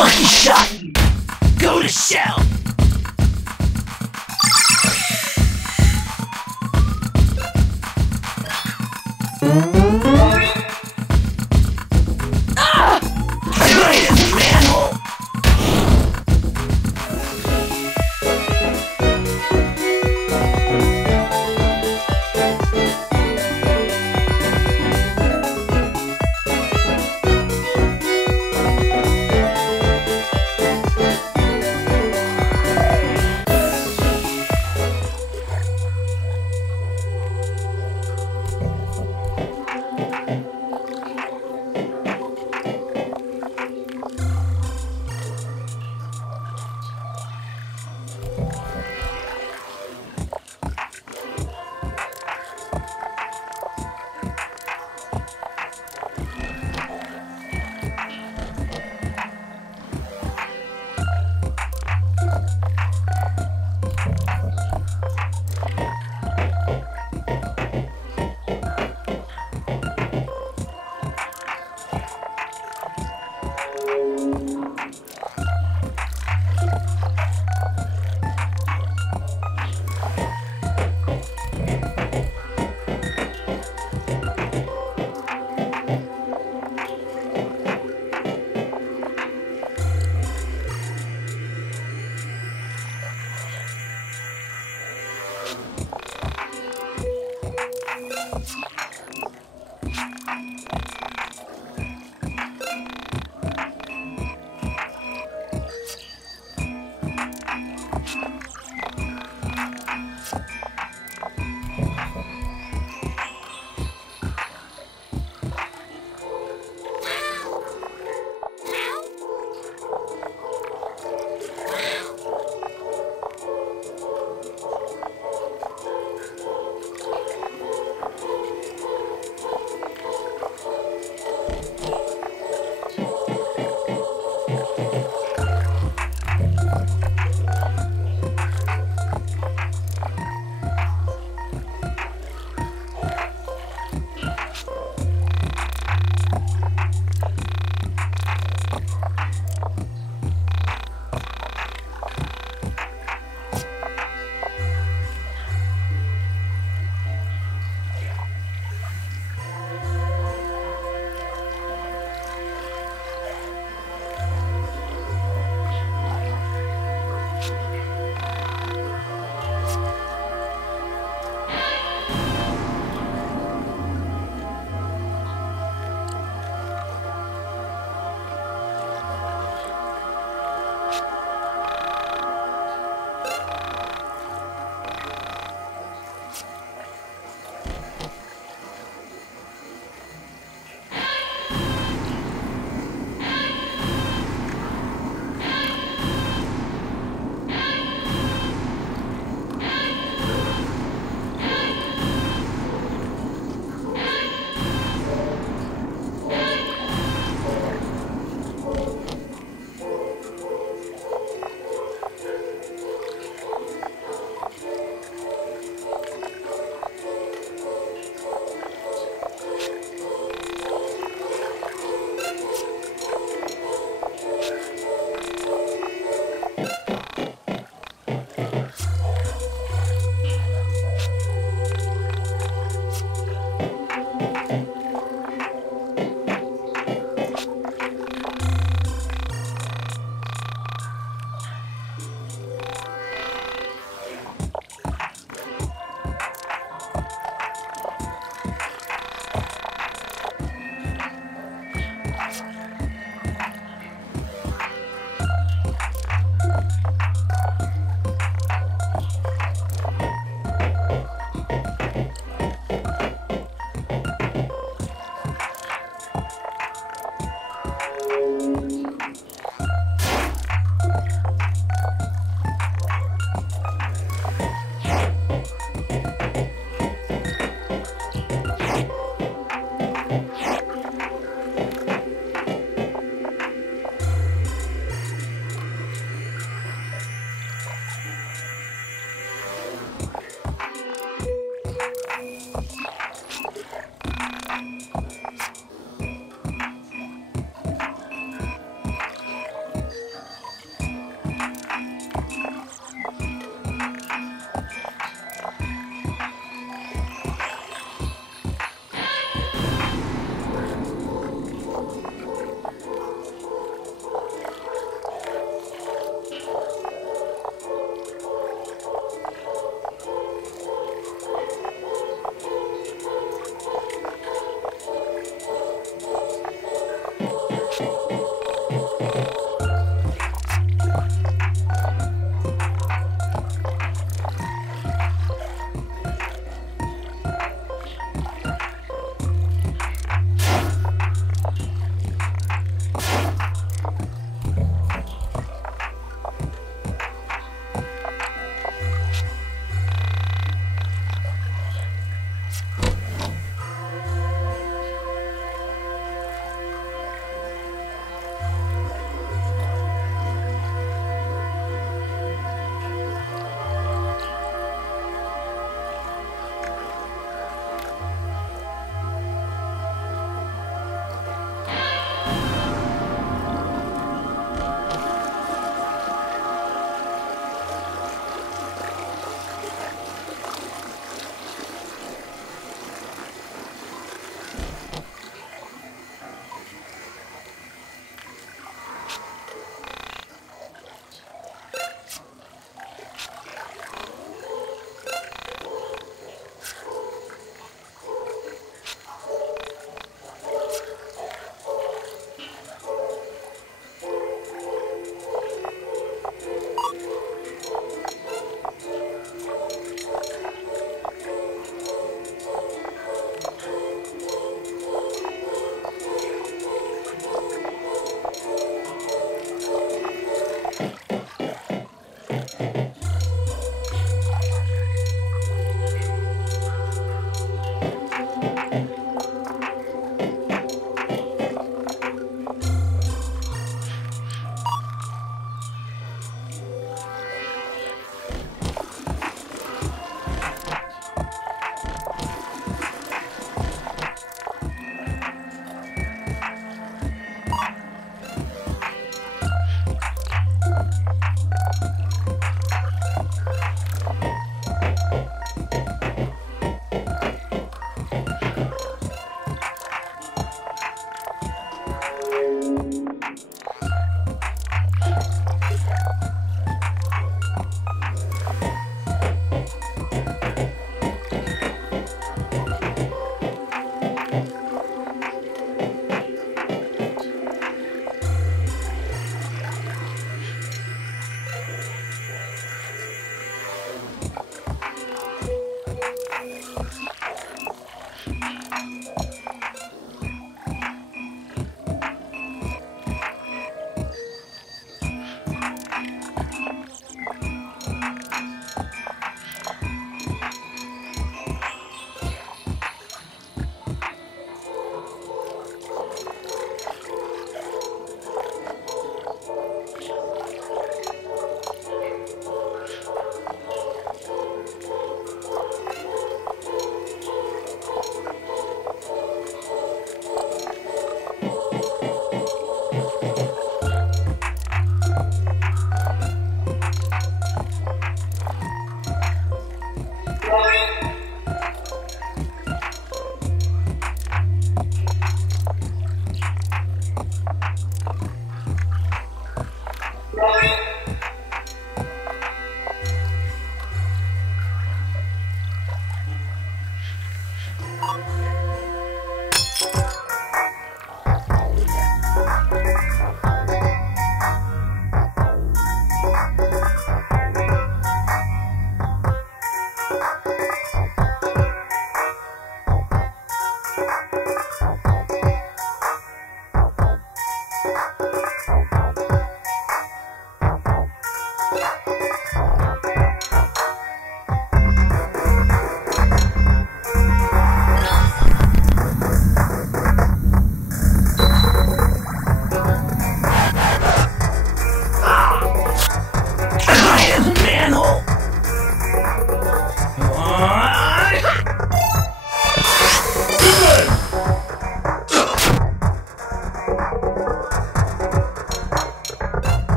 Lucky shot! Go to shell! Right in the manhole!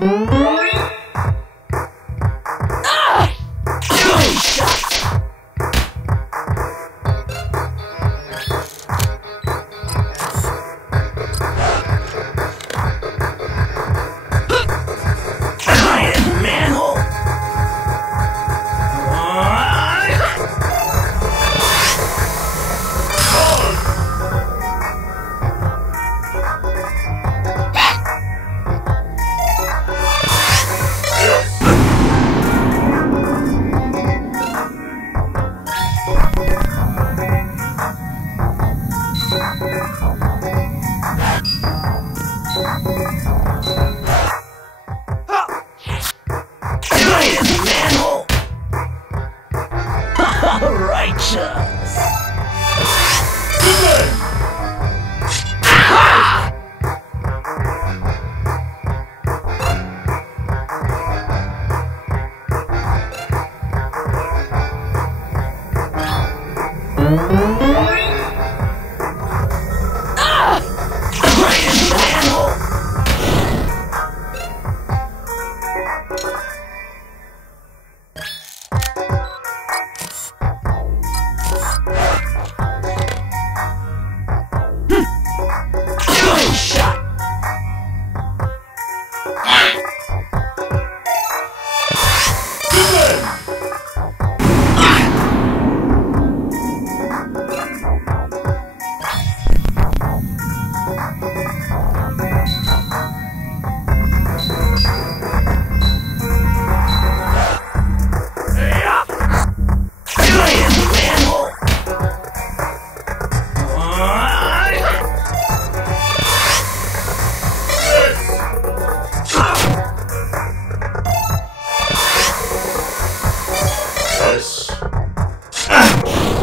Righteous.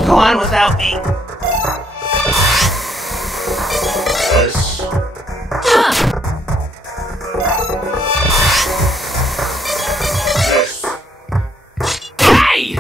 Go on without me. Yes. Yes. Hey!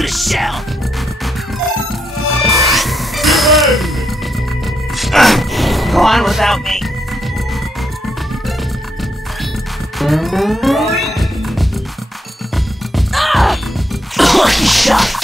Go to shell! Go on without me. Lucky shot!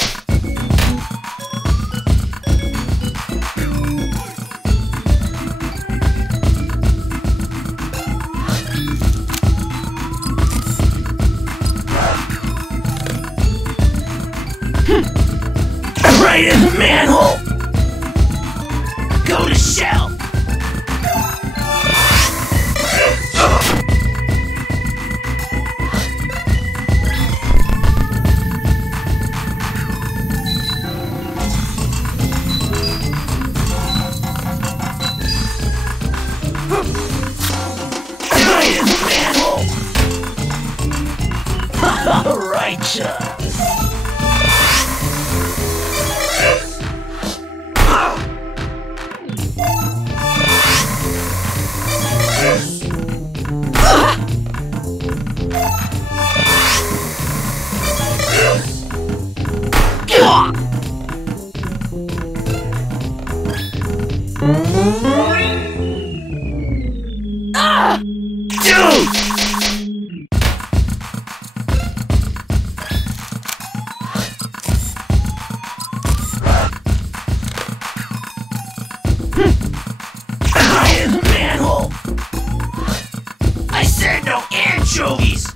Right in the manhole! Go to shell! Right in the manhole! Righteous! Dude! Right in the manhole! I said no anchovies!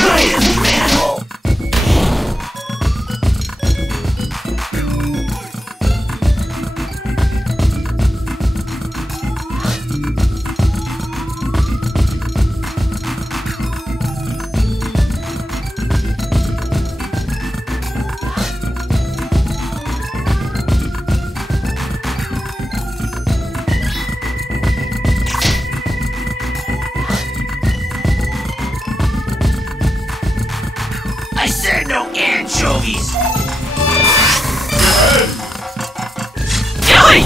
Right in the manhole! I said no anchovies! Gilly!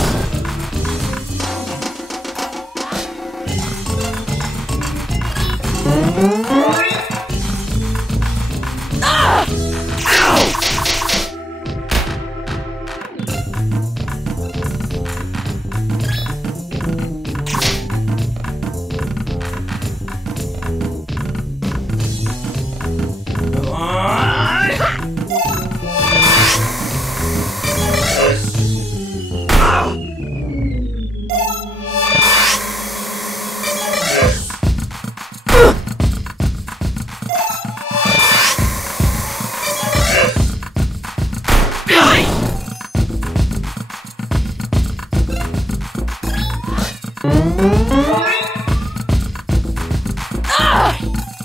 Ow!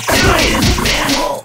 Right in the manhole!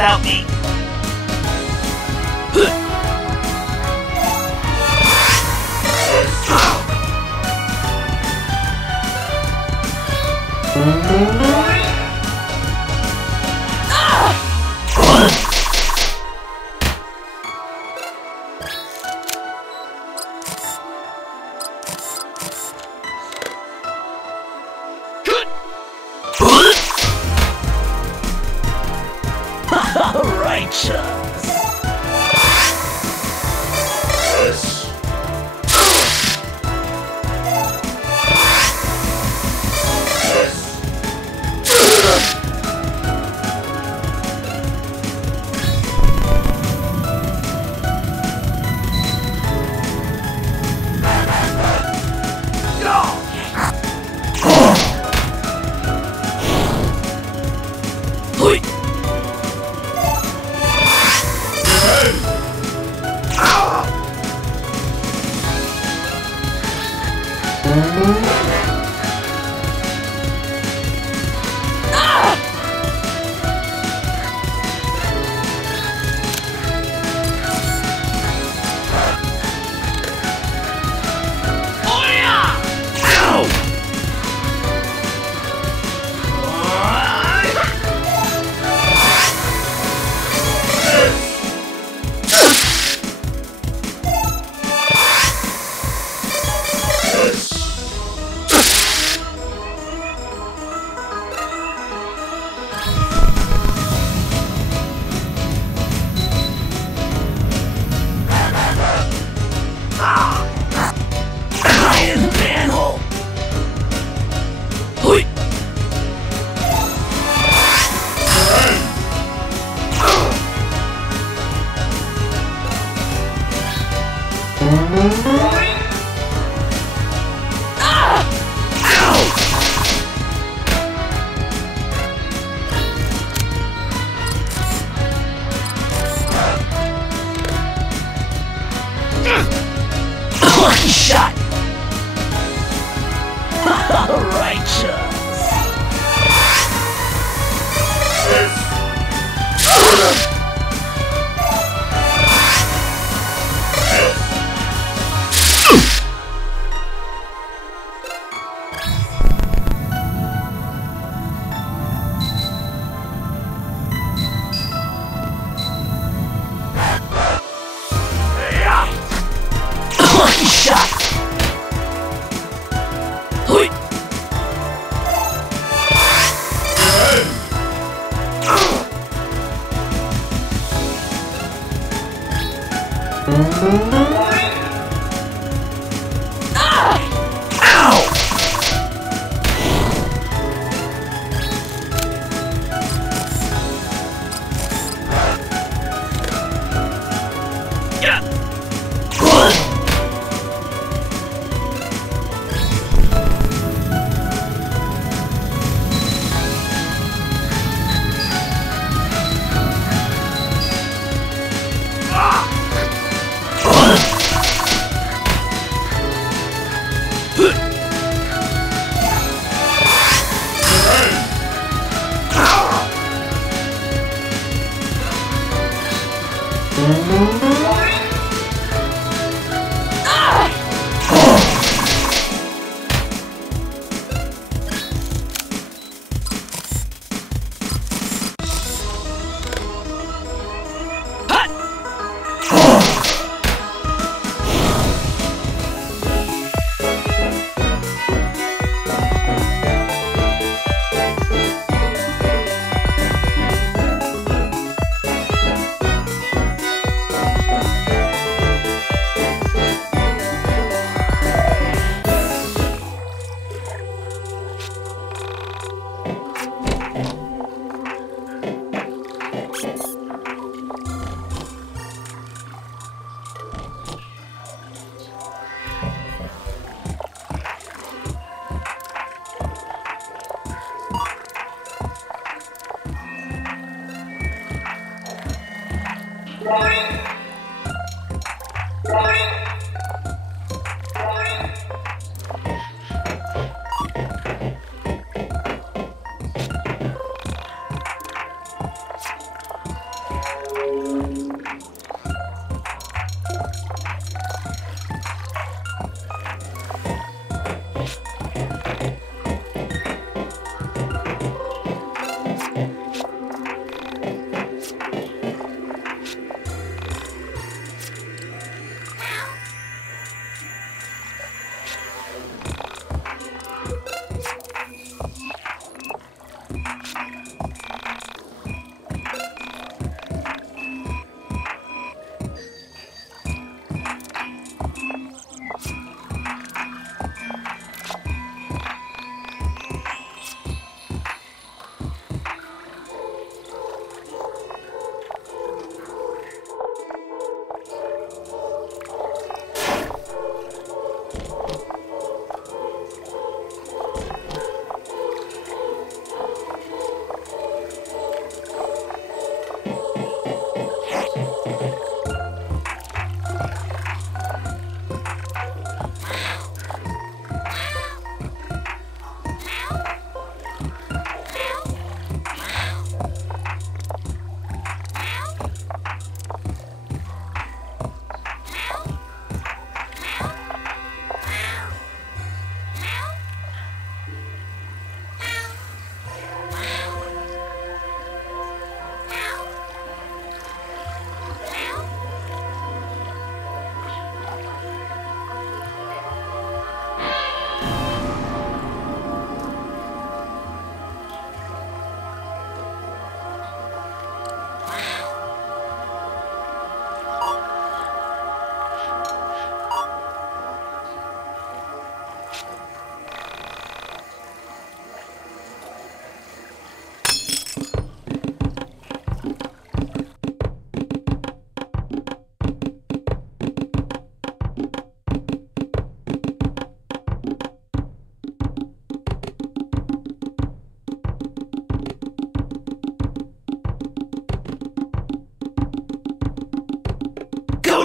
without me. Righteous. Yes.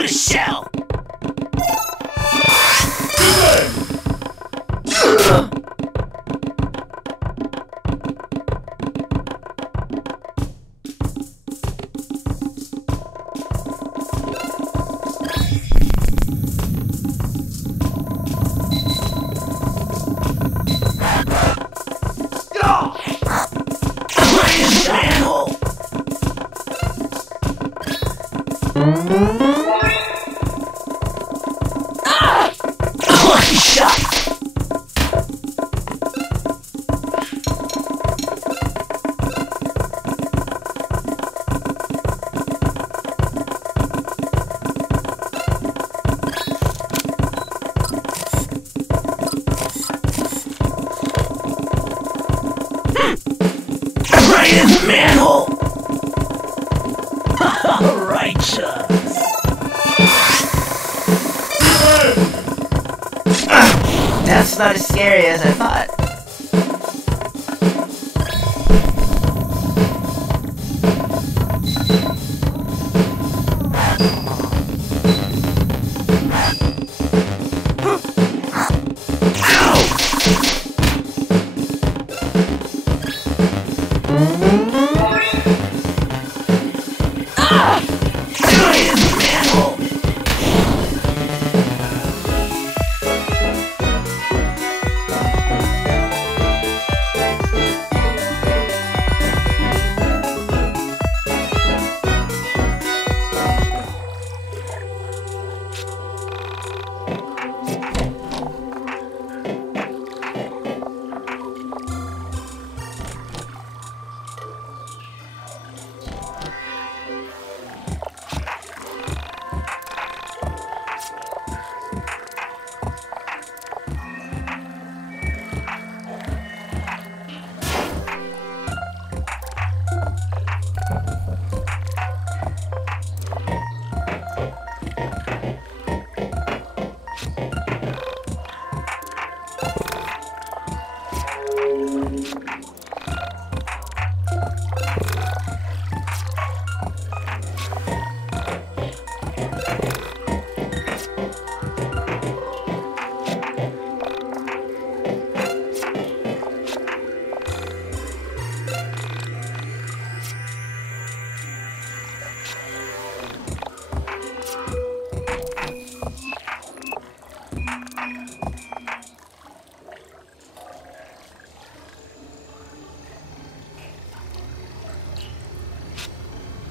with a shell! Right in the manhole! Righteous! That's not as scary as I thought.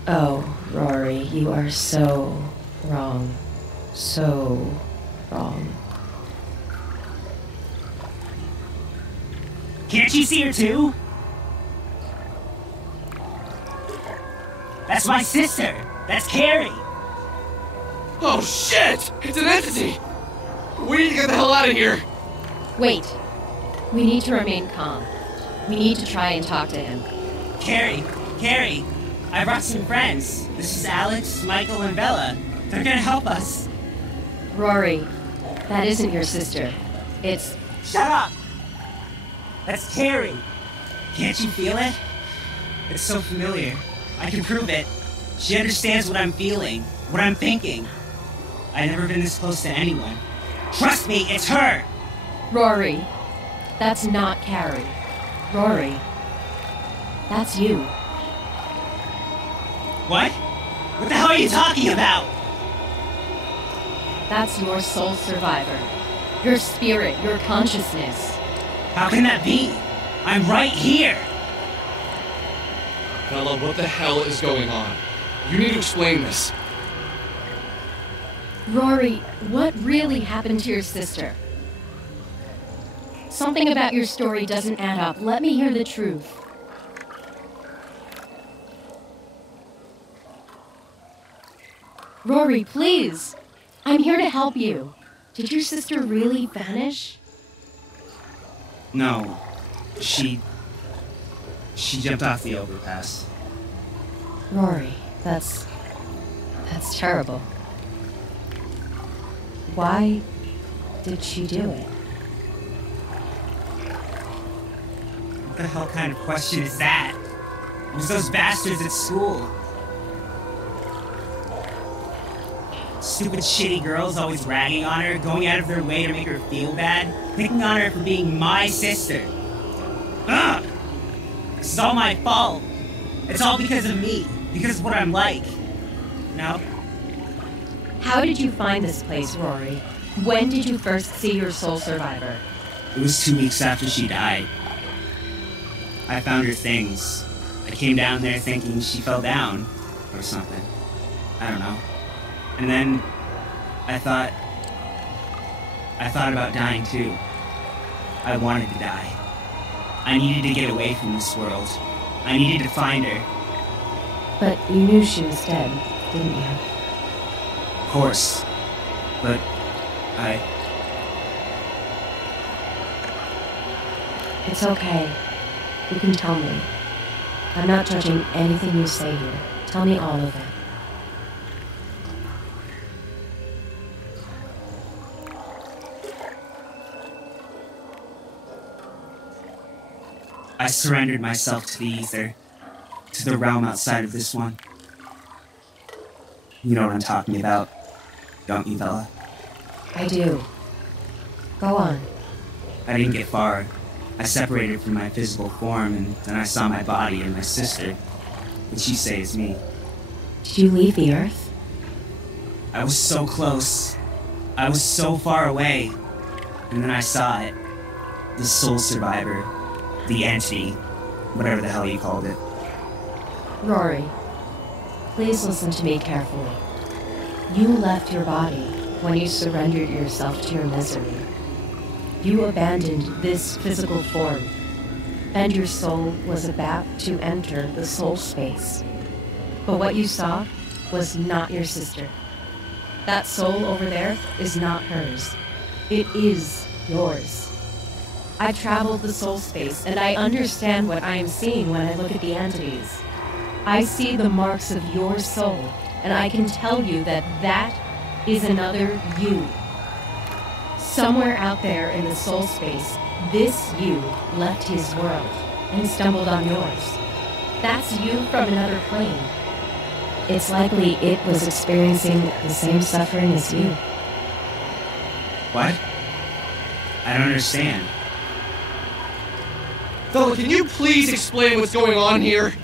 Oh, Rory, you are so wrong. So wrong. Can't you see her too? That's my sister! That's Carrie! Oh shit! It's an entity! We need to get the hell out of here! Wait. We need to remain calm. We need to try and talk to him. Carrie! I brought some friends. This is Alex, Michael, and Bella. They're gonna help us. Rory, that isn't your sister. It's... Shut up! That's Carrie! Can't you feel it? It's so familiar. I can prove it. She understands what I'm feeling, what I'm thinking. I've never been this close to anyone. Trust me, it's her! Rory, that's not Carrie. Rory, that's you. What? What the hell are you talking about? That's your soul survivor. Your spirit, your consciousness. How can that be? I'm right here! Bella, what the hell is going on? You need to explain this. Rory, what really happened to your sister? Something about your story doesn't add up. Let me hear the truth. Rory, please! I'm here to help you. Did your sister really vanish? No. She jumped off the overpass. Rory, that's terrible. Why did she do it? What the hell kind of question is that? It was those bastards at school. stupid, shitty girls always ragging on her, going out of their way to make her feel bad, picking on her for being my sister. Ugh! This is all my fault. It's all because of me, because of what I'm like. No? How did you find this place, Rory? When did you first see your soul survivor? It was 2 weeks after she died. I found her things. I came down there thinking she fell down, or something. I don't know. And then, I thought about dying too. I wanted to die. I needed to get away from this world. I needed to find her. But you knew she was dead, didn't you? Of course. But, It's okay. You can tell me. I'm not judging anything you say here. Tell me all of it. I surrendered myself to the ether, to the realm outside of this one. You know what I'm talking about, don't you, Bella? I do. Go on. I didn't get far. I separated from my physical form, and then I saw my body and my sister, which you say is me. Did you leave the Earth? I was so close. I was so far away. And then I saw it. The soul survivor. The entity. Whatever the hell you called it. Rory, please listen to me carefully. You left your body when you surrendered yourself to your misery. You abandoned this physical form, and your soul was about to enter the soul space. But what you saw was not your sister. That soul over there is not hers. It is yours. I've traveled the soul space, and I understand what I am seeing when I look at the entities. I see the marks of your soul, and I can tell you that that is another you. Somewhere out there in the soul space, this you left his world and stumbled on yours. That's you from another plane. It's likely it was experiencing the same suffering as you. What? I don't understand. Bella, can you please explain what's going on here?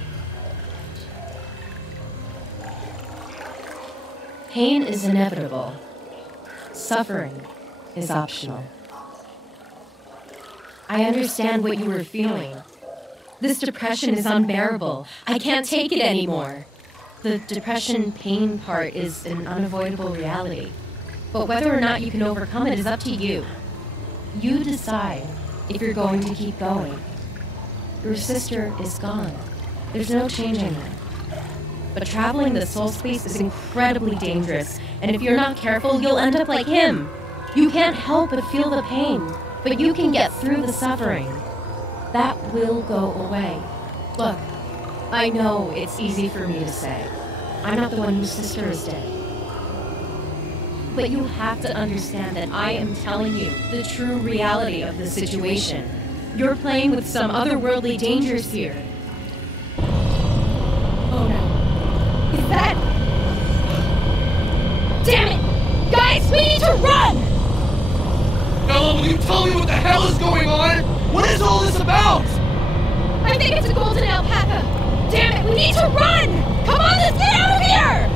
Pain is inevitable. Suffering is optional. I understand what you were feeling. This depression is unbearable. I can't take it anymore. The depression pain part is an unavoidable reality. But whether or not you can overcome it is up to you. You decide if you're going to keep going. Your sister is gone. There's no changing that. But traveling the soul space is incredibly dangerous, and if you're not careful, you'll end up like him. You can't help but feel the pain, but you can get through the suffering. That will go away. Look, I know it's easy for me to say. I'm not the one whose sister is dead. But you have to understand that I am telling you the true reality of the situation. You're playing with some otherworldly dangers here. Oh no. Is that... Damn it! Guys, we need to run! Bella, will you tell me what the hell is going on? What is all this about? I think it's a golden alpaca. Damn it, we need to run! Come on, let's get out of here!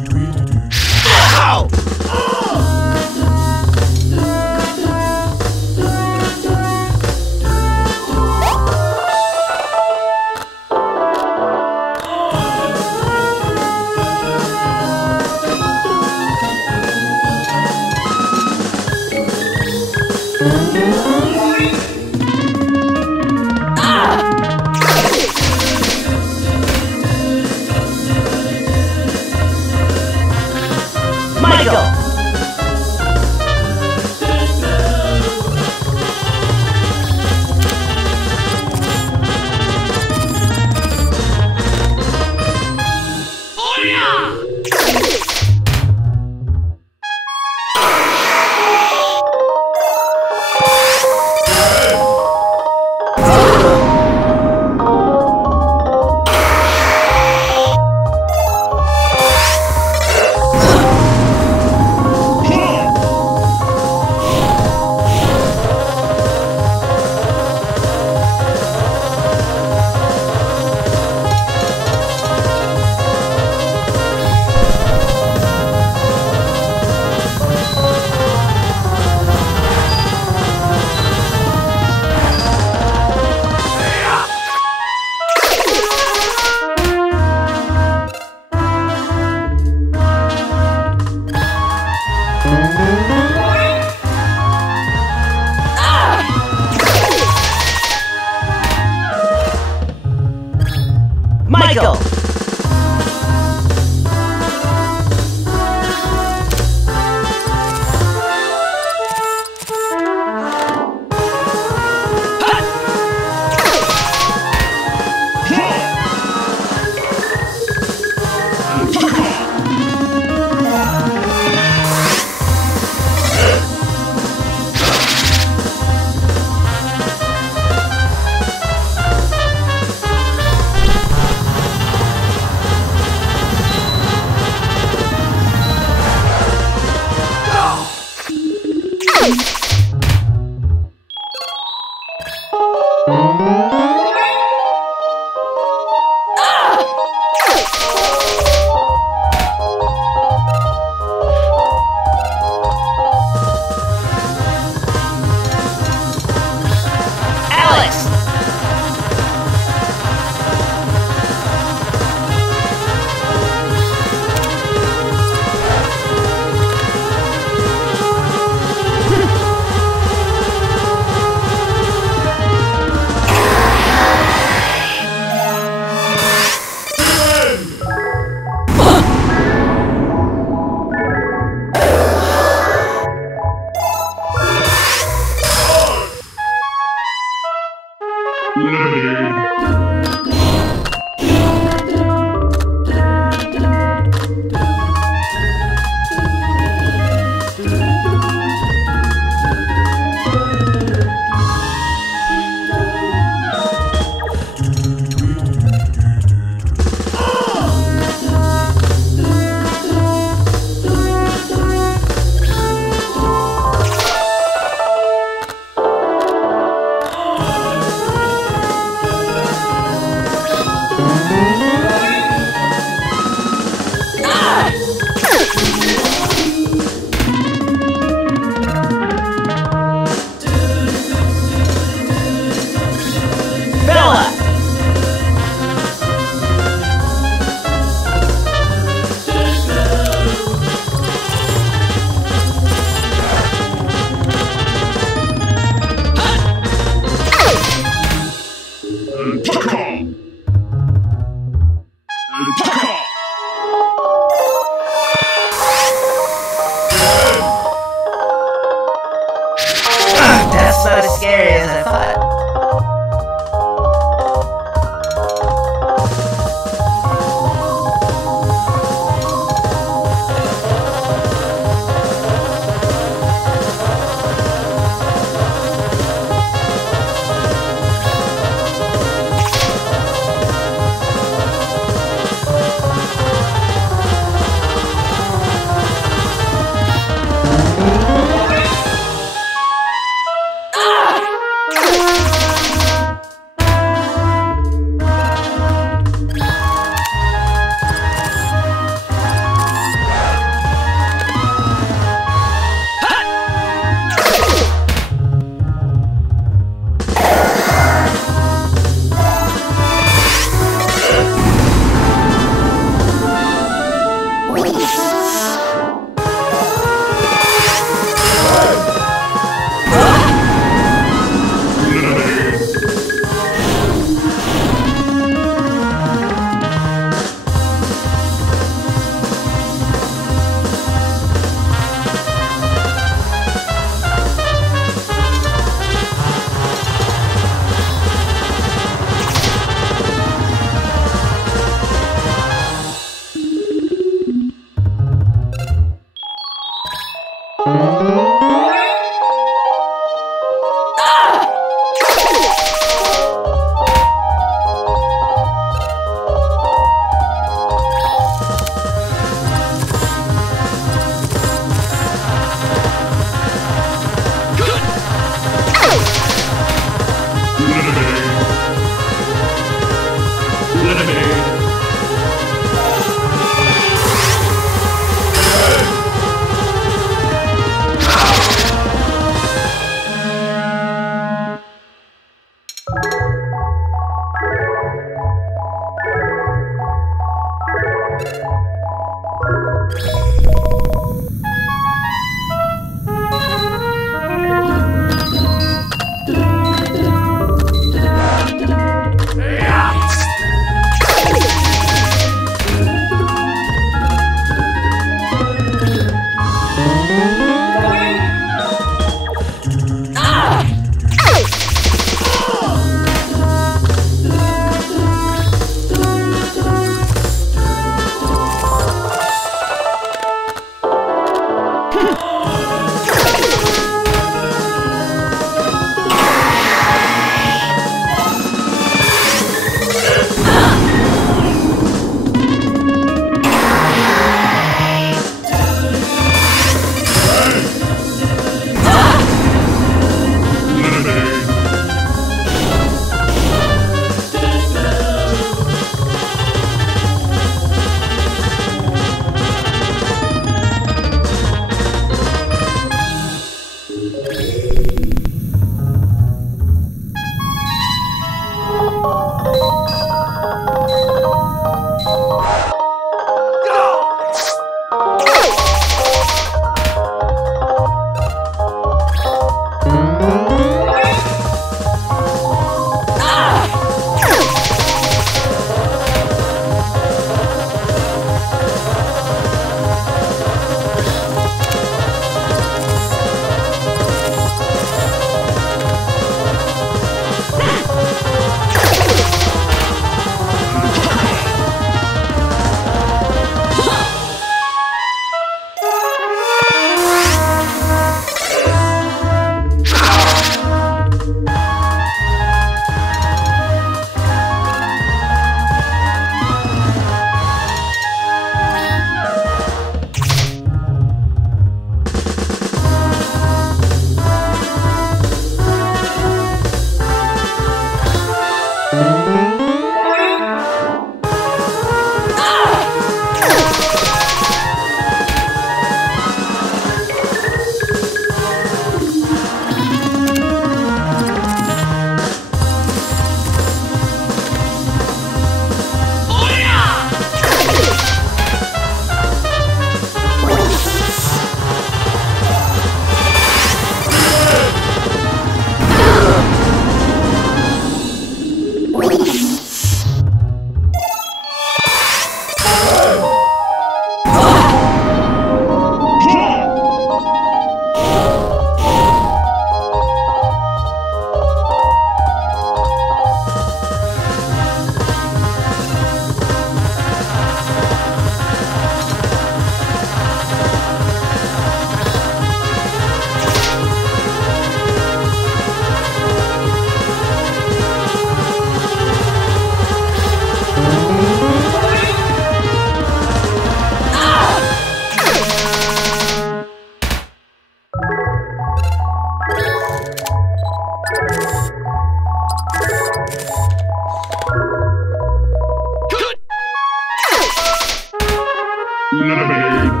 Lemonade.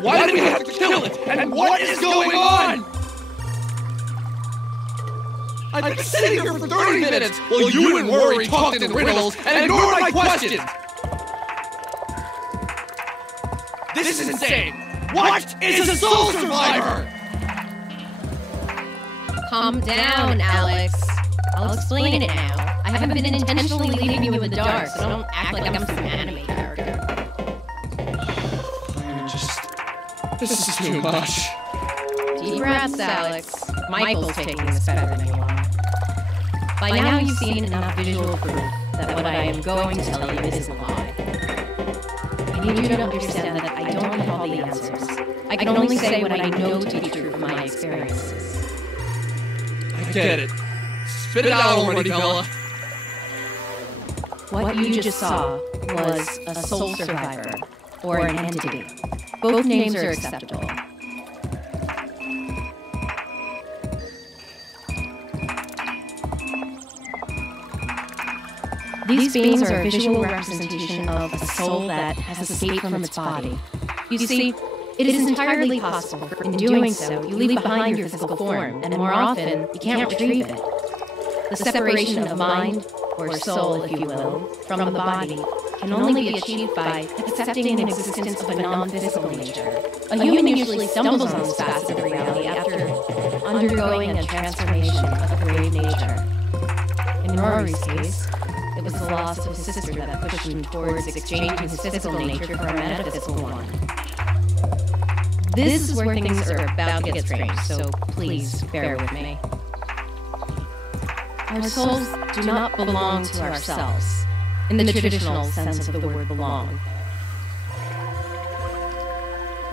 Why do we have to kill it? And what is going on? I've been sitting here for 30 minutes while you and Rory talked in riddles and ignored my questions! This is insane! What is a soul survivor? Calm down, Alex. I'll explain it now. I haven't been intentionally leaving you in the dark, so don't act like I'm some anime character. This is too much. Deep breaths, Alex. Michael's taking this better than you are. By now you've seen enough visual proof that what I am going to tell you isn't a lie. I need you to understand that I don't have all the answers. I can only say what I know to be true from my experiences. I get it. Spit it out already, Bella. What you just saw was a soul survivor, or an entity. Both names are acceptable. These beings are a visual representation of a soul that has escaped from its body. You see, it is entirely possible for, in doing so, you leave behind your physical form, and more often, you can't retrieve it. The separation of mind, or soul, if you will, from the body can only be achieved by accepting an existence of a non-physical nature. A human usually stumbles on this facet of reality after undergoing a transformation of a grave nature. In Rory's case, it was the loss of his sister that pushed him towards exchanging his physical nature for a metaphysical one. This is where things are about to get strange, so please bear with me. Our souls do not belong to ourselves, in the traditional sense of the word belong.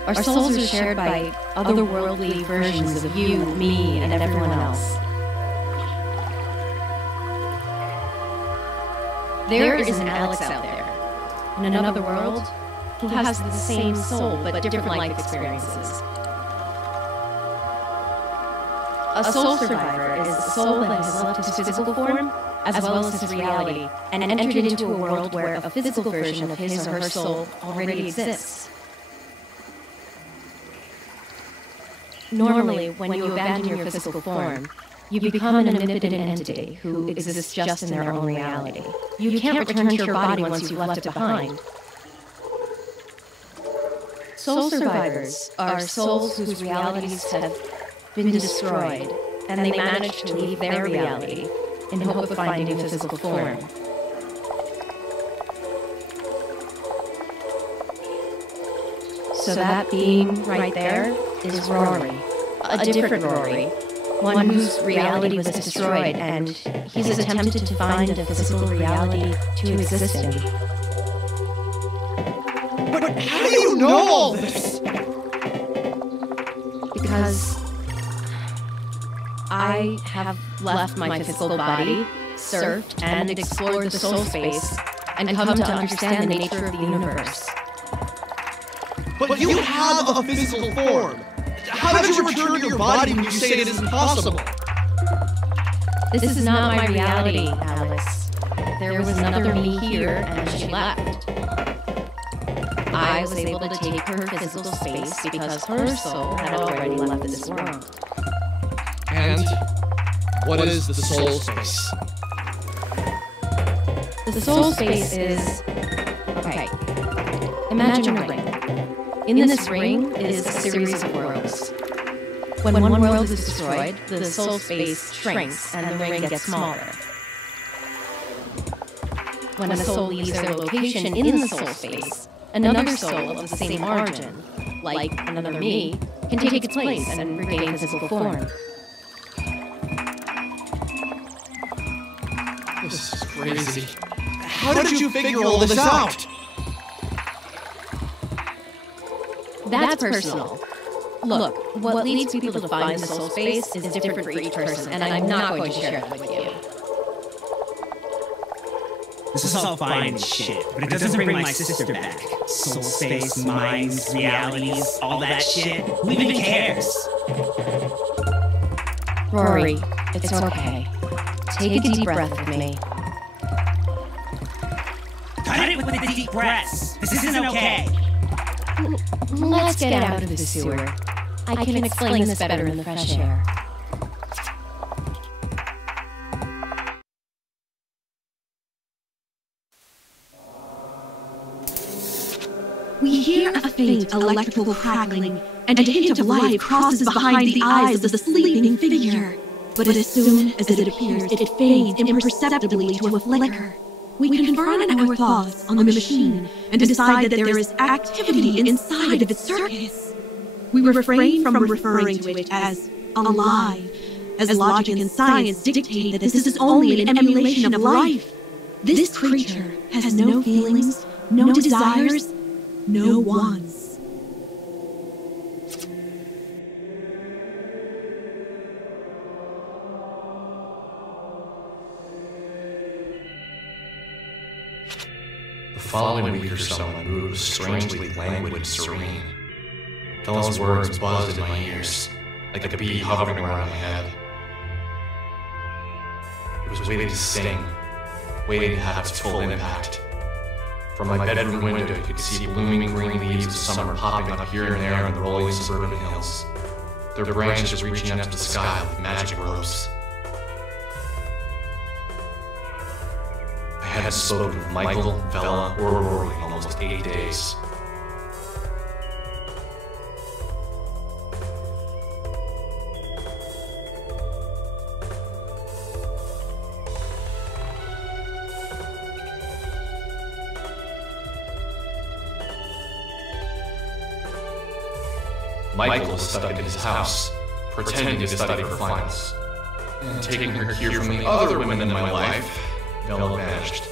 Our souls are shared by otherworldly versions of you, me, and everyone else. There is an Alex out there, in another world, who has the same soul but different life experiences. A soul survivor is a soul that has left his physical form, as well as his reality, and entered into a world where a physical version of his or her soul already exists. Normally, when you abandon your physical form, you become an omnipotent entity who exists just in their own reality. You can't return to your body once you've left it behind. Soul survivors are souls whose realities have been destroyed, and they manage to leave their reality in hope of finding a physical form. So that being right there is Rory, a different Rory. One whose reality was destroyed, and he's attempted to find a physical reality to exist in. But how do you know all this? Because I have left my physical body, surfed, and explored the soul space, and come to understand the nature of the universe. But you have a physical form. How did you return to your body when you say it is impossible? This is not my reality, Alice. There was another me here, and she left. I was able to take her physical space because her soul had already left this world. And what is the soul space? The soul space is... Okay. Imagine a ring. In this ring is a series of worlds. When one world is destroyed, the soul space shrinks and the ring gets smaller. When a soul leaves their location in the soul space, another soul of the same origin, like another me, can take its place and regain physical form. This is crazy. How did you figure all this out? That's personal. Look, what leads people to find the soul space is different for each person, and I'm not going to share that with you. This is all fine and shit, but it doesn't bring my sister back. Soul space, minds, realities, all that shit. Who even cares? Rory, it's okay. Take a deep breath with me. Cut it with the deep breaths. This isn't okay. Let's get out of the sewer. I can explain this better in the fresh air. We hear a faint electrical crackling, and a hint of light crosses behind the eyes of the sleeping figure. But as soon as it appears, it fades imperceptibly to a flicker. We confirm our thoughts on the machine and decide that there is activity inside of its circuits. We refrain from referring to it as alive, as logic and science dictate that this is only an emulation of life. This creature has no feelings, no desires, no wants. The following week or so, my mood was strangely languid and serene. Dylan's words buzzed in my ears, like a bee hovering around my head. It was waiting to sting, waiting to have its full impact. From my bedroom window, you could see blooming green leaves of summer popping up here and there on the rolling suburban hills, their branches reaching up to the sky like magic ropes. I hadn't spoken with Michael, Vella, or Rory in almost 8 days. Michael was stuck in his house, pretending to study for finals. And taking her cue from the other women in my life, Bella vanished.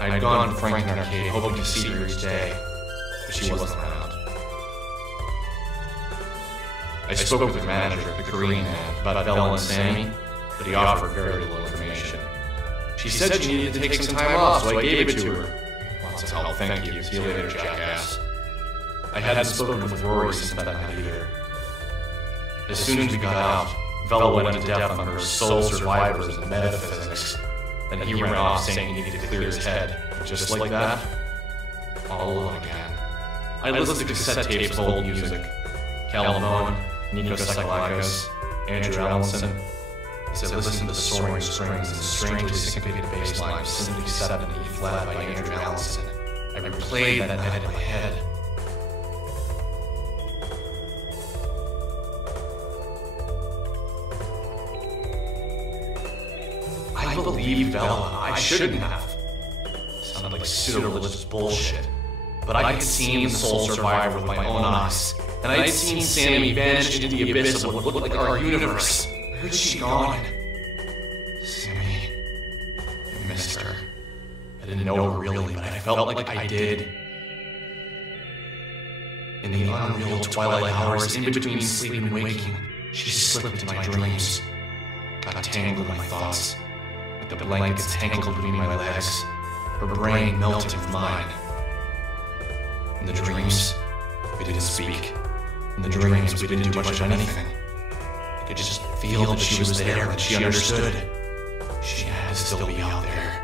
I had gone to Franklin Arcade hoping to see her each day, but she wasn't around. I spoke with the manager, the Korean man, about Bella and Sammy, but he offered very little information. She said she needed to take some time off, so I gave it to her. Lots of help, thank you. See you later, jackass. I hadn't spoken with Rory since that night either. As soon as we got out, Vella went into depth on her soul survivors and metaphysics. Then he ran off saying he needed to clear his head. Just like that, all alone again. I listened to cassette tapes of old music. Calamone, Nico Psycholakos, Andrew Allinson. He said listen to the soaring strings and the strangely syncopated bass line of Symphony 7 in E-flat by Andrew Allinson. I replayed that night in my head. I believed Bella. I shouldn't have. It sounded like pseudo-religious bullshit. But I had seen the soul survivor with my own eyes, and I had seen Sammy vanish into the abyss of what looked like our universe. Where had she gone? Sammy. I missed her. I didn't know her really, but I felt like I did. In the unreal twilight hours, in between sleeping and waking, she slipped into my dreams. Got tangled in my thoughts. Like the blankets tangled between my legs, her brain melted with mine. In the dreams, we didn't speak. In the dreams, we didn't do much of anything. I could just feel that she was there, that she understood. She had to still be out there.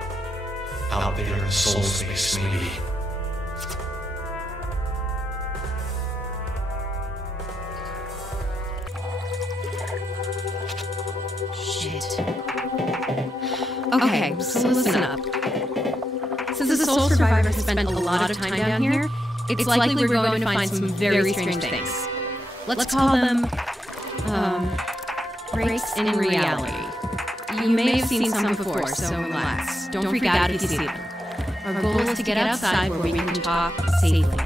Out there in soul space, maybe. Okay, so listen up. Since the soul survivor has spent a lot of time down here, it's likely we're going to find some very strange things. Let's call them, breaks in reality. You may have seen some before, so relax. Don't freak out if you see them. Our goal is to get outside where we can talk safely.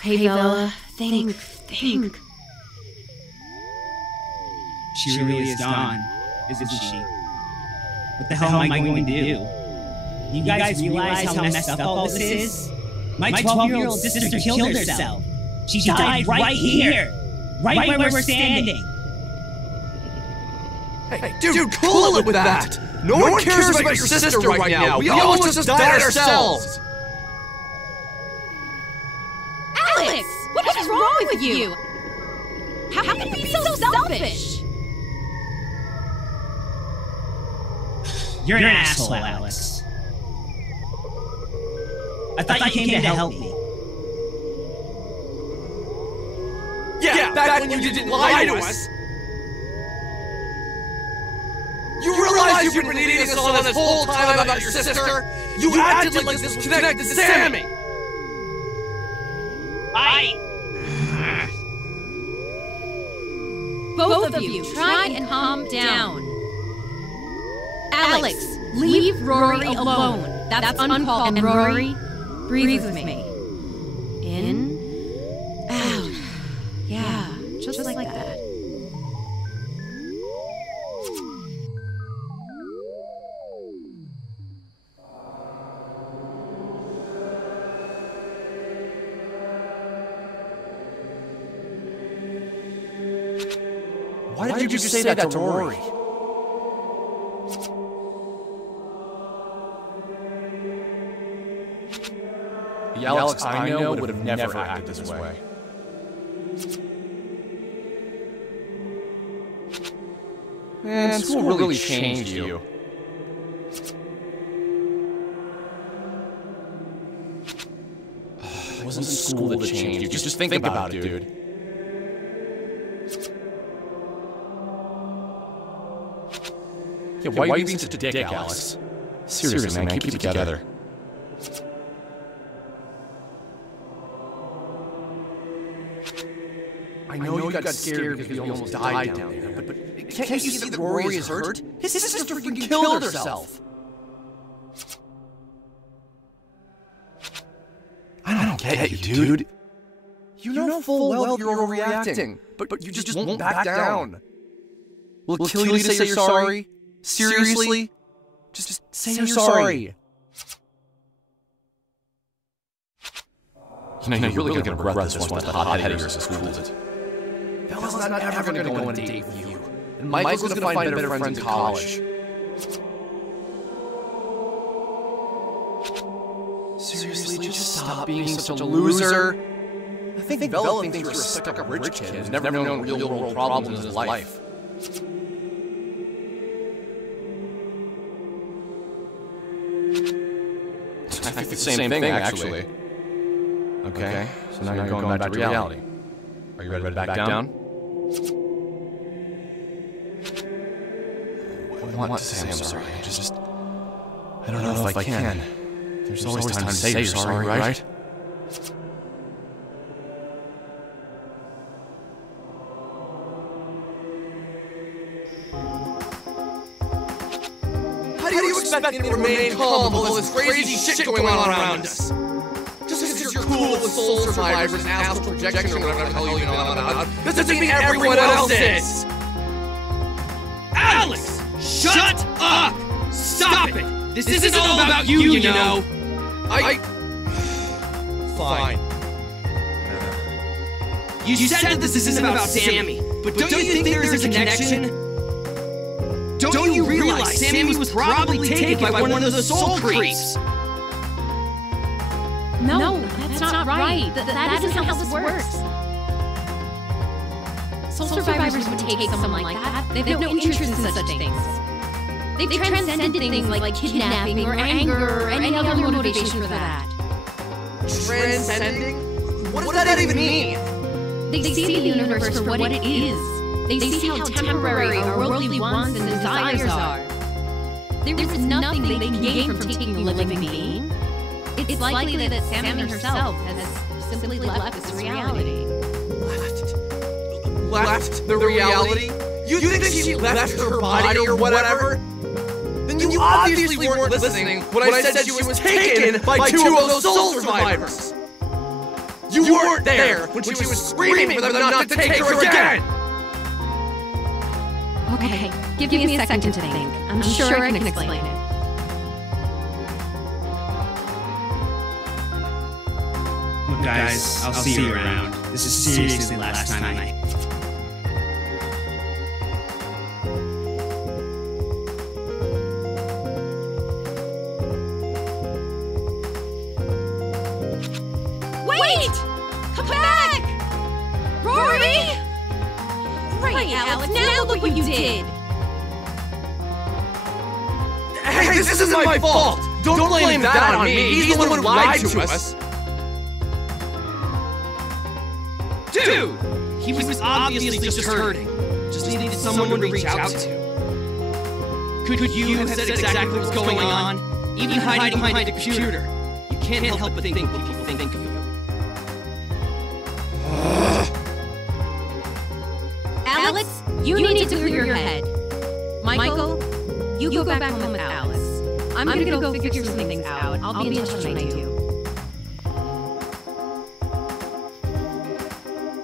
Okay, Bella, think. She really is gone, isn't she? What the hell am I going to do? You guys realize how messed up all this is? My 12-year-old sister killed herself. She died right here, right where we're standing. Hey, dude, cool it with that! No one cares about your sister right now! We almost just died ourselves! Alex, what is wrong with you? How can you be so selfish? You're an asshole, Alex. I thought you came to help me. Yeah, back when you didn't lie to us! You realize you've been leading us on this whole time about your sister? You acted like this was connected to Sammy! Both of you, try and calm down. Alex, leave Rory alone. That's uncalled. And Rory, breathe with me. In, out. Yeah, just like that. Why did you just say that to Rory? The Alex I know would have never acted this way. Man, school really changed you. It wasn't school that changed you. Just think about it, dude. Yeah, why are you being such a dick, Alex? Seriously, man, keep it together. I know you got scared because you almost died down there, but can't you see that Rory is hurt? His sister freaking killed herself! I don't get you, dude. You know full well you're overreacting, but you just won't back down. Will it kill you to say you're sorry? Seriously? Just say you're sorry. You know, you're really gonna regret this once that hot-head of yours is cooled it. Bella's not ever gonna go on a date with you. And Michael's gonna find better friends in college. Seriously, just stop being such a loser. I think Bella thinks you're a stuck-up rich kid who's never known real-world problems in his life. I think the same thing, actually. Okay, so now you're going back to reality. Are you ready to back down? I want to say I'm sorry. I don't know if I can. There's always time to say you're sorry, right? How do you expect me to remain calm with all this crazy shit going on around us? Just because you're cool with soul survivors and astral projection or whatever the hell you know about, this doesn't mean everyone else is! Alex! Shut up! Stop it! This isn't all about you, you know! Fine. You said that this isn't about Sammy, but don't you think there is a connection? Don't you realize Sammy was probably taken by one of those soul creeps? No, that's not right. That isn't how this works. Soul survivors would take someone like that. They have no interest in such things. They've transcended things like kidnapping or anger or any other motivation for that. Transcending? What does that even mean? They see the universe for what it is. They see how temporary our worldly wants and desires are. There is nothing they can gain from taking a living being. It's likely that Sammy herself has simply left this reality. Left the reality? You think she left her body or whatever? Then you obviously weren't listening when I said she was taken by two of those soul survivors! You weren't there when she was screaming for them not to take her again! Okay, give me a second to think. I'm sure I can explain it. Look, guys, I'll see you around. This is seriously the last time I... Wait! Come back! Rory! Great, Alex, now look what you did! Hey, this isn't my fault! Don't blame that on me! He's the one who lied to us! Dude! He was obviously just hurting. Just needed someone to reach out to. Could you have said exactly what's going on? Even hiding behind a computer. You can't help but think what people think of you. Alex, you need to clear your head. Michael, you go back home with Alex. I'm gonna go figure some things out. I'll be in touch when I do.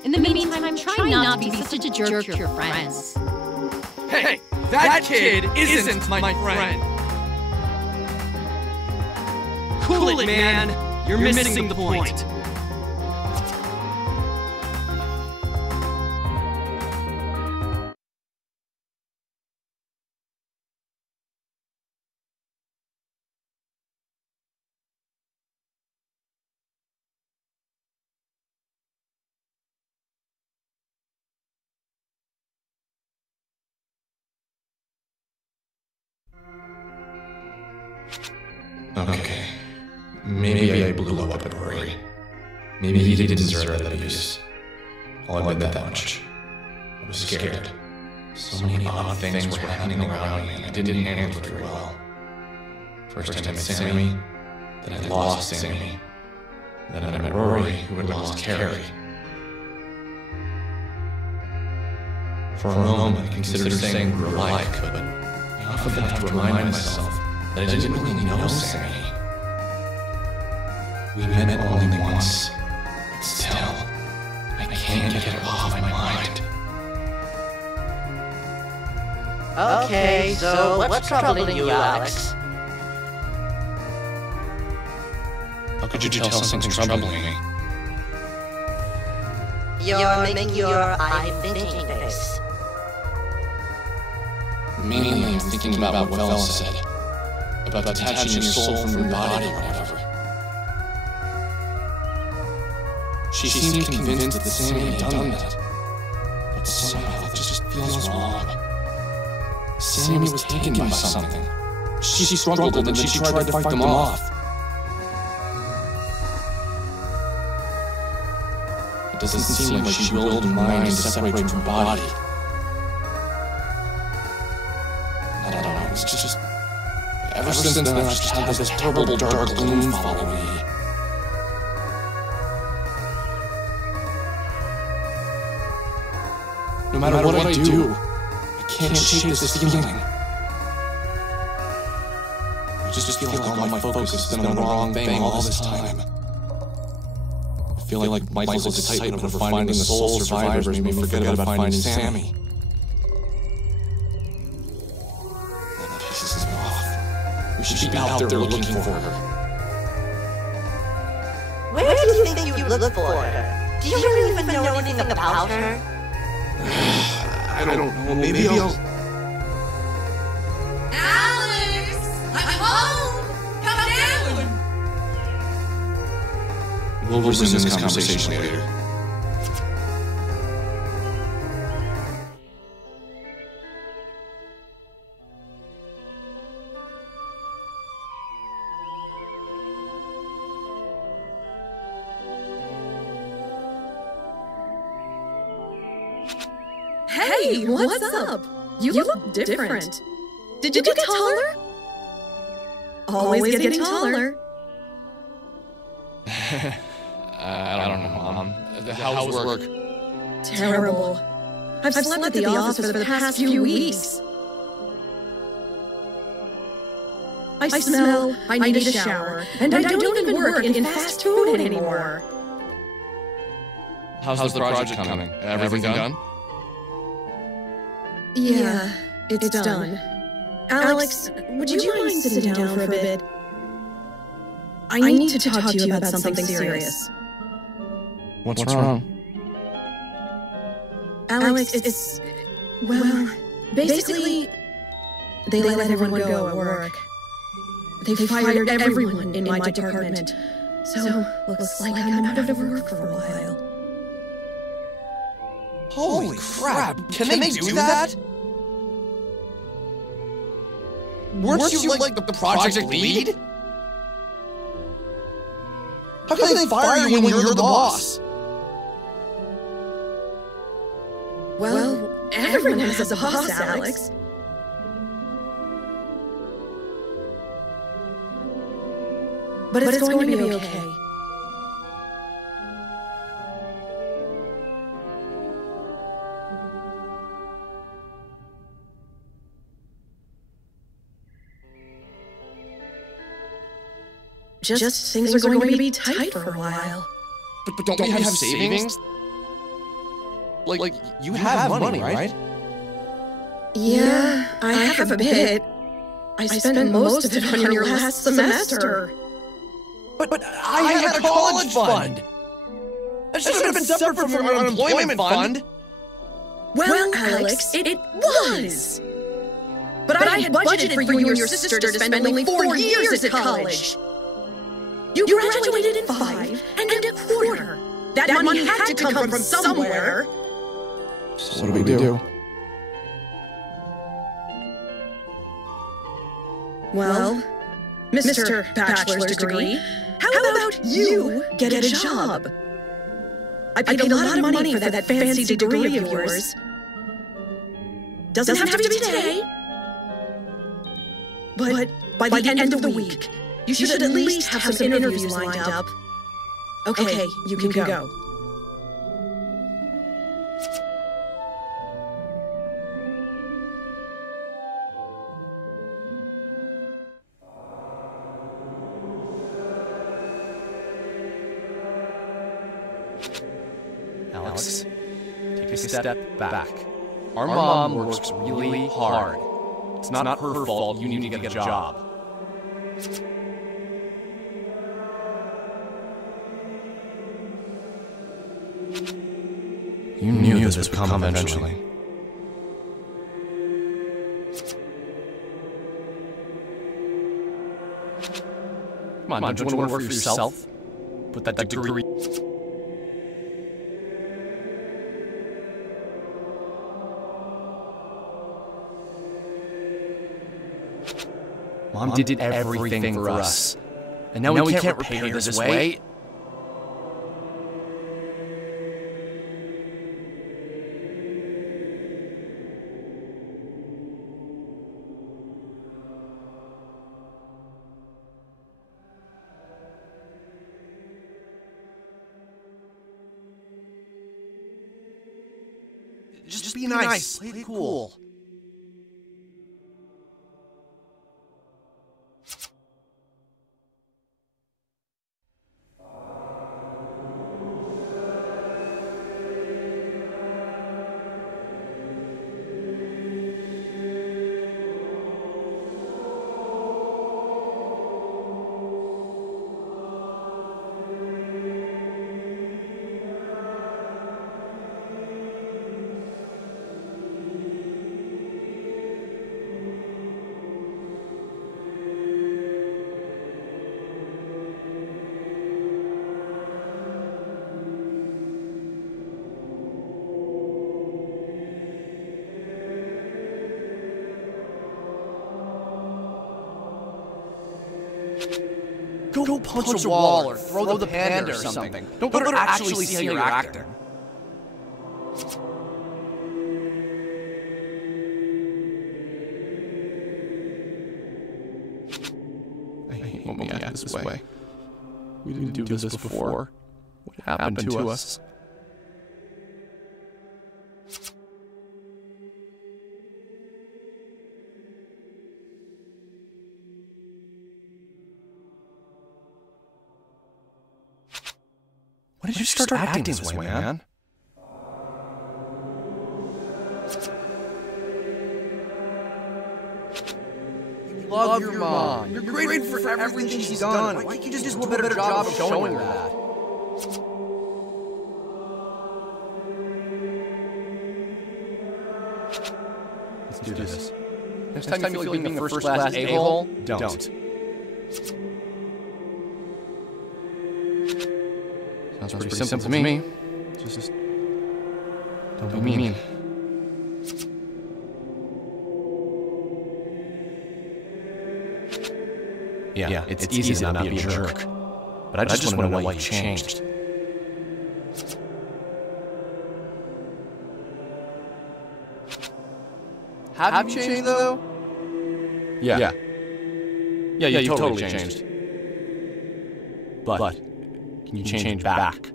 In the meantime, try not to be such a jerk to your friends. Hey, that kid isn't my friend! Cool it, man! You're missing the point. Okay. Maybe I blew up at Rory. Maybe he didn't deserve that abuse. I'll admit that much. I was scared. So many odd things were happening around me and I didn't handle it very well. First I met Sammy, then I lost Sammy. Then I met Rory, who had lost Carrie. For a moment I considered saying we were alike, but I often had to remind myself that I didn't really know Sammy. We met only once, but still, I can't get her off my mind. Okay, so what's troubling you, Alex? How could you tell something's troubling me? You're making your I'm thinking face. Mainly I'm thinking about what Bella said. About detaching your soul from your body or whatever. She seemed convinced that Sammy had done that. But somehow it just feels wrong. Sammy was taken by something. She struggled and then she tried to fight them off. It doesn't seem like she willed her mind to separate from her body. I don't know, it's just... Ever since then, I've just had this terrible dark gloom follow me. No matter what I do, I can't shake this feeling. I just feel like all my focus has been on the wrong thing all this time. I feel like Michael's excitement over finding the soul survivors made me forget about finding Sammy. That pisses me off. We should be out there looking for her. Where do you think you look for her? Do you really even know anything about her? I don't know, maybe I'll... Alex! I'm home! Come down! We'll resume this conversation later. Hey, what's up? You look different. Did you get taller? Always getting taller. I don't know, Mom. How's work? Terrible. I've slept at the office for the past few weeks. I smell, I need a shower, and I don't even work in fast food anymore. How's the project coming? Everything done? Yeah, it's done. Alex, would you mind sitting down for a bit? I need to talk to you about something serious. What's wrong? Alex, well, basically, they let everyone go at work. They fired everyone in my department. So, looks like I'm out of work for a while. Holy crap! Can they do that? Weren't you like the project lead? How can they fire you when you're the boss? Well, everyone has a boss, Alex. But it's going to be okay. Just things are going to be tight for a while. But don't we have savings? Like you have money, right? Yeah, I have a bit. I spent most of it on your last semester. But I had a college fund. That should have been separate from your unemployment fund. Well, Alex, it was. But I had budgeted for you and your sister to spend only 4 years at college. You graduated in 5 and a quarter. That money had to come from somewhere. So what do we do? Well, Mr. Bachelor's degree, how about you get a job? I paid a lot of money for that fancy degree of yours. Doesn't have to be today. But by the end of the week, you should at least have some interviews lined up. Okay, you can go. Alex, take a step back. Our mom works really hard. It's not her fault you need to get a job. You knew this would come eventually. Come on, don't you want to work for yourself? Put that degree... Mom did everything for us. And now we can't repay her this way. Just be nice. Play it cool. Go punch a wall or throw the panda or something. Don't let her actually see how you're acting. I hate when we act this way. We didn't do this before. What happened to us? Why did you start acting this way, man? love your mom. You're grateful for everything she's done. Why can't you just do a better job of showing her that? Let's do this. Next time you feel like being a first-class a-hole, don't. Sounds pretty simple to me. Just don't be mean. Yeah, it's easy to not be a jerk. But I just want to know why you changed. Have you changed, though? Yeah, you totally changed. But can you change back?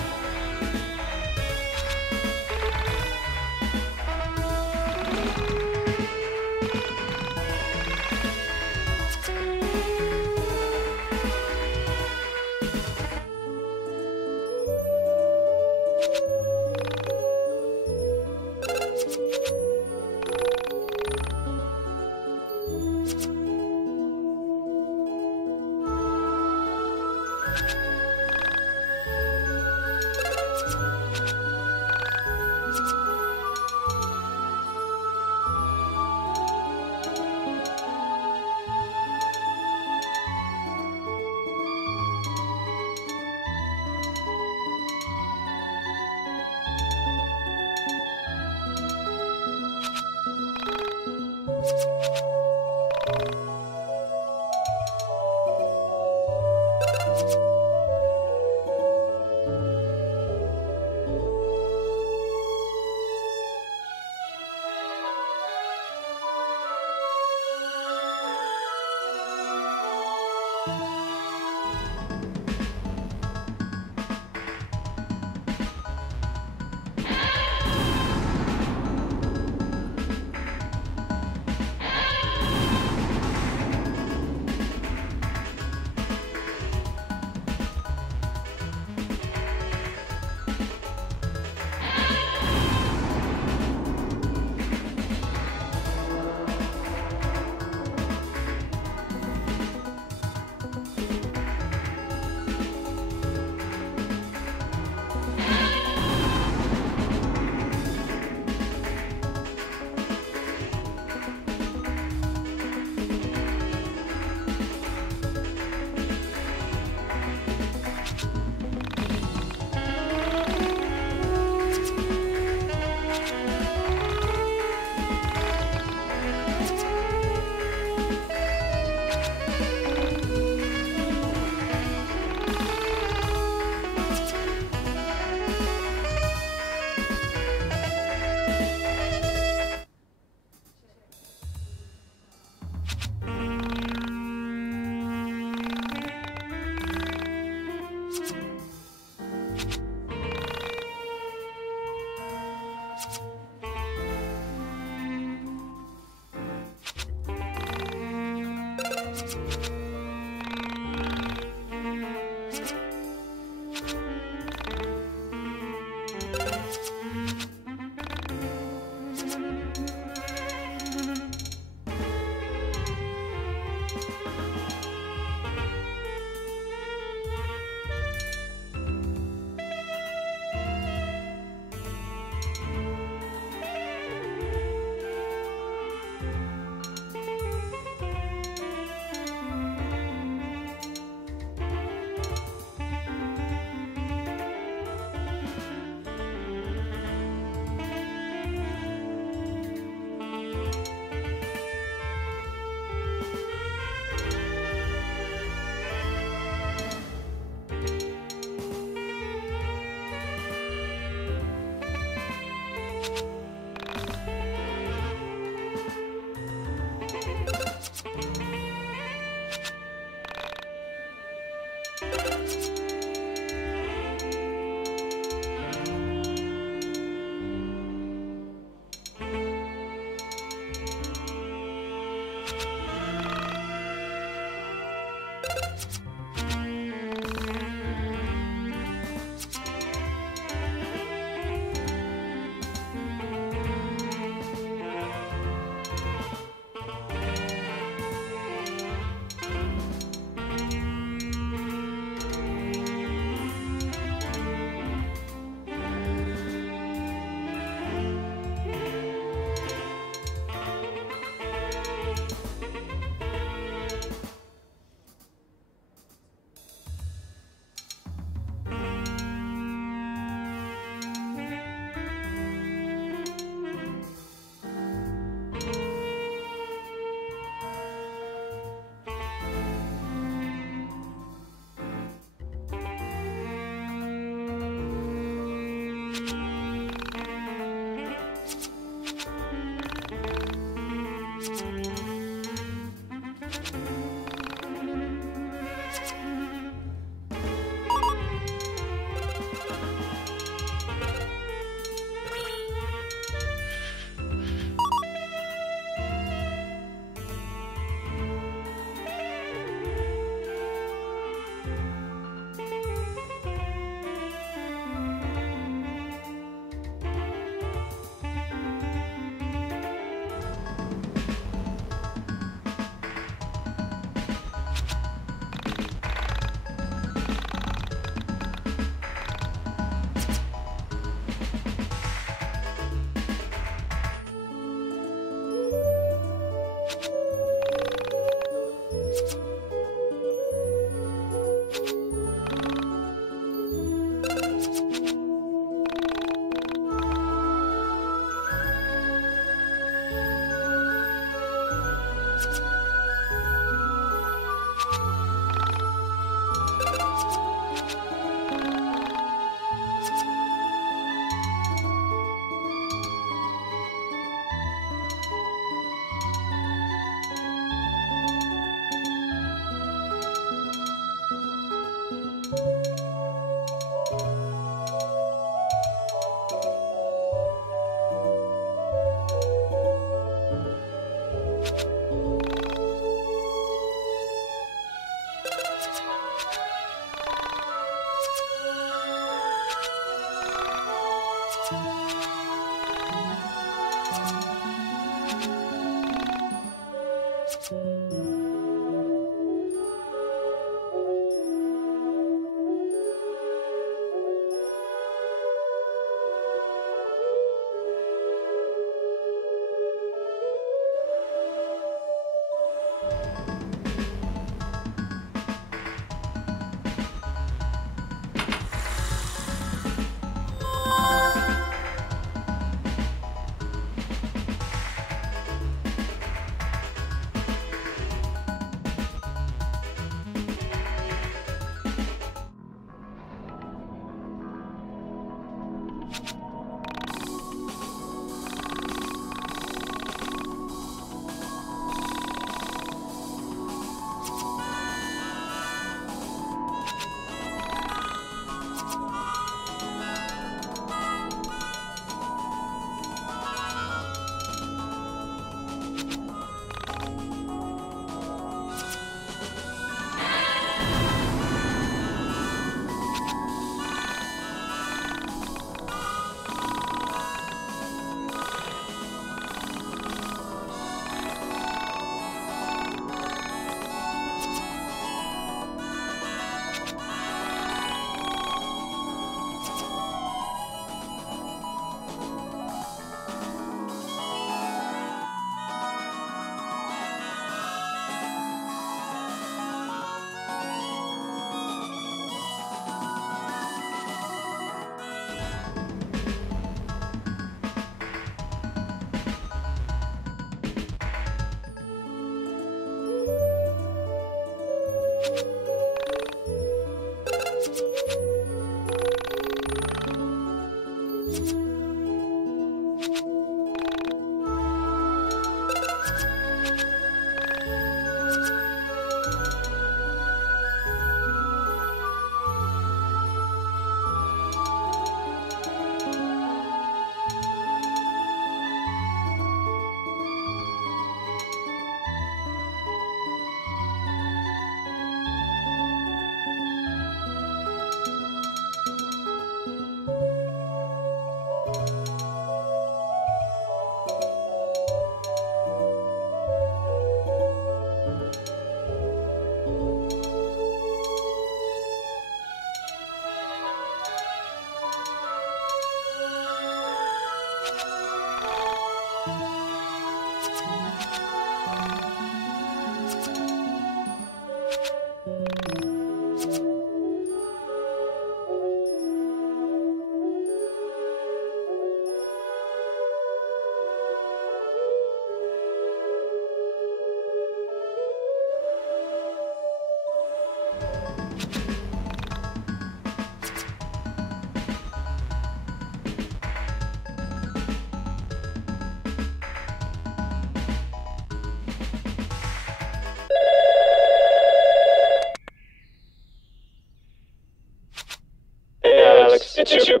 It's your...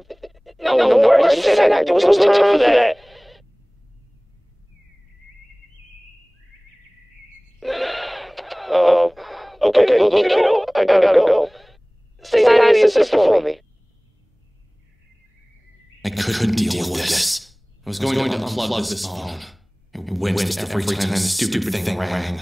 No more. I said that. There was no time for that. Oh, okay, look, I gotta go. Say hi to your sister for me. I couldn't deal with this. I was going to unplug this phone. I winced every time the stupid thing rang.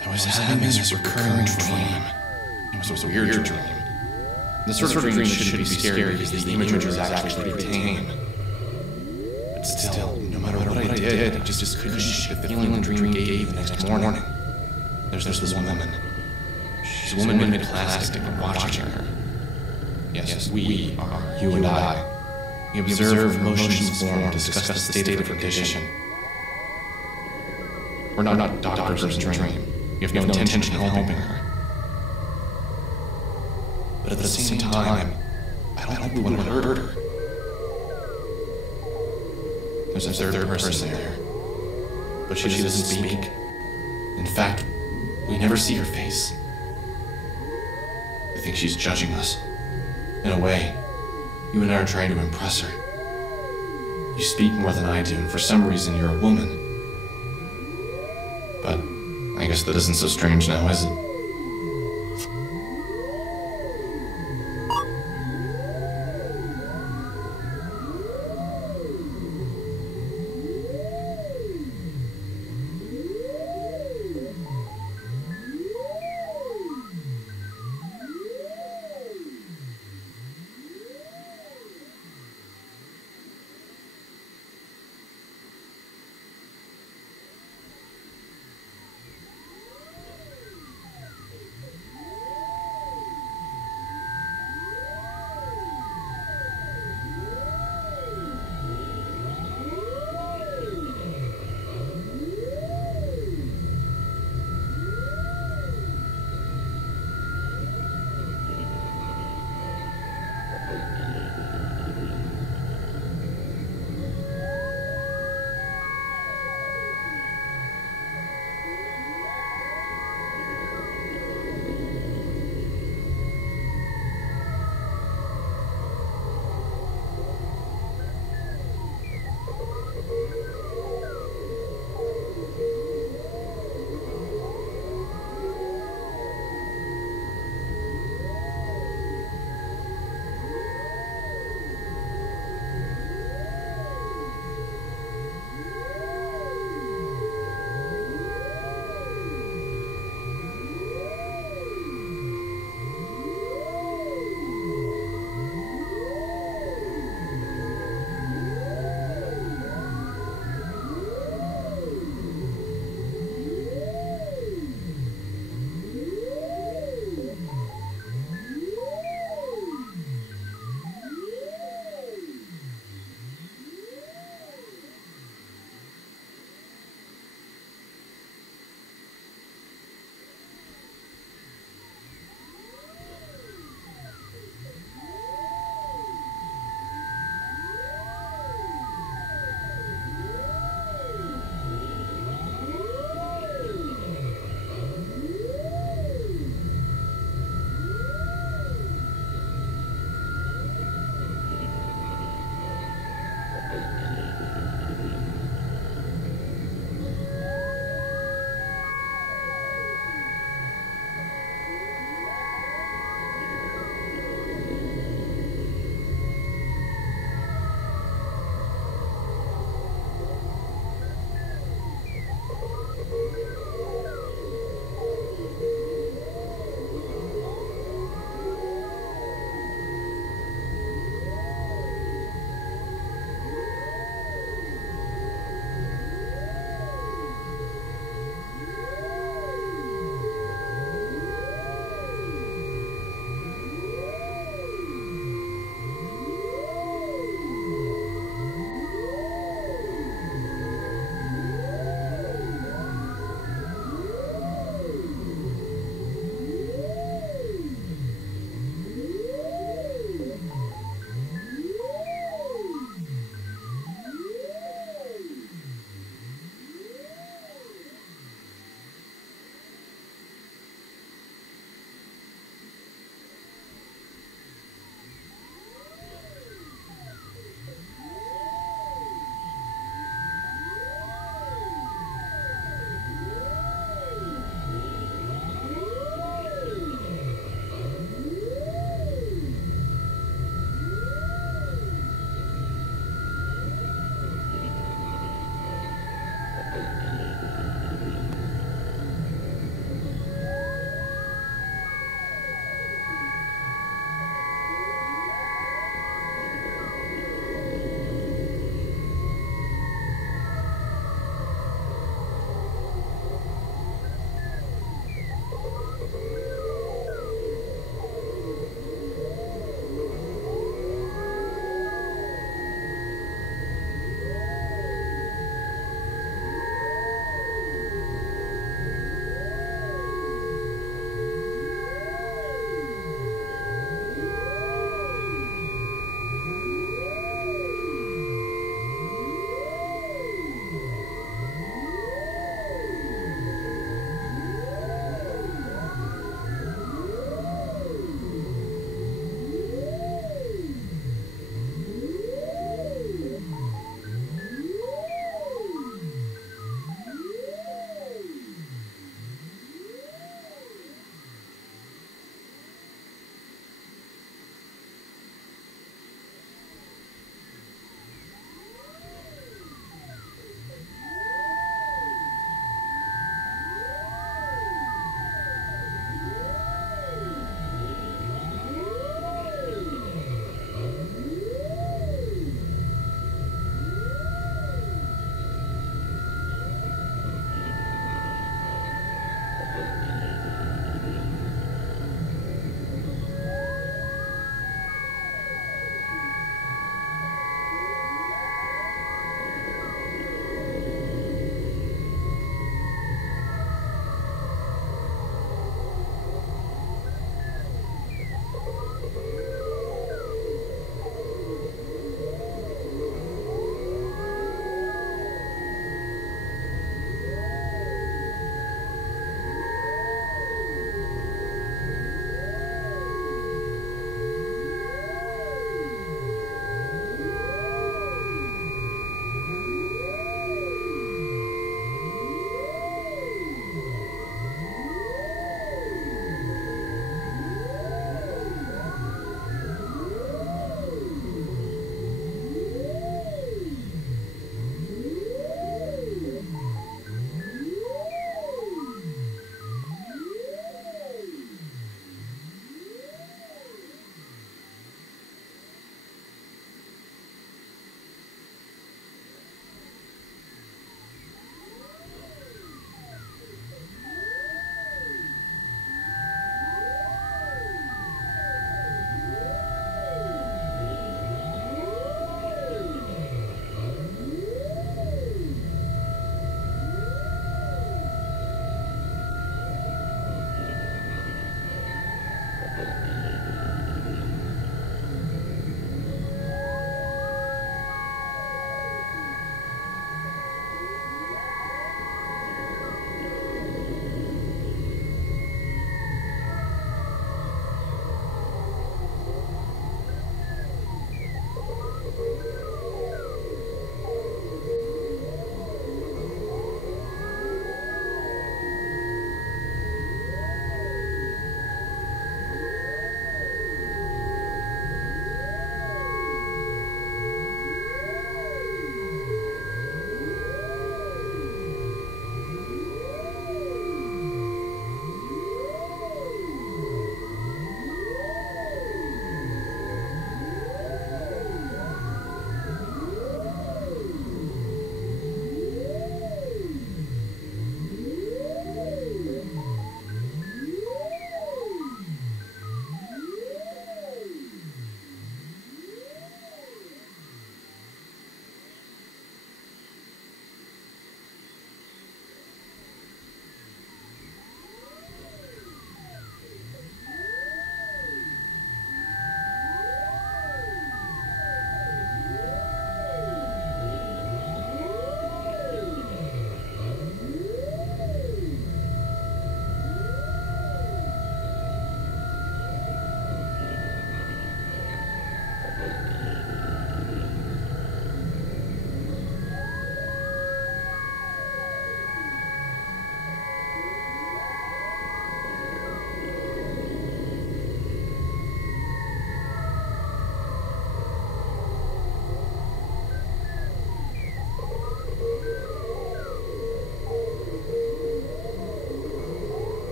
I was having this recurring dream. It was a weird dream. The sort of dream shouldn't be scary because the imagery is actually pretty tame. But still, no matter what I did, I just couldn't shake the feeling the dream gave the next morning. There's this woman. She's a woman made of plastic and watching her. Yes, we are, you and I. We observe emotions form, discuss the state of her condition. We're not doctors in the dream. You have no intention of helping her. But at the same time, I don't think we want to hurt her. There's a third person there, but she doesn't speak. In fact, we never see her face. I think she's judging us. In a way, you and I are trying to impress her. You speak more than I do, and for some reason you're a woman. But I guess that isn't so strange now, is it?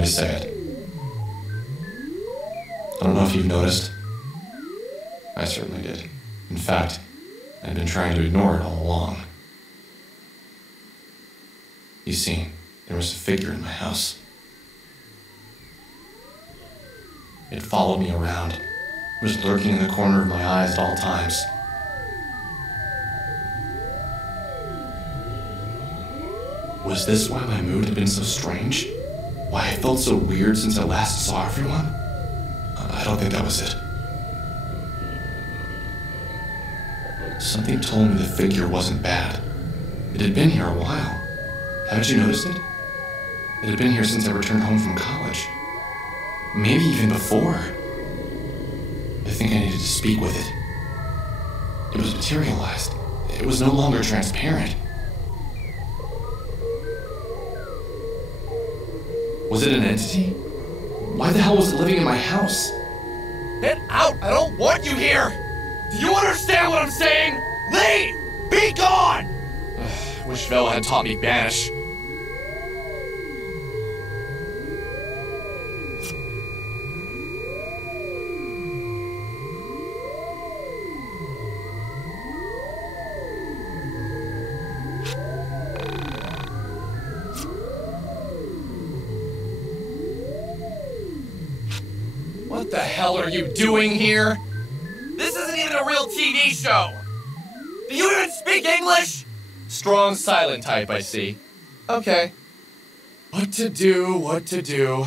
going to say it. I don't know if you've noticed. I certainly did. In fact, I'd been trying to ignore it all along. You see, there was a figure in my house. It followed me around. It was lurking in the corner of my eyes at all times. Was this why my mood had been so strange? Why I felt so weird since I last saw everyone? I don't think that was it. Something told me the figure wasn't bad. It had been here a while. Haven't you noticed it? It had been here since I returned home from college. Maybe even before. I think I needed to speak with it. It was materialized. It was no longer transparent. Was it an entity? Why the hell was it living in my house? Get out! I don't want you here! Do you understand what I'm saying? Leave! Be gone! Wish Vela had taught me Banish. What the hell are you doing here? This isn't even a real TV show! Do you even speak English? Strong silent type, I see. Okay. What to do, what to do.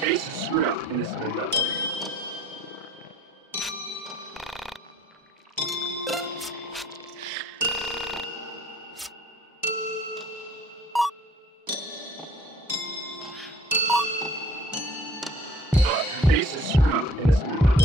Face is screwed up in this window. Face is screwed up in this window.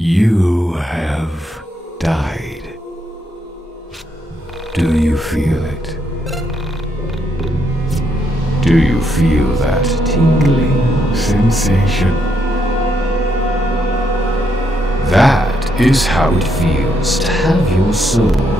You have died. Do you feel it? Do you feel that tingling sensation? That is how it feels to have your soul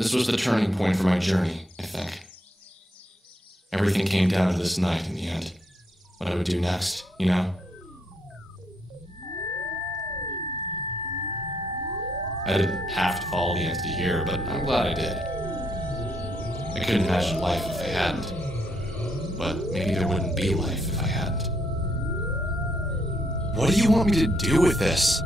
This was the turning point for my journey, I think. Everything came down to this night in the end. What I would do next, you know? I didn't have to follow the entity here, but I'm glad I did. I couldn't imagine life if I hadn't. But maybe there wouldn't be life if I hadn't. What do you want me to do with this?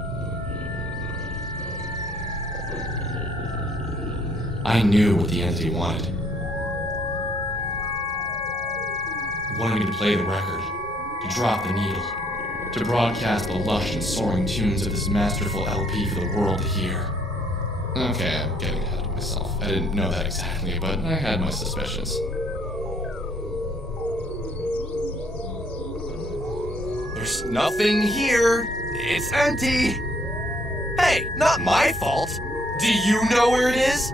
I knew what the entity wanted. It wanted me to play the record, to drop the needle, to broadcast the lush and soaring tunes of this masterful LP for the world to hear. Okay, I'm getting ahead of myself. I didn't know that exactly, but I had my suspicions. There's nothing here. It's empty. Hey, not my fault. Do you know where it is?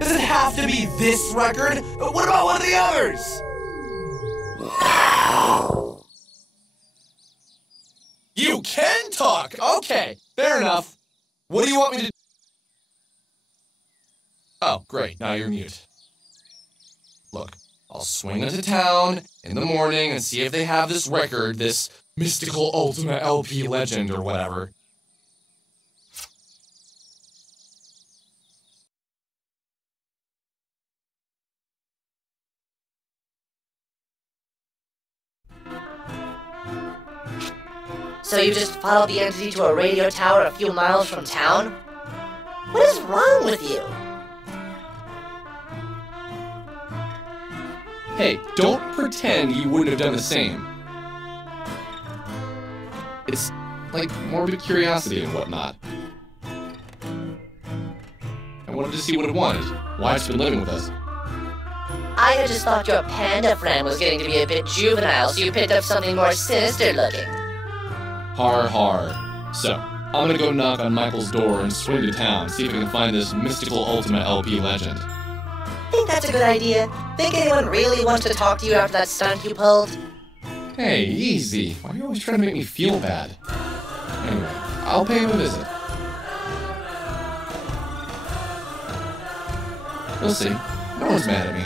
Does it have to be this record? What about one of the others? You can talk! Okay, fair enough. What do you want me to... Oh, great, now you're mute. Look, I'll swing into town in the morning and see if they have this record, this mystical ultimate LP legend or whatever. So you just followed the entity to a radio tower a few miles from town? What is wrong with you? Hey, don't pretend you wouldn't have done the same. It's like morbid curiosity and whatnot. I wanted to see what it wanted, why it's been living with us. I had just thought your panda friend was getting to be a bit juvenile, so you picked up something more sinister looking. Har har. So, I'm gonna go knock on Michael's door and swing to town, see if I can find this mystical ultimate LP legend. Think that's a good idea? Think anyone really wants to talk to you after that stunt you pulled? Hey, easy. Why are you always trying to make me feel bad? Anyway, I'll pay him a visit. We'll see. No one's mad at me.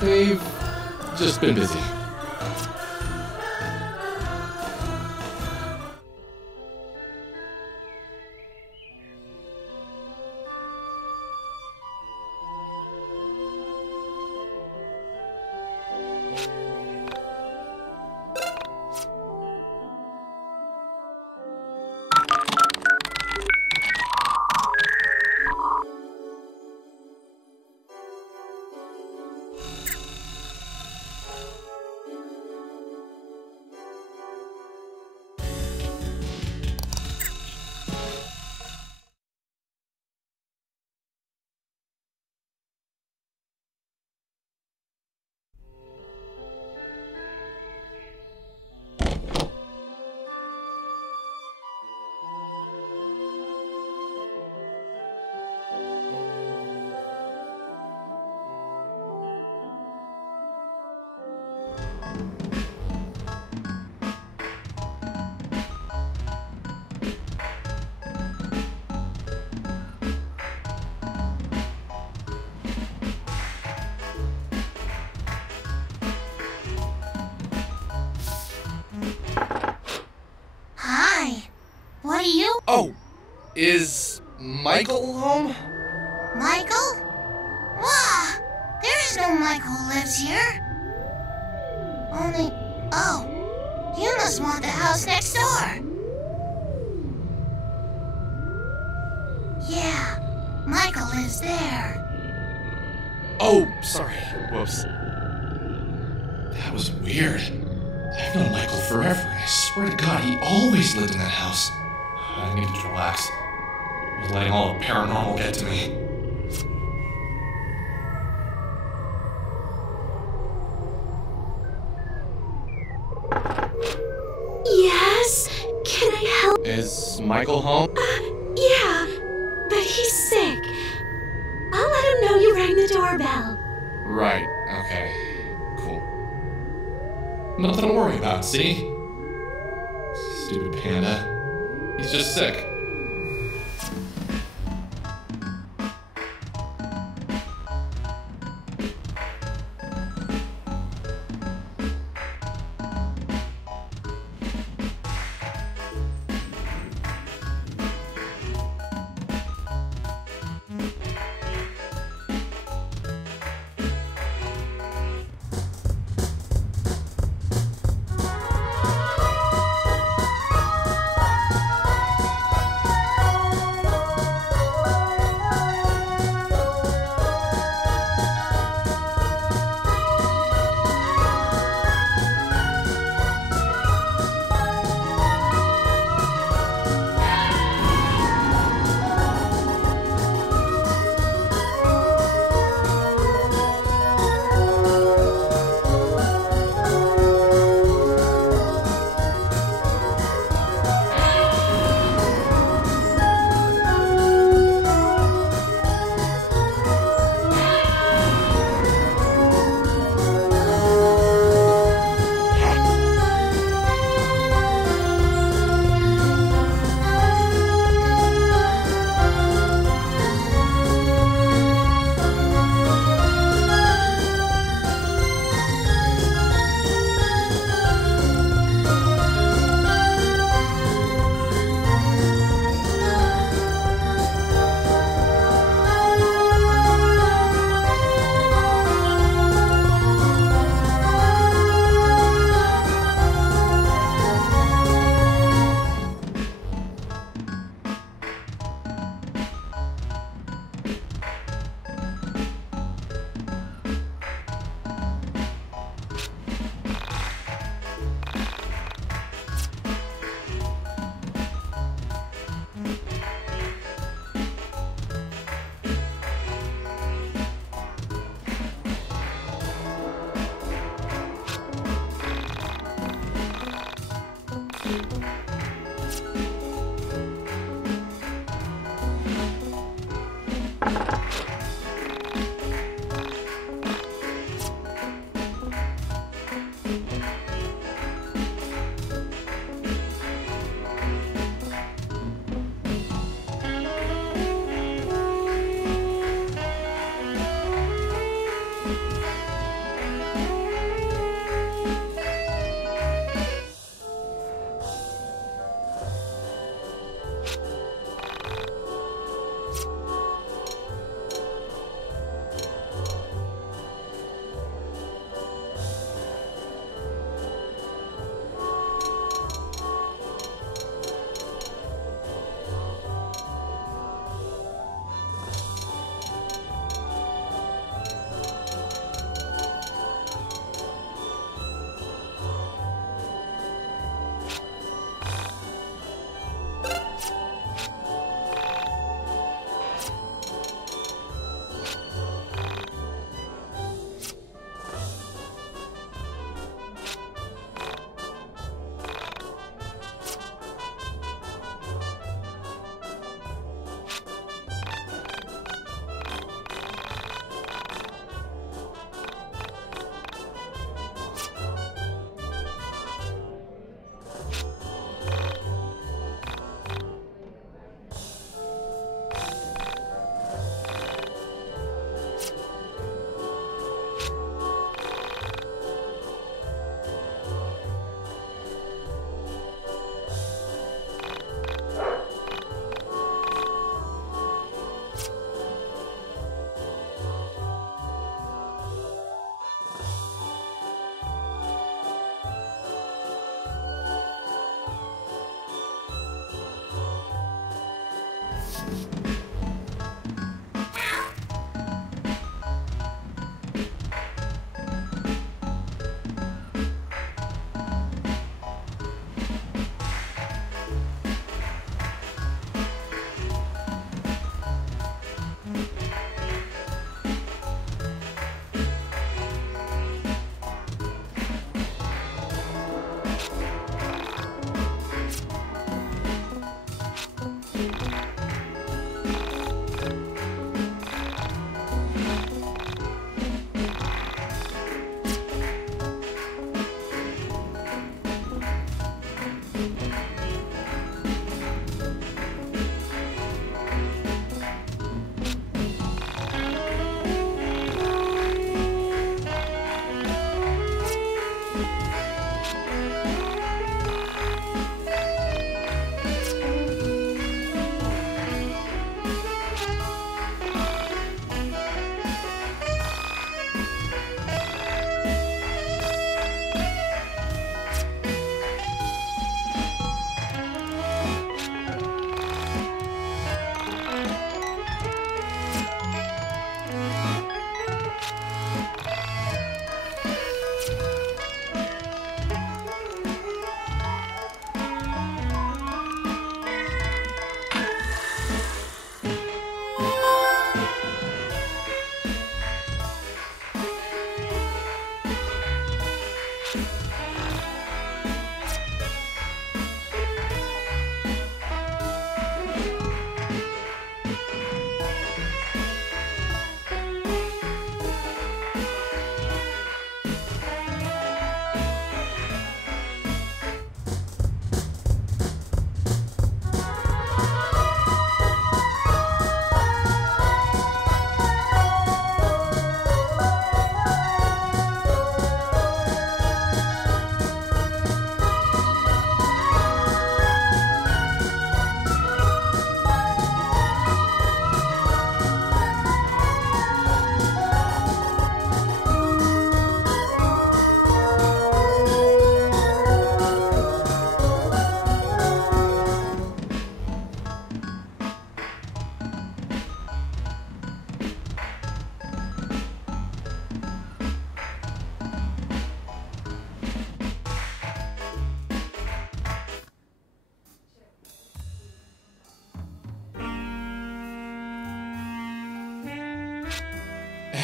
They've just been busy. Oh, is Michael home? Michael? Wah! There is no Michael who lives here. Only... Oh, you must want the house next door. Yeah, Michael lives there. Oh, sorry. Whoops. That was weird. I've known Michael forever, and I swear to God, he always lived in that house. I needed to relax. I was letting all the paranormal get to me. Yes? Can I help? Is Michael home? Yeah, but he's sick. I'll let him know you rang the doorbell. Right, okay. Cool. Nothing to worry about, see? Stupid panda. He's just sick.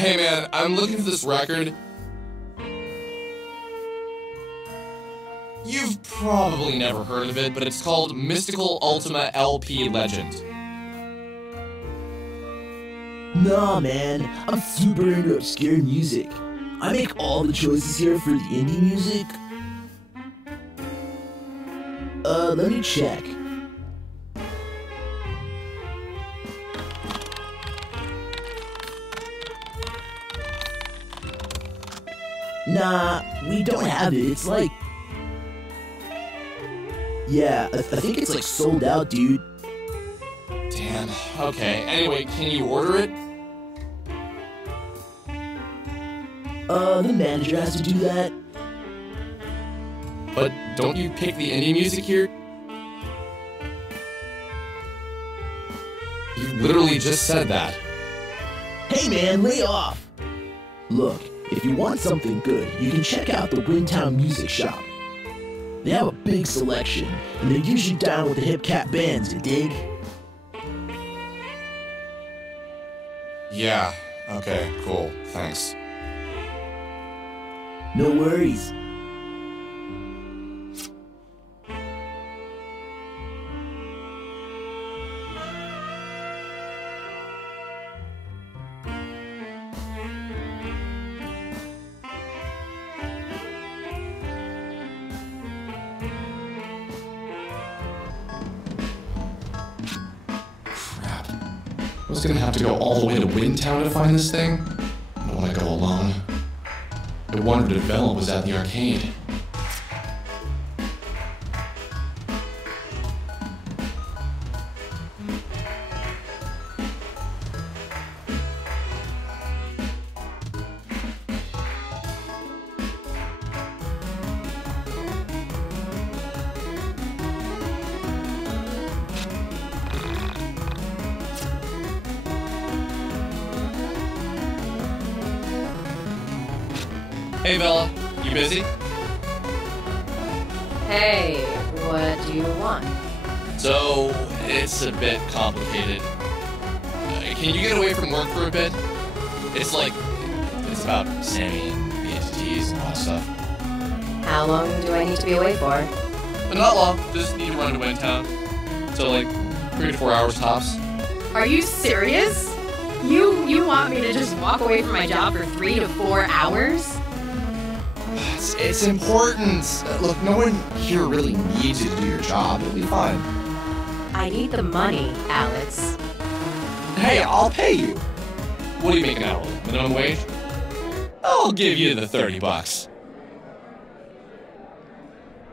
Hey man, I'm looking for this record. You've probably never heard of it, but it's called Mystical Ultima LP Legend. Nah, man, I'm super into obscure music. I make all the choices here for the indie music. Let me check. Nah, we don't have it. It's like... Yeah, I think it's like sold out, dude. Damn, okay. Anyway, can you order it? The manager has to do that. But don't you pick the indie music here? You literally just said that. Hey man, lay off! Look, if you want something good, you can check out the Windtown Music Shop. They have a big selection, and they're usually down with the hip cat bands, you dig? Yeah, okay, cool, thanks. No worries. I was gonna have to go all the way to Windtown to find this thing. I don't wanna go alone. I wondered if Bella was at the arcade. Hey Bella, you busy? Hey, what do you want? So, it's a bit complicated. Can you get away from work for a bit? It's about Sammy and the entities and all that stuff. How long do I need to be away for? But not long, just need to run to Windtown. So 3 to 4 hours tops. Are you serious? You want me to just walk away from my job for 3 to 4 hours? It's important. Look, no one here really needs you to do your job. It'll be fine. I need the money, Alex. Hey, I'll pay you. What are you making out of? Minimum wage? I'll give you the $30.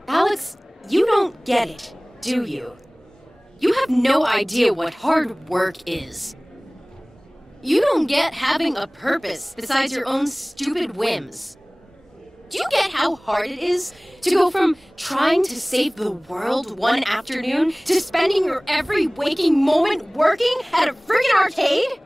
Alex, you don't get it, do you? You have no idea what hard work is. You don't get having a purpose besides your own stupid whims. Do you get how hard it is to go from trying to save the world one afternoon to spending your every waking moment working at a friggin' arcade?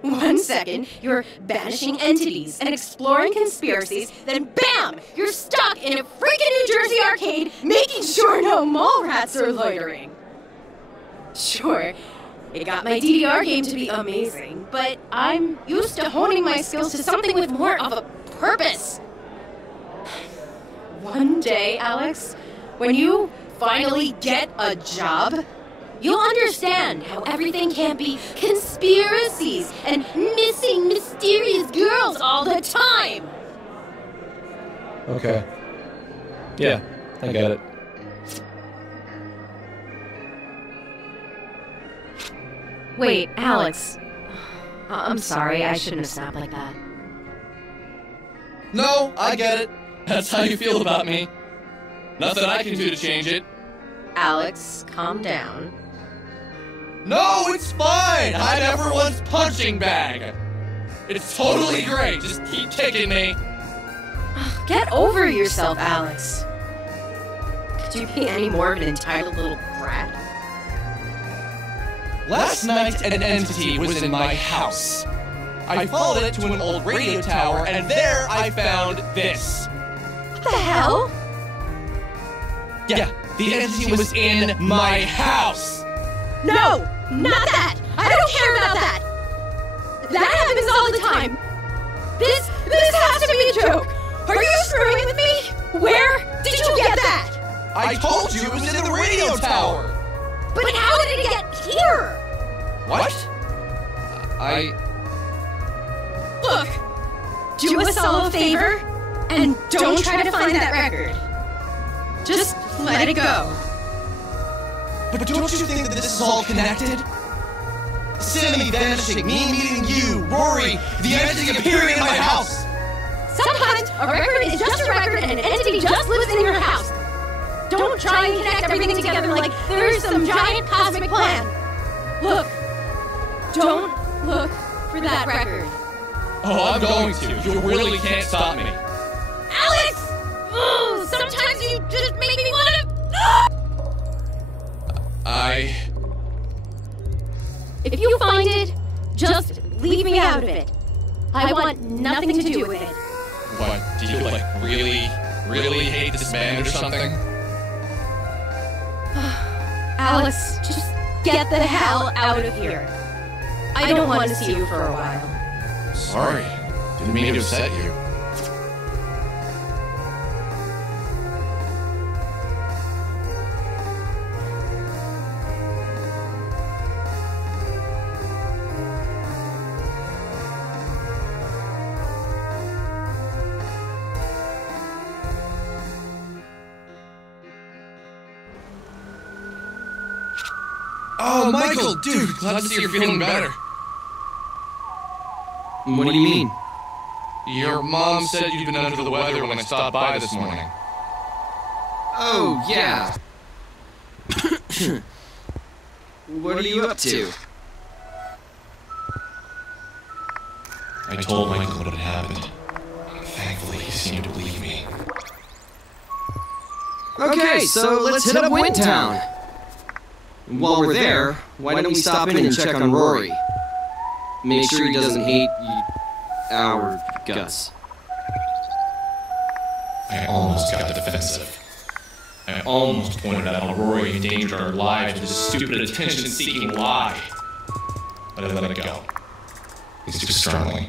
1 second, you're banishing entities and exploring conspiracies, then BAM! You're stuck in a freaking New Jersey arcade making sure no mall rats are loitering. Sure, it got my DDR game to be amazing, but I'm used to honing my skills to something with more of a purpose. One day, Alex, when you finally get a job, you'll understand how everything can't be conspiracies and missing mysterious girls all the time. Okay. Yeah, I get it. Wait, Alex. I'm sorry, I shouldn't have snapped like that. No, I get it. That's how you feel about me. Nothing I can do to change it. Alex, calm down. No, it's fine! I'm everyone's punching bag! It's totally great, just keep kicking me. Get over yourself, Alex. Could you be any more of an entitled little brat? Last night, an entity was in my house. I followed it to an old radio tower, and there I found this. What the hell? Yeah, the entity was in my house! No! Not that! I don't care about that! That happens all the time! This has to be a joke! Are you screwing with me? Where did you get that? I told you it was in the radio tower! But how did it get here? What? Look, do us all a favor and don't try to find that record. Just let it go. But don't you think that this is all connected? Sammy vanishing, me meeting you, Rory, the entity appearing in my house! Sometimes a record is just a record and an entity just lives in your house. Don't try and connect everything together like there's some giant cosmic plan. Look, don't look for that record. Oh, I'm going to. You really can't stop me. Alex! Oh, sometimes you just make me want to... If you find it, just leave me out of it. I want nothing to do with it. What, do you, really hate this band or something? Alex, just get the hell out of here. I don't want to see you for a while. Sorry. Didn't mean to upset you. Oh, Michael, dude, glad to see you're feeling better. What do you mean? Your mom said you'd been under the weather when I stopped by this morning. Oh, yeah. What are you up to? I told Michael what had happened. Thankfully, he seemed to believe me. Okay, so let's hit up Windtown. While we're there, why don't we stop in and check on Rory? Make sure he doesn't hate our guts. I almost got defensive. I almost pointed out how Rory endangered our lives with his stupid attention-seeking lie. But I let it go. He's too strongly.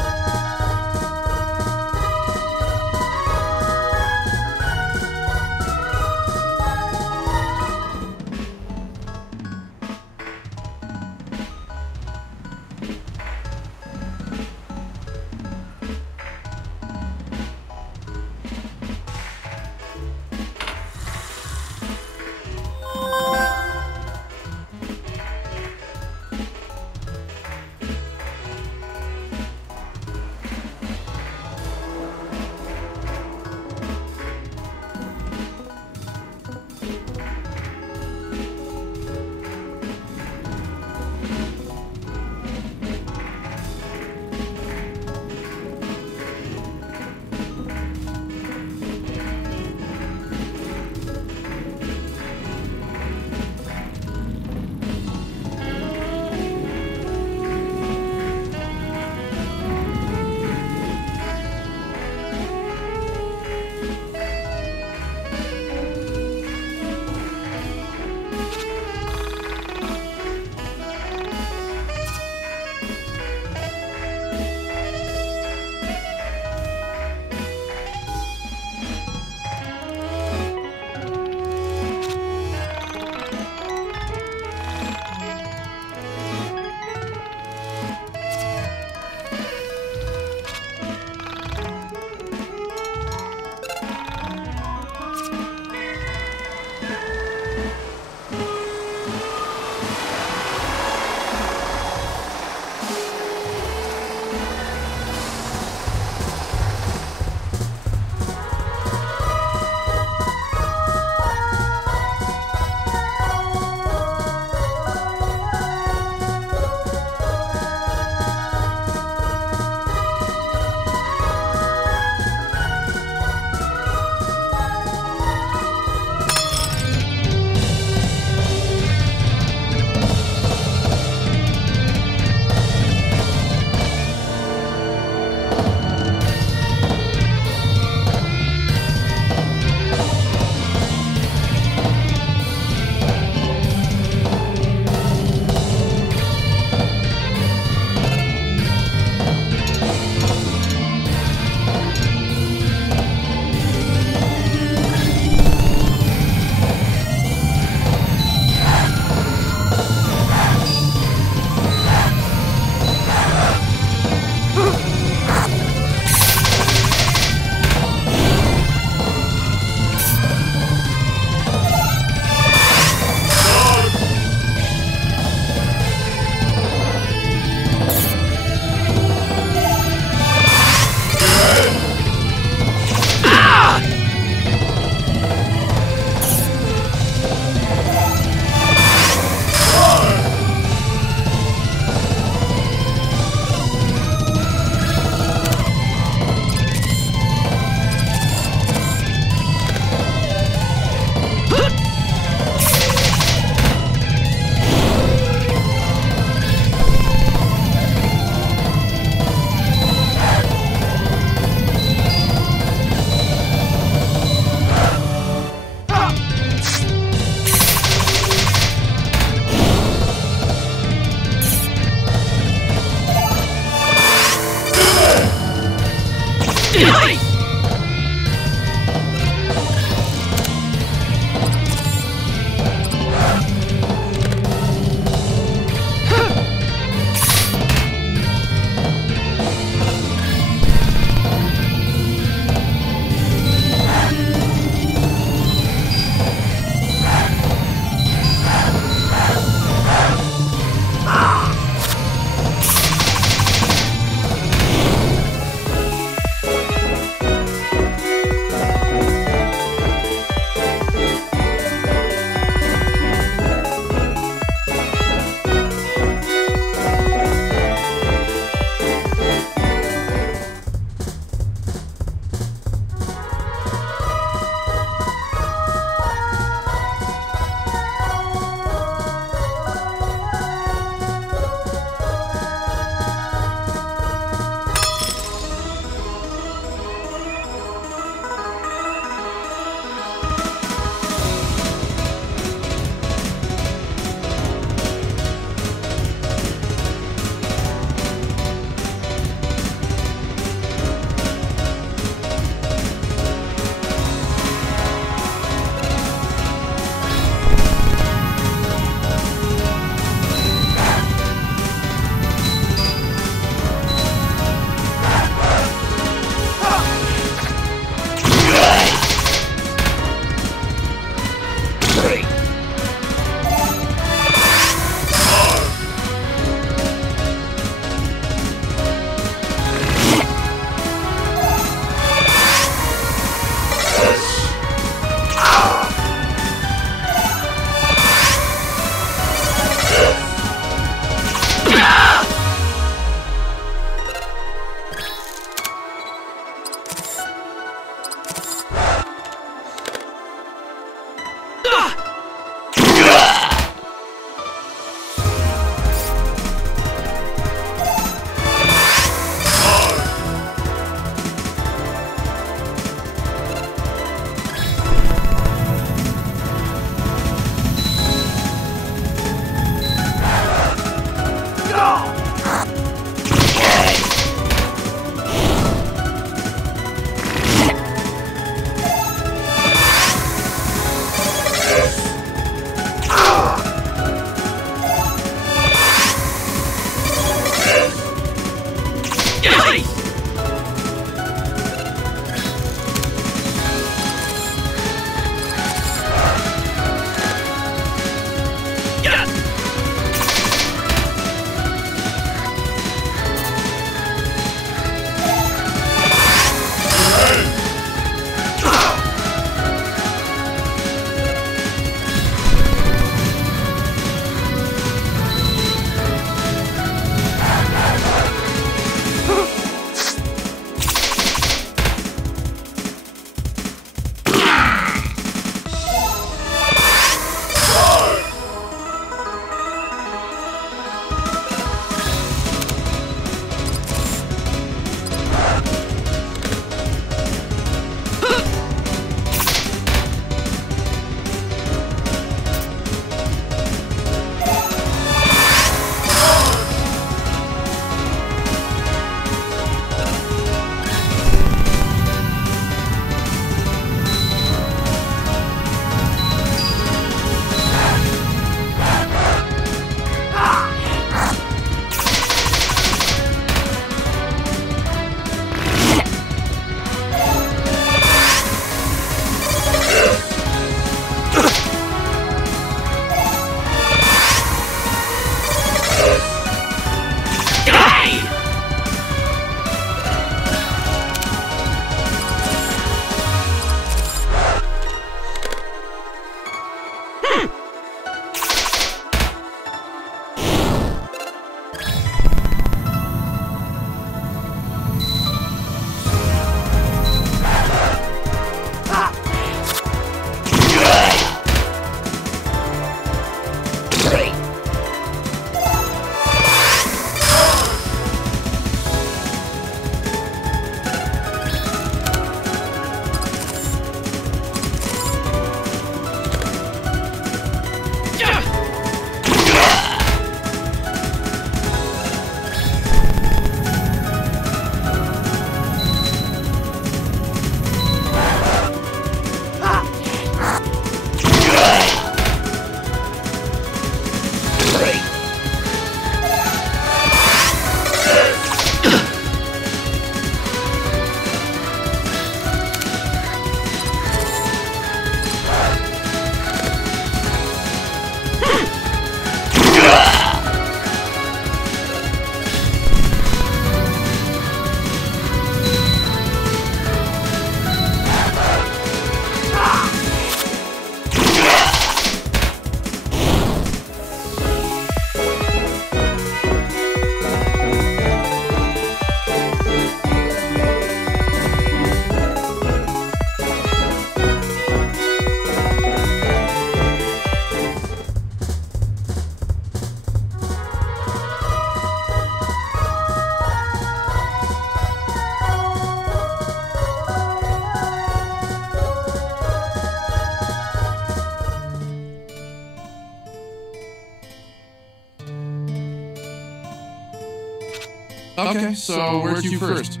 Okay, so where to first?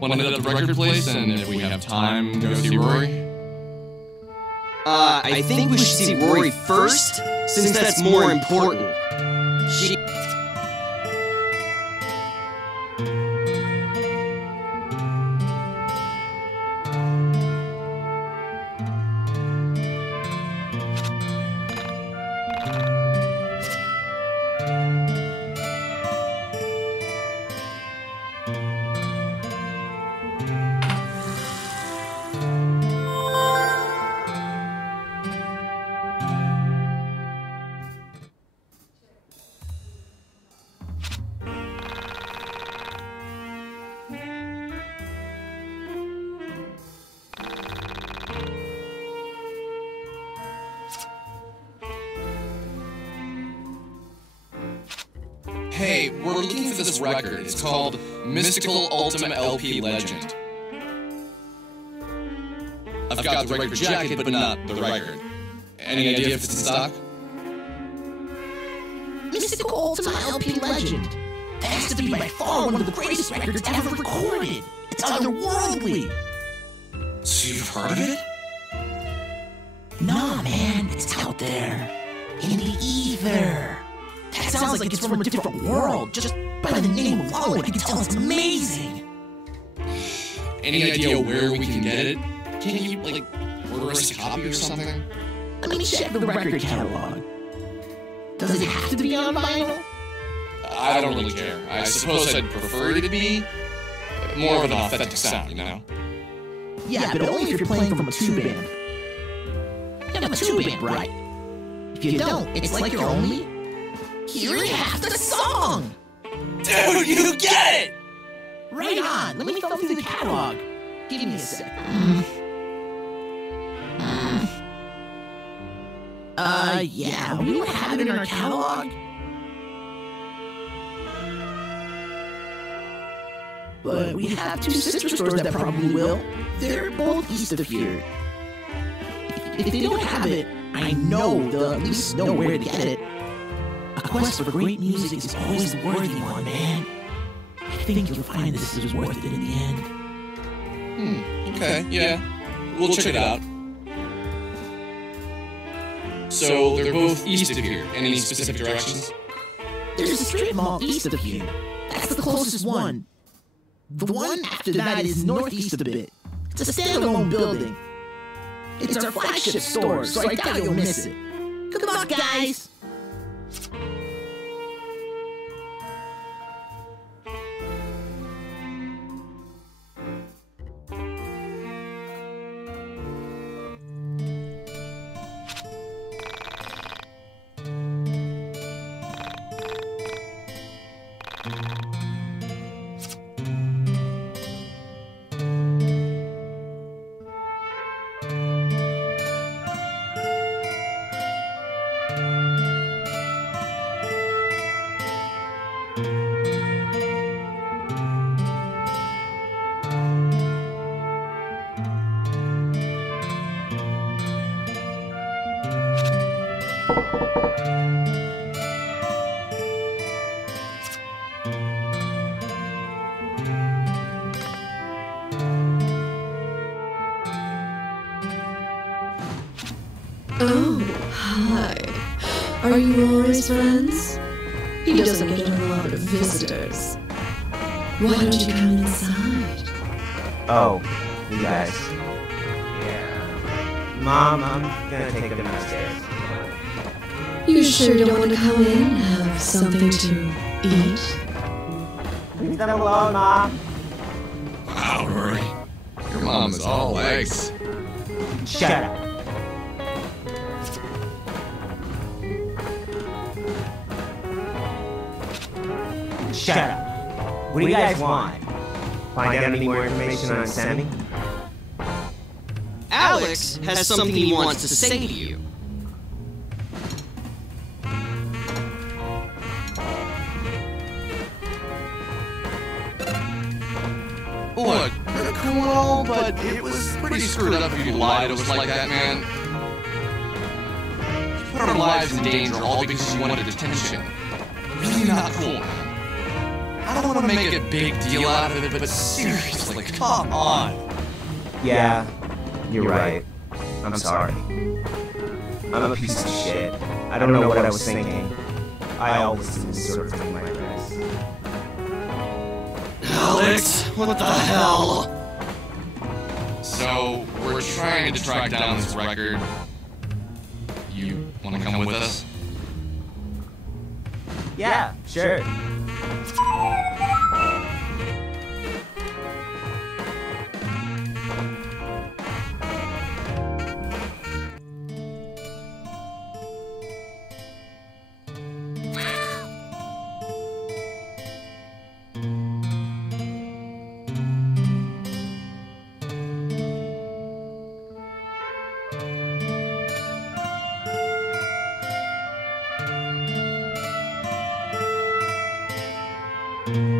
Want to hit up the record place, and if we have time, go see Rory? I think we should see Rory first, since that's more important. She... Hey, we're looking for this record. It's called Mystical Ultima LP Legend. I've got the record jacket, but not the record. Any idea if it's in stock? Mystical Ultima LP Legend. That has to be by far one of the greatest records ever recorded. It's otherworldly. So you've heard of it? Nah, man, it's out there. In the ether. That sounds like it's from a different world. Just by the name alone, I can tell it's amazing. Any idea where we can get it? Can't you, like, order us a copy or something? Let me check the record catalog. Does it have to be on vinyl? I don't really care. I suppose I'd prefer it to be more of an authentic sound, you know? Yeah, but only if you're playing from a tube amp. You have a tube amp, right? If you don't, it's like you're only hearing half the song! Dude, you get it! Right on! Let me go through the catalog. Give me a sec. Yeah, we don't have it in our catalog. But we have two sister stores that probably will. They're both east of here. If they don't have it, I know they'll at least know where to get it. A quest for great music is always the worthy one, man. I think you'll find this is worth it in the end. Okay, yeah. We'll check it out. So, they're both east of here. Any specific directions? There's a strip mall east of here. That's the closest one. The one after that is northeast a bit. It's a standalone building. It's our flagship store, so I doubt you'll miss it. Good luck, guys! Oh, hi. Are you Rory's friends? He doesn't get a lot of visitors. Why don't you come inside? Oh, you guys. Yeah. Mom, I'm gonna take them upstairs. You sure don't want to come in and have something to eat? Leave them alone, Mom. Wow, Rory. Your mom is all legs. Shut up. Shut up. What do you guys want? Find out any more information on Sammy? Alex has something he wants to say to you. Look, you're cool, but it was pretty screwed up if you lied to us like that, man. You put our lives in danger all because you wanted attention. Really not cool, man. I don't want to make a big deal out of it, but seriously, come on. Yeah, you're right. I'm sorry. I'm a piece of shit. I don't know what I was thinking. I always do this sort of thing like this. Alex, what the hell? So, we're trying to track down this record. You want to come with us? Yeah, sure. you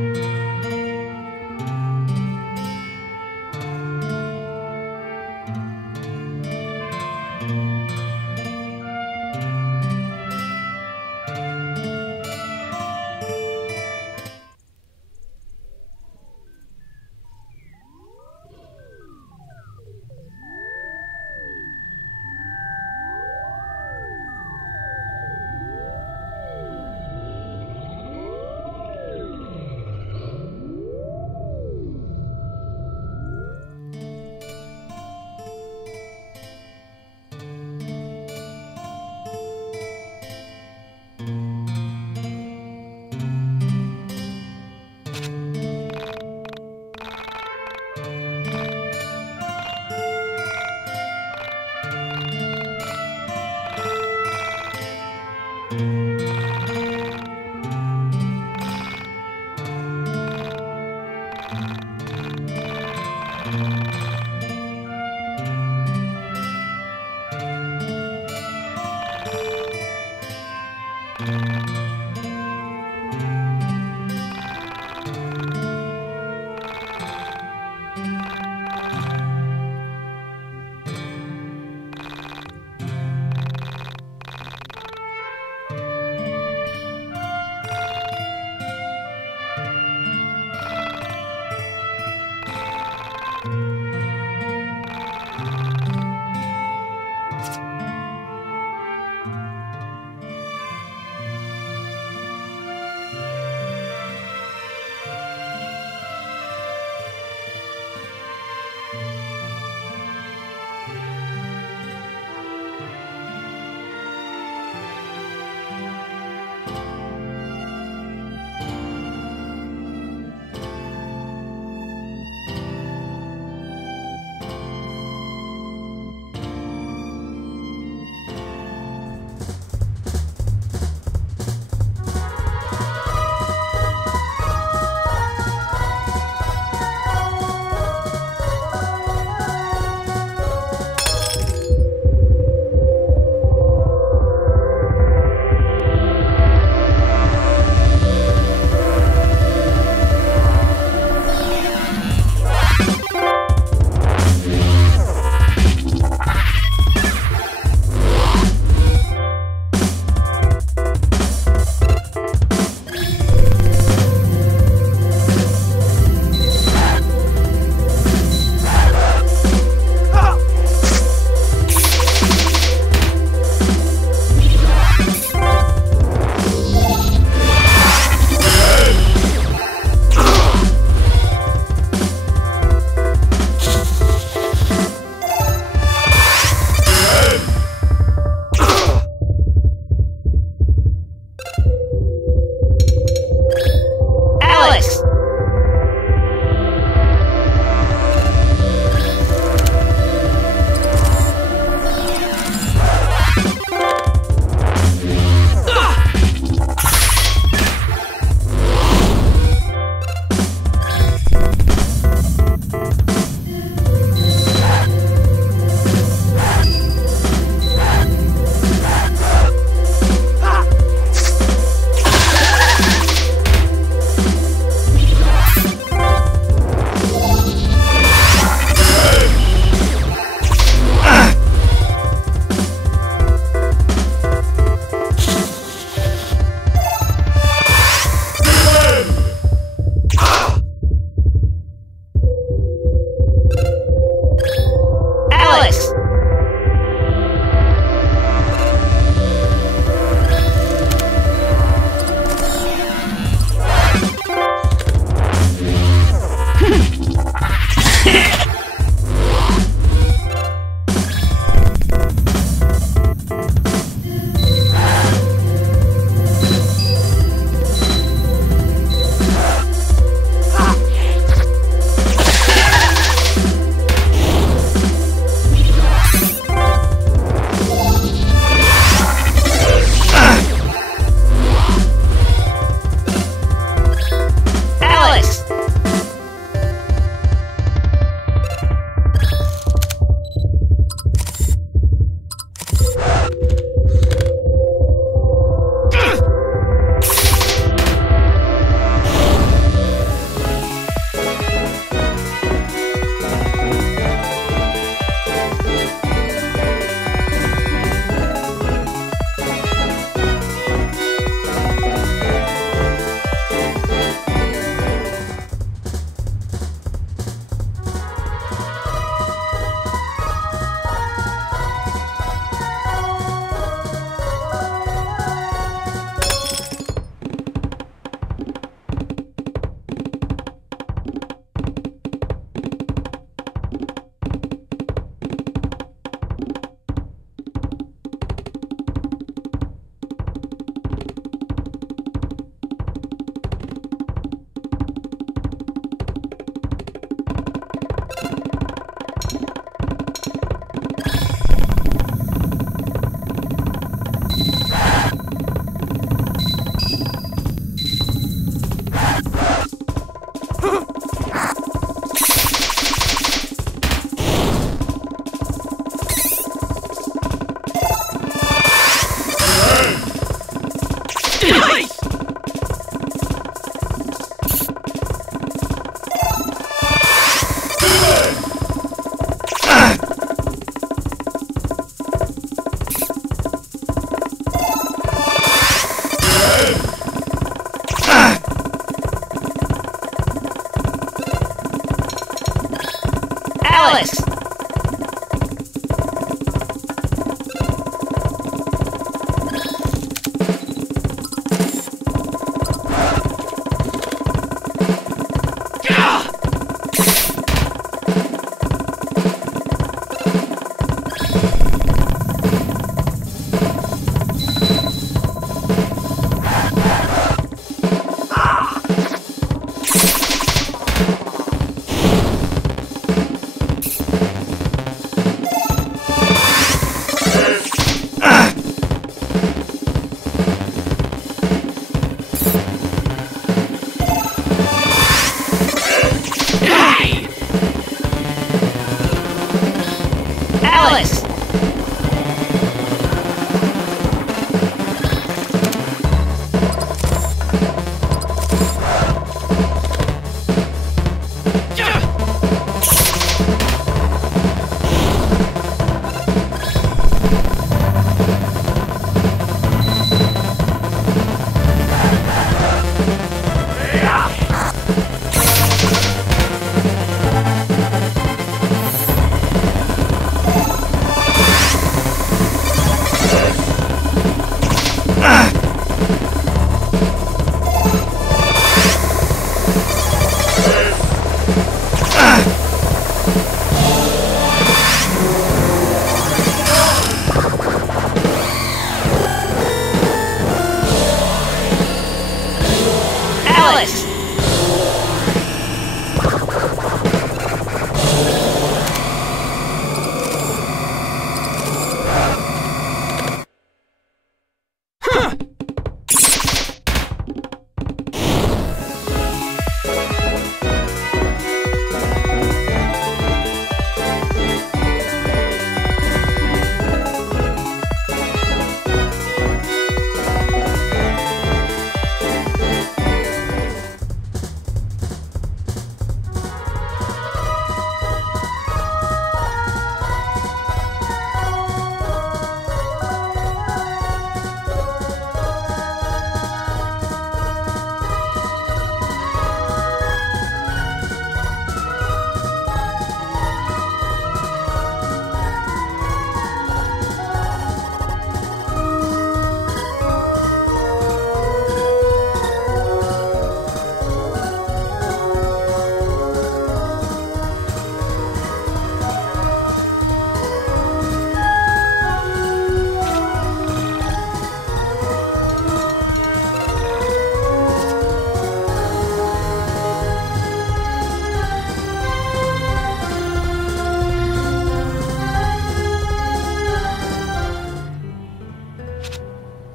Alice!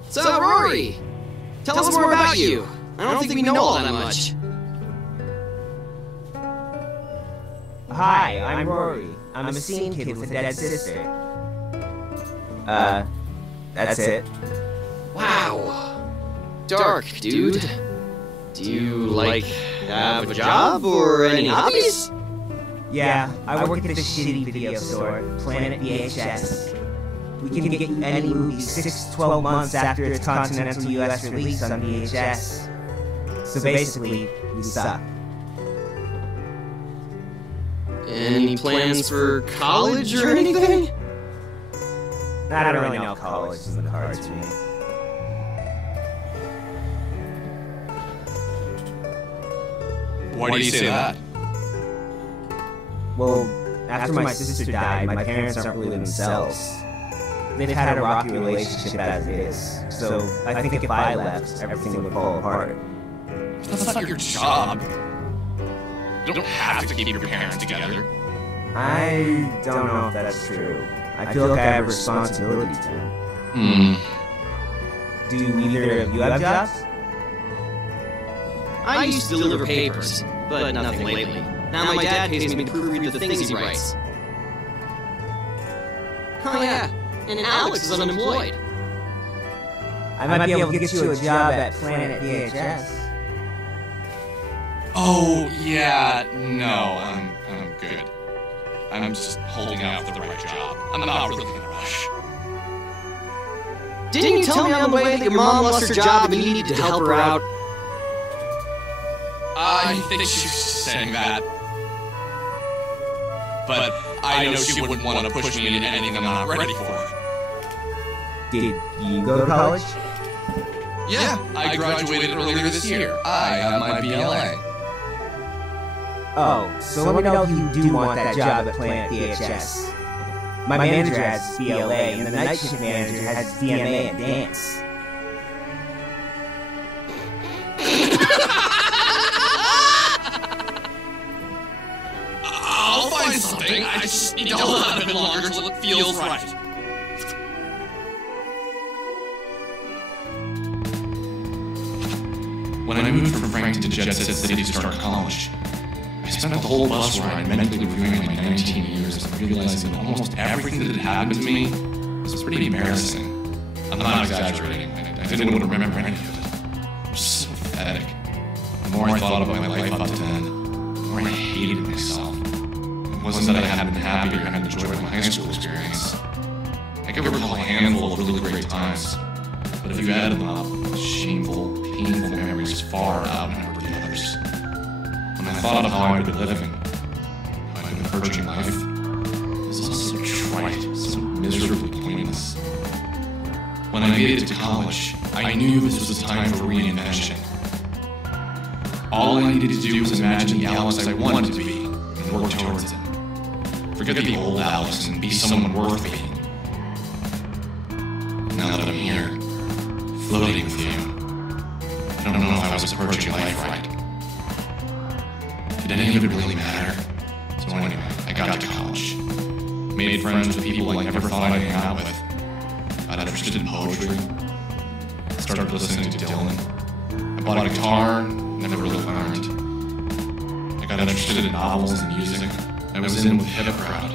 So, Rory, tell us more about you. I don't think we know all that much. Hi, I'm Rory. I'm a scene kid with a dead sister. That's it. Wow. Dark, dude. Do you, like, have a job or any hobbies? Yeah, I work at this shitty video store, Planet VHS. We can get you any movie 6 to 12 months after its continental US release on VHS. So basically, we suck. Any plans for college or anything? I don't really know if college is in the cards for me. Why do you say that? Well, after my sister died, my parents aren't really themselves. They've had a rocky relationship as it is, so I think if I left, everything would fall apart. That's not your job. You don't have to keep your parents together. I don't know if that's true. I feel like I have a responsibility to them. Do either of you have jobs? I used to deliver papers, but nothing lately. Now my dad pays me to proofread the things he writes. Oh yeah, and Alex is unemployed. I might be able to get you a job at Planet VHS. Oh, yeah, no, I'm good. I'm just holding out for the right job. I'm not really in a rush. Didn't you tell me on the way that your mom lost her job and you needed to help her out? I think she was saying that. But I know she wouldn't want to push me into anything I'm not ready for. Did you go to college? Yeah, I graduated earlier this year. I have my BLA. Oh, so let me know if you do want that job at Planet VHS. My manager has BLA, and the night shift manager has DMA at dance. I'll find something. I just need to hold on a bit longer until it feels right. When I moved from Frankton to Jet City to start college, I spent the whole bus ride mentally reviewing my 19 years and realizing that almost everything that had happened to me was pretty embarrassing. I'm not exaggerating. I didn't want to remember any of it. It was so pathetic. The more I thought about my life up to then, the more I hated myself. It wasn't that I hadn't been happy or hadn't enjoyed my high school experience. I could recall a handful of really great times, but if you added them up, the shameful, painful memories far outnumbered the others. When I thought of how I'd been living, how I'd been approaching life, it was all so trite, so miserably pointless. When I made it to college, I knew this was a time for reinvention. All I needed to do was imagine the Alex I wanted to be and work towards it. Forget the old Alex and be someone worth being. Now that I'm here, floating with you, I don't know if I was approaching life right. Did any of it really matter? So anyway, I got to college. Made friends with people I never thought I'd hang out with. Got interested in poetry. Started listening to Dylan. I bought a guitar, never really learned. I got interested in novels and music. I was in with the hip crowd.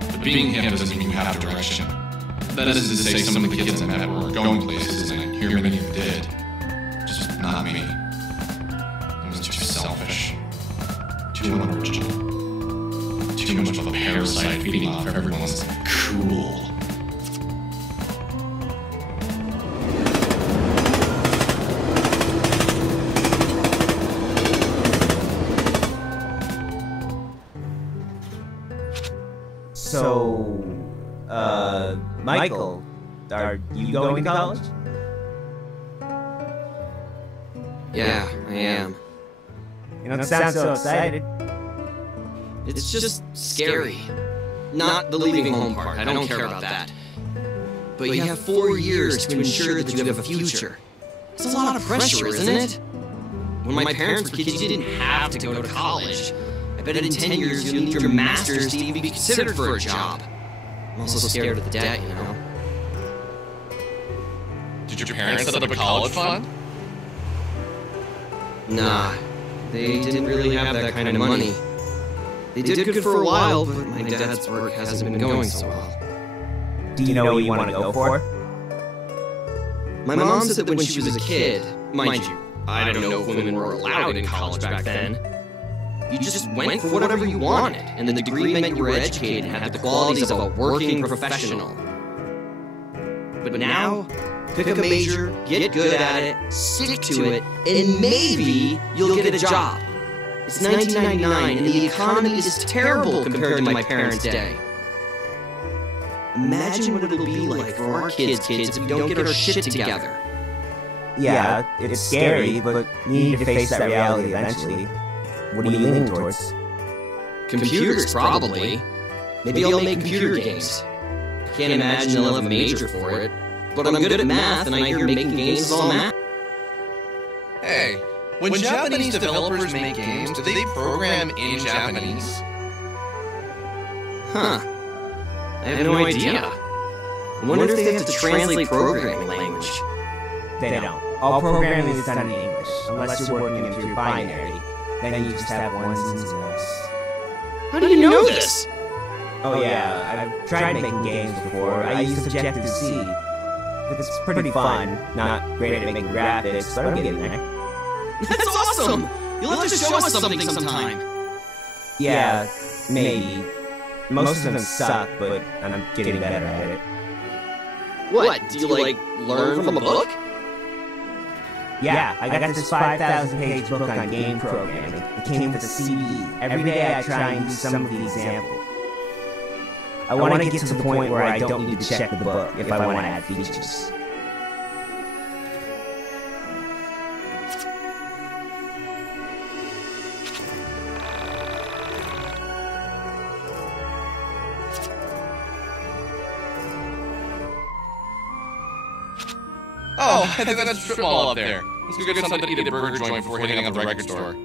But being hip doesn't mean you have direction. That isn't to say some of the kids I met were going places, and I hear many of them did. Just not me. I was too selfish. Too unoriginal. Too much of a parasite feeding off everyone's cool. So, Michael, are you going to college? Yeah, I am. You don't sound so excited. It's just scary. Not the leaving home part, I don't care about that. But you have 4 years to ensure that you have a future. It's a lot of pressure, isn't it? When my parents were kids, you didn't have to go to college. I bet in 10 years you'll need your master's to even be considered for a job. I'm also scared of the debt, you know? Did your parents set up a college fund? Nah, they didn't really have that kind of money. They did good for a while, but my dad's work hasn't been going so well. Do you know what you want to go for? My mom said that when she was a kid, mind you, I don't know if women were allowed in college back then. You just went for whatever you wanted, and the degree meant you were educated and had the qualities of a working professional. But now, pick a major, get good at it, stick to it, and maybe you'll get a job. It's 1999, and the economy is terrible compared to my parents' day. Imagine what it'll be like for our kids if we don't get our shit together. Yeah, it's scary, but you need to face that reality eventually. What are you leaning towards? Computers, probably. Maybe I'll make computer games. I can't imagine they'll have a major for it, but I'm good at math, and I hear making games is all math. Hey, when Japanese developers make games, do they program in Japanese? Huh. I have no idea. I wonder if they have to translate programming language. They don't. All programming is done in English, unless you're working into your binary. Then you just have ones and zeros. How do you know this? Oh yeah, I've tried making games before. I used Objective-C. It's pretty fun. Not great at making graphics, but I'm getting there. That's awesome! You'll have to show us something sometime. Yeah, maybe. Most of them suck, but I'm getting better at it. What, do you, like, learn from a book? Yeah, I got this 5,000-page book on game programming. It came with a CD. Every day I try and use some of the examples. I want to get to the point where I don't need to check the book if I want to add features. Oh, I think that's a strip mall up there. Let's go get something to eat at a burger joint before hitting up the record store.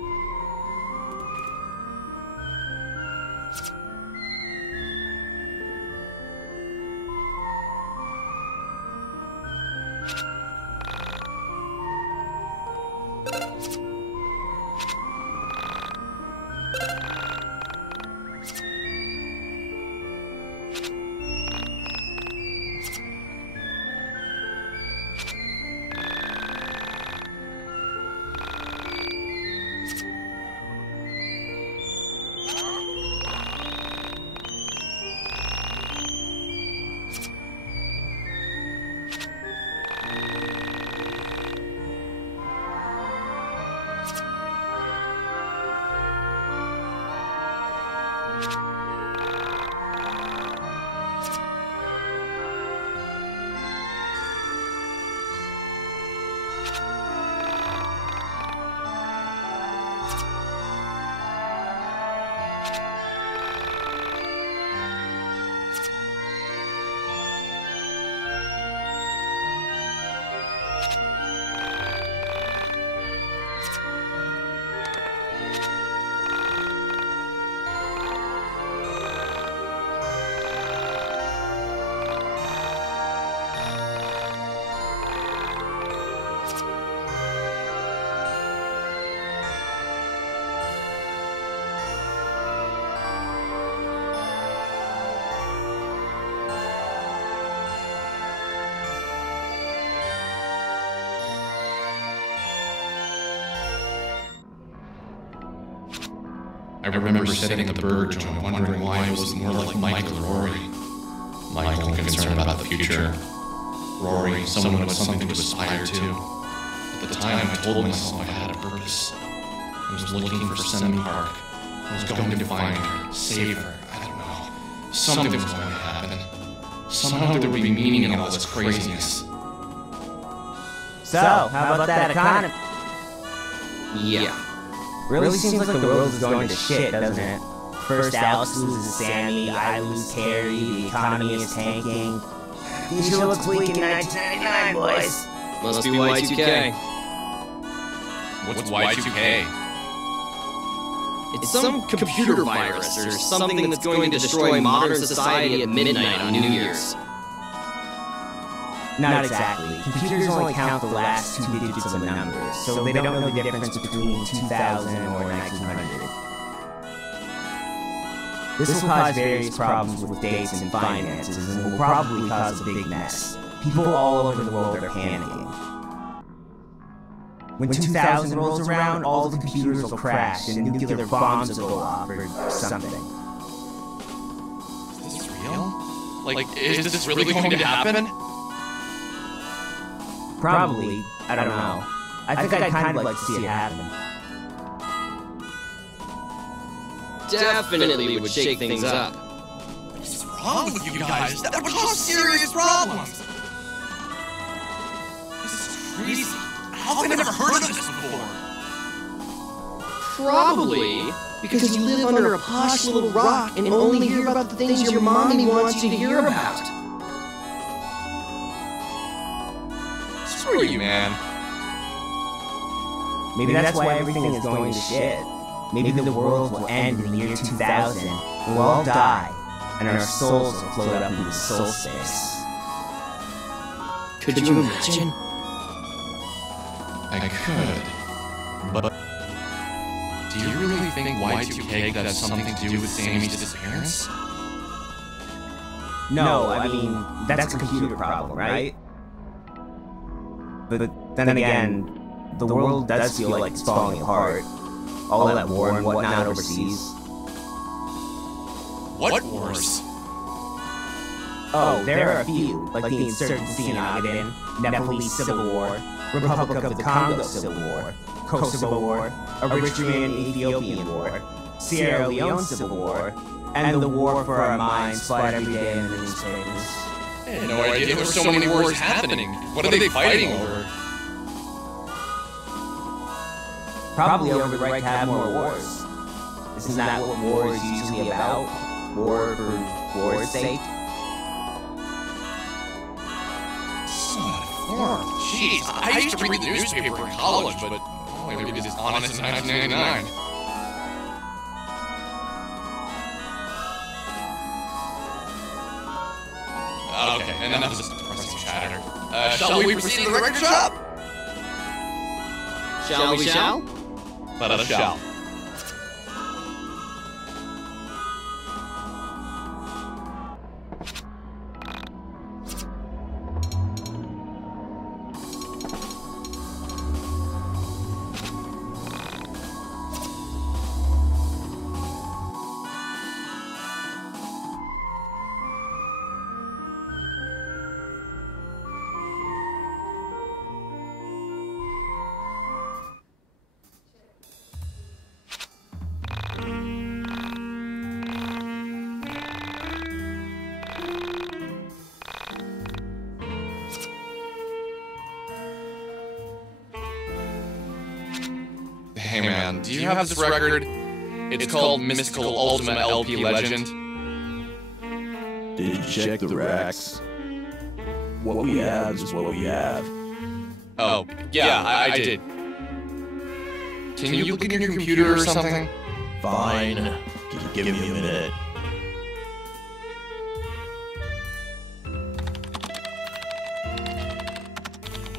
I remember sitting at the burger joint wondering why it was more like Michael or Rory. Michael concerned about the future. Rory, someone with something to aspire to. At the time, I told myself I had a purpose. I was looking for Semi Park. I was going to find her, save her, I don't know. Something was going to happen. Somehow there would be meaning in all this craziness. So, how about that economy? Yeah. Really seems like the world is going to shit, doesn't it? First Alex loses Sammy, I lose Terry, the economy is tanking. Future looks bleak in 1999, boys. Must be Y2K. What's Y2K? It's some computer virus or something that's going to destroy modern society at midnight on New Year's. Not exactly. Computers only count the last 2 digits of a number, so they don't know the difference between 2000 or 1900. This will cause various problems with dates and finances, and will probably cause a big mess. People all over the world are panicking. When 2000 rolls around, all the computers will crash and nuclear bombs will go off or something. Is this real? Like, is this really going to happen? Probably. I don't know. I think I'd kind of like to see it happen. Definitely would shake things up. What's wrong with you guys? That would cause serious problems. This is crazy. How have I never heard of this before? Probably because you live under a posh little rock and only hear about the things your mommy wants you to hear about. Screw you, man. Maybe that's why everything is going to shit. Maybe the world will end in the year 2000, we'll all die, and our souls will float up into soul space. Could you imagine? I could, but do you really think Y2K could have something to do with Sammy's disappearance? No, I mean, that's a computer problem, right? But then again, the world does feel like it's falling apart. All that war and whatnot overseas. What wars? Oh, there are a few, like the insurgency in Ogaden, Nepalese Civil War, Republic of the Congo Civil War, Kosovo War, Eritrean-Ethiopian War, Sierra Leone Civil War, and the war for our minds fought every day in the newspapers. I had no idea there were so many wars happening. What are they fighting over? Probably over the right to have more wars. Isn't that what war is usually about? War for war's sake? So uninformed. Jeez, I used to read the newspaper in college, but maybe it was honest in 1999. Okay, enough of this depressing chatter. Shall we proceed to the record shop? Shall we shall? Let us shall. Hey man, do you have this record? It's called Mystical Ultimate LP Legend. Did you check the racks? What we have is what we have. Oh, yeah, I did. Can you look in your computer or something? Fine. Give me a minute.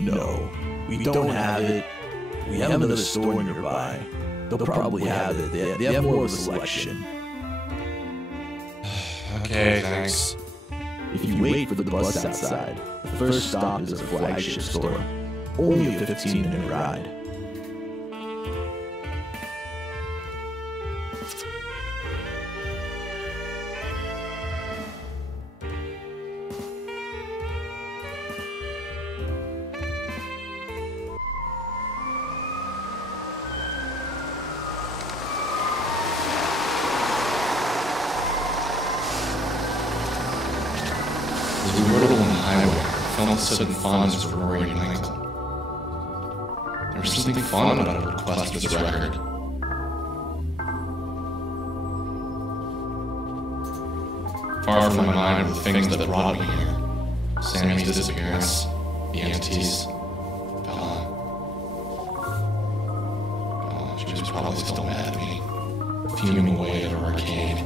No, we don't have it. We have another store nearby. They'll probably have it. They have more of a selection. Okay, thanks. If you wait for the bus outside, the first stop is a flagship store. Only a 15-minute ride. As we rode along the highway, I felt a sudden fondness for Rory and Michael. There was something fond about a request of this record. Far from my mind were the things that brought me here. Sammy's disappearance, the EMTs, Bella. She was probably still mad at me, fuming away at her arcade,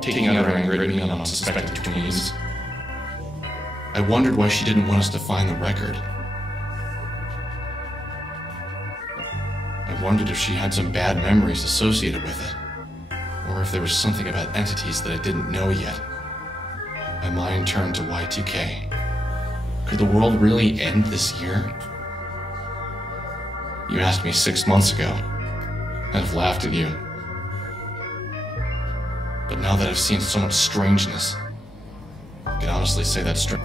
taking out her anger at me on unsuspected tweens. I wondered why she didn't want us to find the record. I wondered if she had some bad memories associated with it, or if there was something about entities that I didn't know yet. My mind turned to YIIK. Could the world really end this year? You asked me 6 months ago. I'd have laughed at you. But now that I've seen so much strangeness, I can honestly say that's true.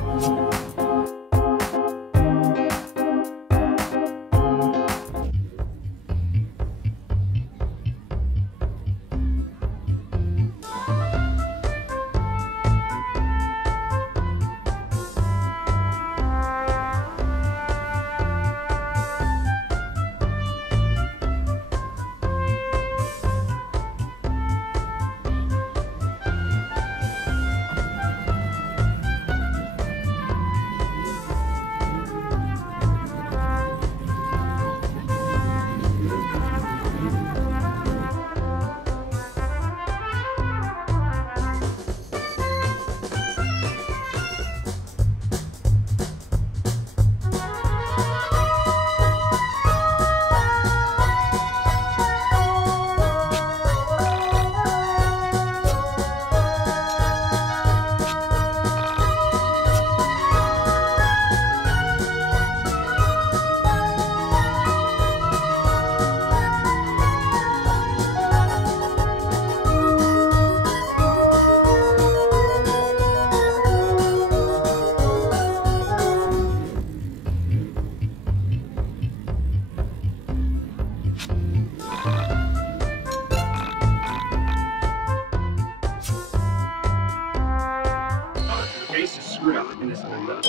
Face is screwed up in this building.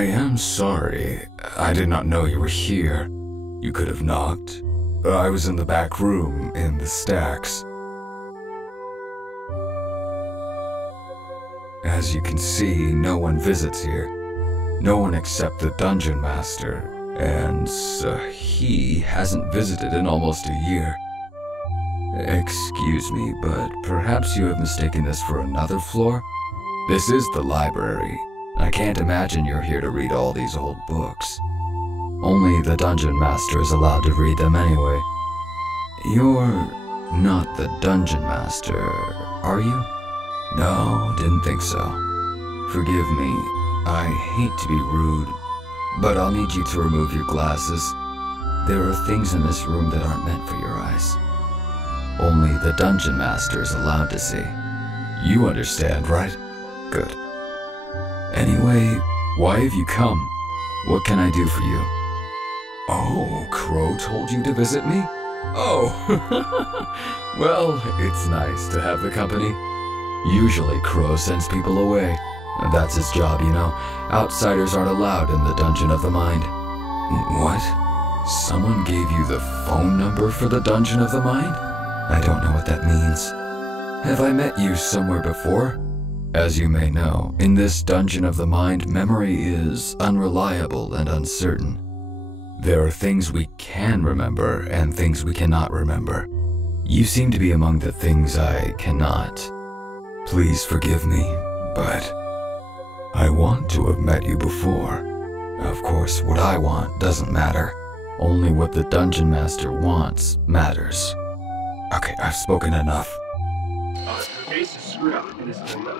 I am sorry. I did not know you were here. You could have knocked. I was in the back room, in the stacks. As you can see, no one visits here. No one except the Dungeon Master, and he hasn't visited in almost a year. Excuse me, but perhaps you have mistaken this for another floor? This is the library. I can't imagine you're here to read all these old books. Only the Dungeon Master is allowed to read them anyway. You're not the Dungeon Master, are you? No, didn't think so. Forgive me, I hate to be rude, but I'll need you to remove your glasses. There are things in this room that aren't meant for your eyes. Only the Dungeon Master is allowed to see. You understand, right? Good. Anyway, why have you come? What can I do for you? Oh, Crow told you to visit me? Oh, well, it's nice to have the company. Usually Crow sends people away. That's his job, you know. Outsiders aren't allowed in the Dungeon of the Mind. What? Someone gave you the phone number for the Dungeon of the Mind? I don't know what that means. Have I met you somewhere before? As you may know, in this Dungeon of the Mind, memory is unreliable and uncertain. There are things we can remember and things we cannot remember. You seem to be among the things I cannot. Please forgive me, but I want to have met you before. Of course, what I want doesn't matter. Only what the Dungeon Master wants matters. Okay, I've spoken enough. Your face is screwed up in this window.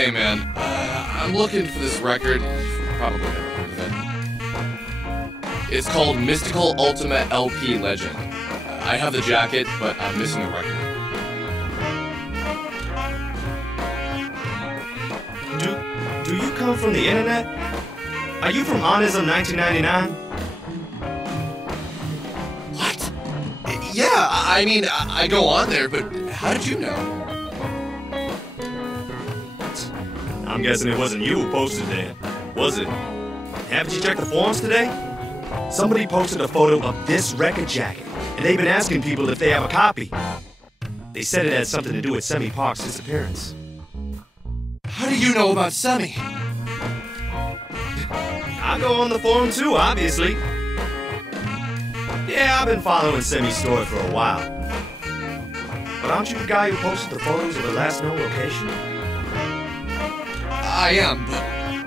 Hey man, I'm looking for this record. You've probably never heard of it. It's called Mystical Ultimate LP Legend. I have the jacket, but I'm missing the record. Do you come from the internet? Are you from Honism 1999? What? Yeah, I mean, I go on there, but how did you know? I'm guessing it wasn't you who posted there, was it? Haven't you checked the forums today? Somebody posted a photo of this record jacket, and they've been asking people if they have a copy. They said it had something to do with Semi Park's disappearance. How do you know about Semi? I go on the forum too, obviously. Yeah, I've been following Semi's story for a while. But aren't you the guy who posted the photos of the last known location? I am, but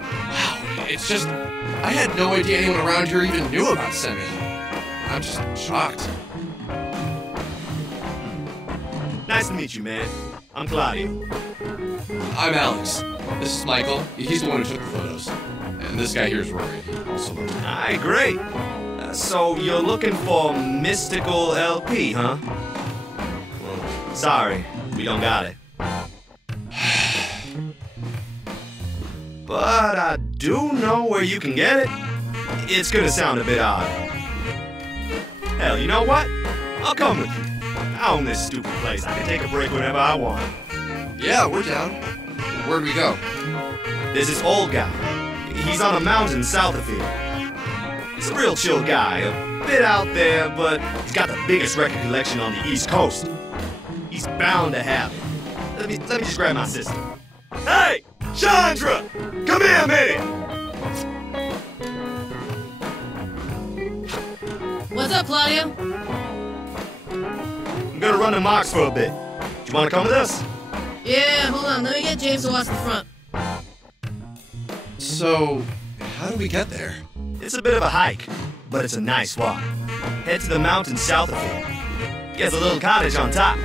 wow, it's just, I had no idea anyone around here even knew about Semi. I'm just shocked. Nice to meet you, man. I'm Claudio. I'm Alex. This is Michael. He's the one who took the photos. And this guy here is Rory. He also looked. Aye, great. So you're looking for Mystical LP, huh? Well, sorry, we don't got it. But I do know where you can get it. It's gonna sound a bit odd. Hell, you know what? I'll come with you. I own this stupid place. I can take a break whenever I want. Yeah, we're down. Where'd we go? There's this old guy. He's on a mountain south of here. He's a real chill guy, a bit out there, but he's got the biggest record collection on the East Coast. He's bound to have it. Let me just grab my sister. Hey! Chandra! Come here, man! What's up, Claudio? I'm gonna run to Mark's for a bit. Do you wanna come with us? Yeah, hold on. Let me get James to watch the front. So, how do we get there? It's a bit of a hike, but it's a nice walk. Head to the mountains south of here. Gets a little cottage on top.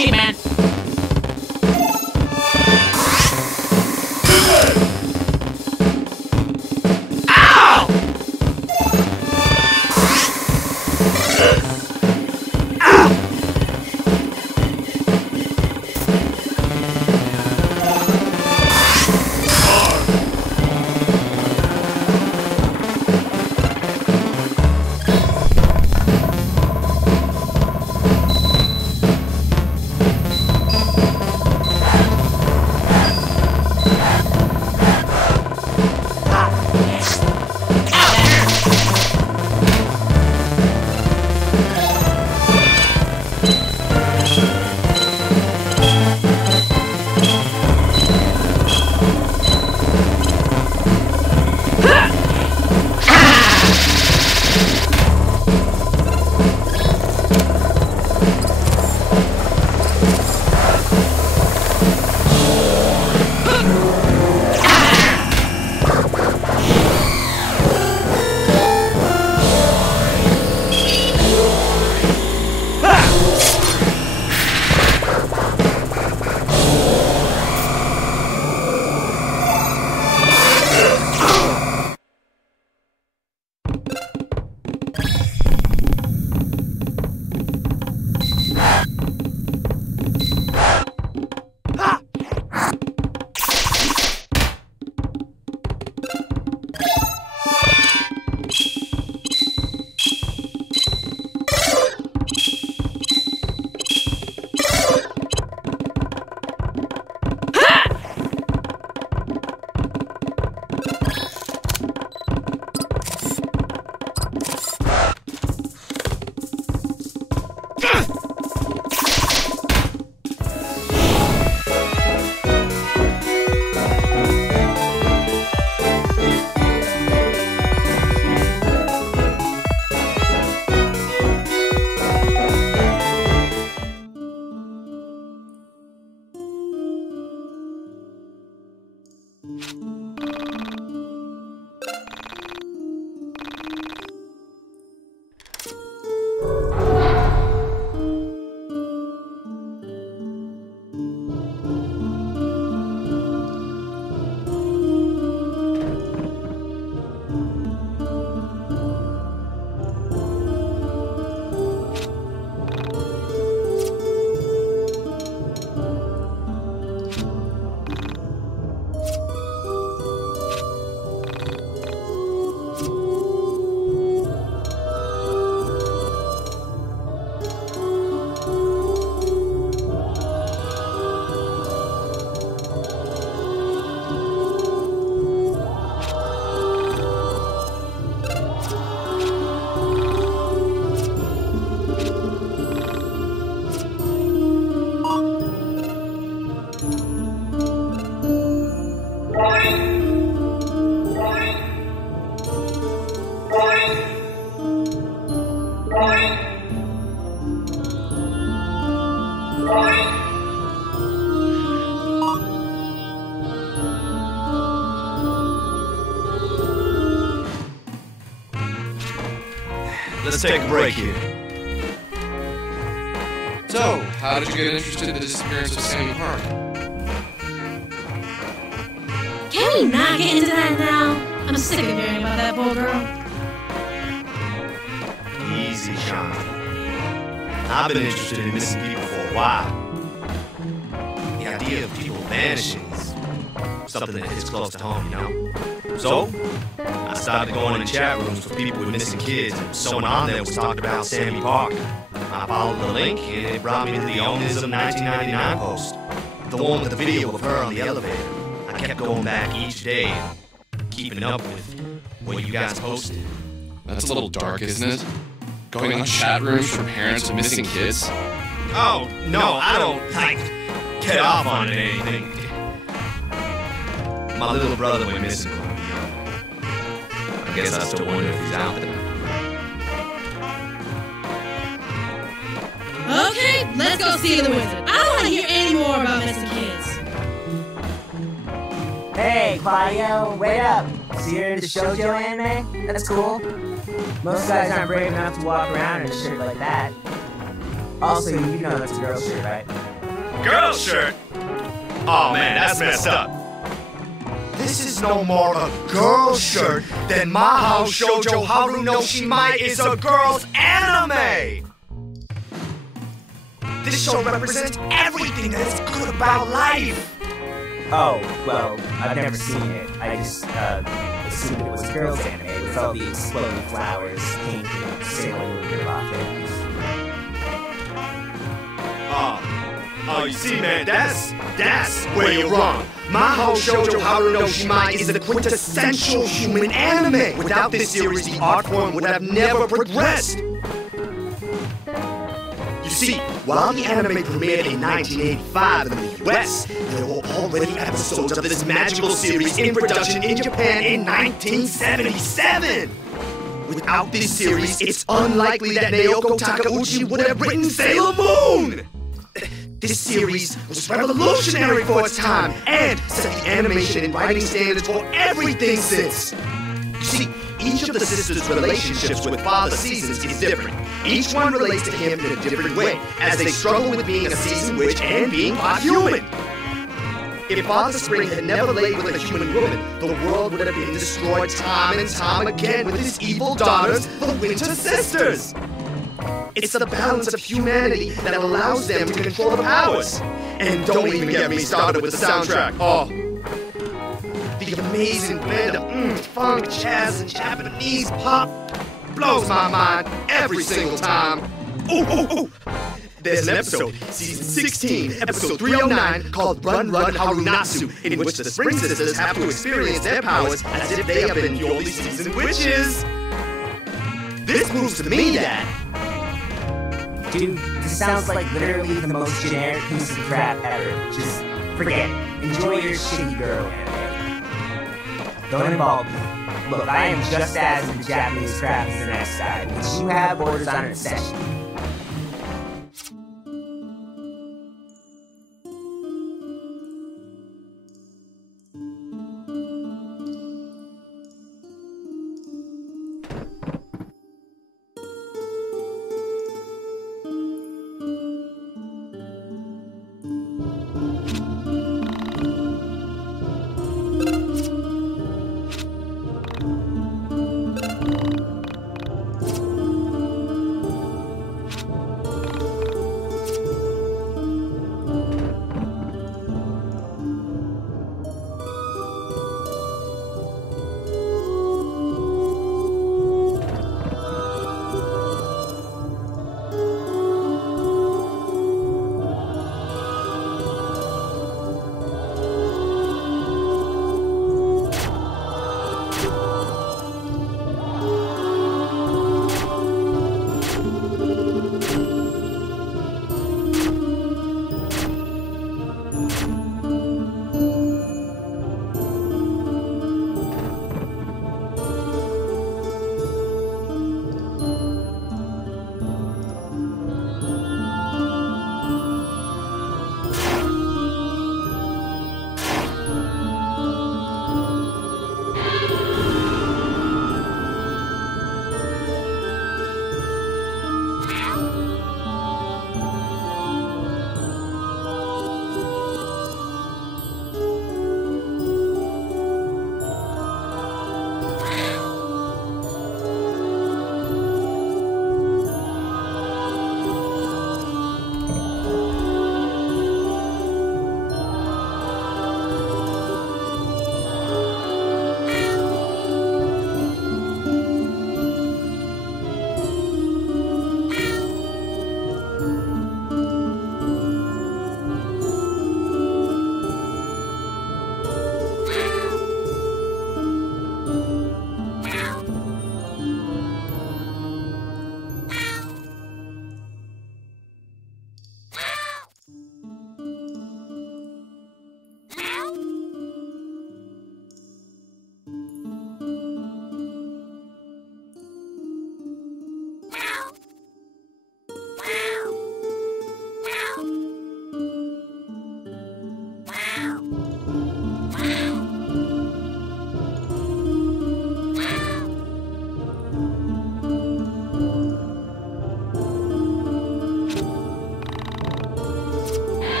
Okay, man. Let's take a break here. So, how did you get interested in the disappearance of Sammy Park? Can we not get into that now? I'm sick of hearing about that poor girl. Easy, Sean. I've been interested in missing people for a while. The idea of people vanishing is something that hits close to home, you know? So, I started going in chat rooms for people with missing kids, and someone on there was talking about Sammy Park. I followed the link, and it brought me to the Omnism 1999 post. The one with the video of her on the elevator. I kept going back each day, and keeping up with what you guys posted. That's a little dark, isn't it? Going on chat rooms for parents of missing kids? Oh, no, I don't, like, get off on it or anything. My little brother went missing when we were young. I guess I still wonder if he's out there. Okay, let's go see the wizard. I don't want to hear any more about missing kids. Hey, Claudio, wait up. So you're into shoujo anime? That's cool. Most guys aren't brave enough to walk around in a shirt like that. Also, you know that's a girl shirt, right? Girl shirt? Oh man, that's messed up. This is no more a girl shirt than Mahou Shoujo Haru no Shimai is a girl's anime! This show represents everything that is good about life! Oh, well, I've never seen it. I just assumed it was a girls' anime with all the exploding flowers, painting, sailing with your things. Oh, you see, man, that's where you're wrong. Mahou Shoujo Haru no Shimai is the quintessential human anime. Without this series, the art form would have never progressed. You see, while the anime premiered in 1985 in the US, there were already episodes of this magical series in production in Japan in 1977. Without this series, it's unlikely that Naoko Takeuchi would have written Sailor Moon! This series was revolutionary for its time and set the animation and writing standards for everything since. You see, each of the sisters' relationships with Father Seasons is different. Each one relates to him in a different way, as they struggle with being a seasoned witch and being part human. If Father Spring had never laid with a human woman, the world would have been destroyed time and time again with his evil daughters, the Winter Sisters. It's the balance of humanity that allows them to control the powers. And don't even get me started with the soundtrack. Oh, the amazing blend of funk, jazz, and Japanese pop blows my mind every single time. Ooh. There's an episode, season 16, episode 309, called Run Run Harunatsu, in which the Spring Sisters have to experience their powers as if they have been purely seasoned witches. This proves to me that... Dude, this sounds like literally the most generic piece of crap ever. Just forget it. Enjoy your shitty girl anime. Don't involve me. Look, I am just as into Japanese crap as the next guy, because you have borders on an obsession.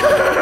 side!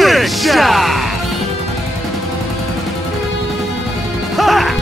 Trick shot! Ha!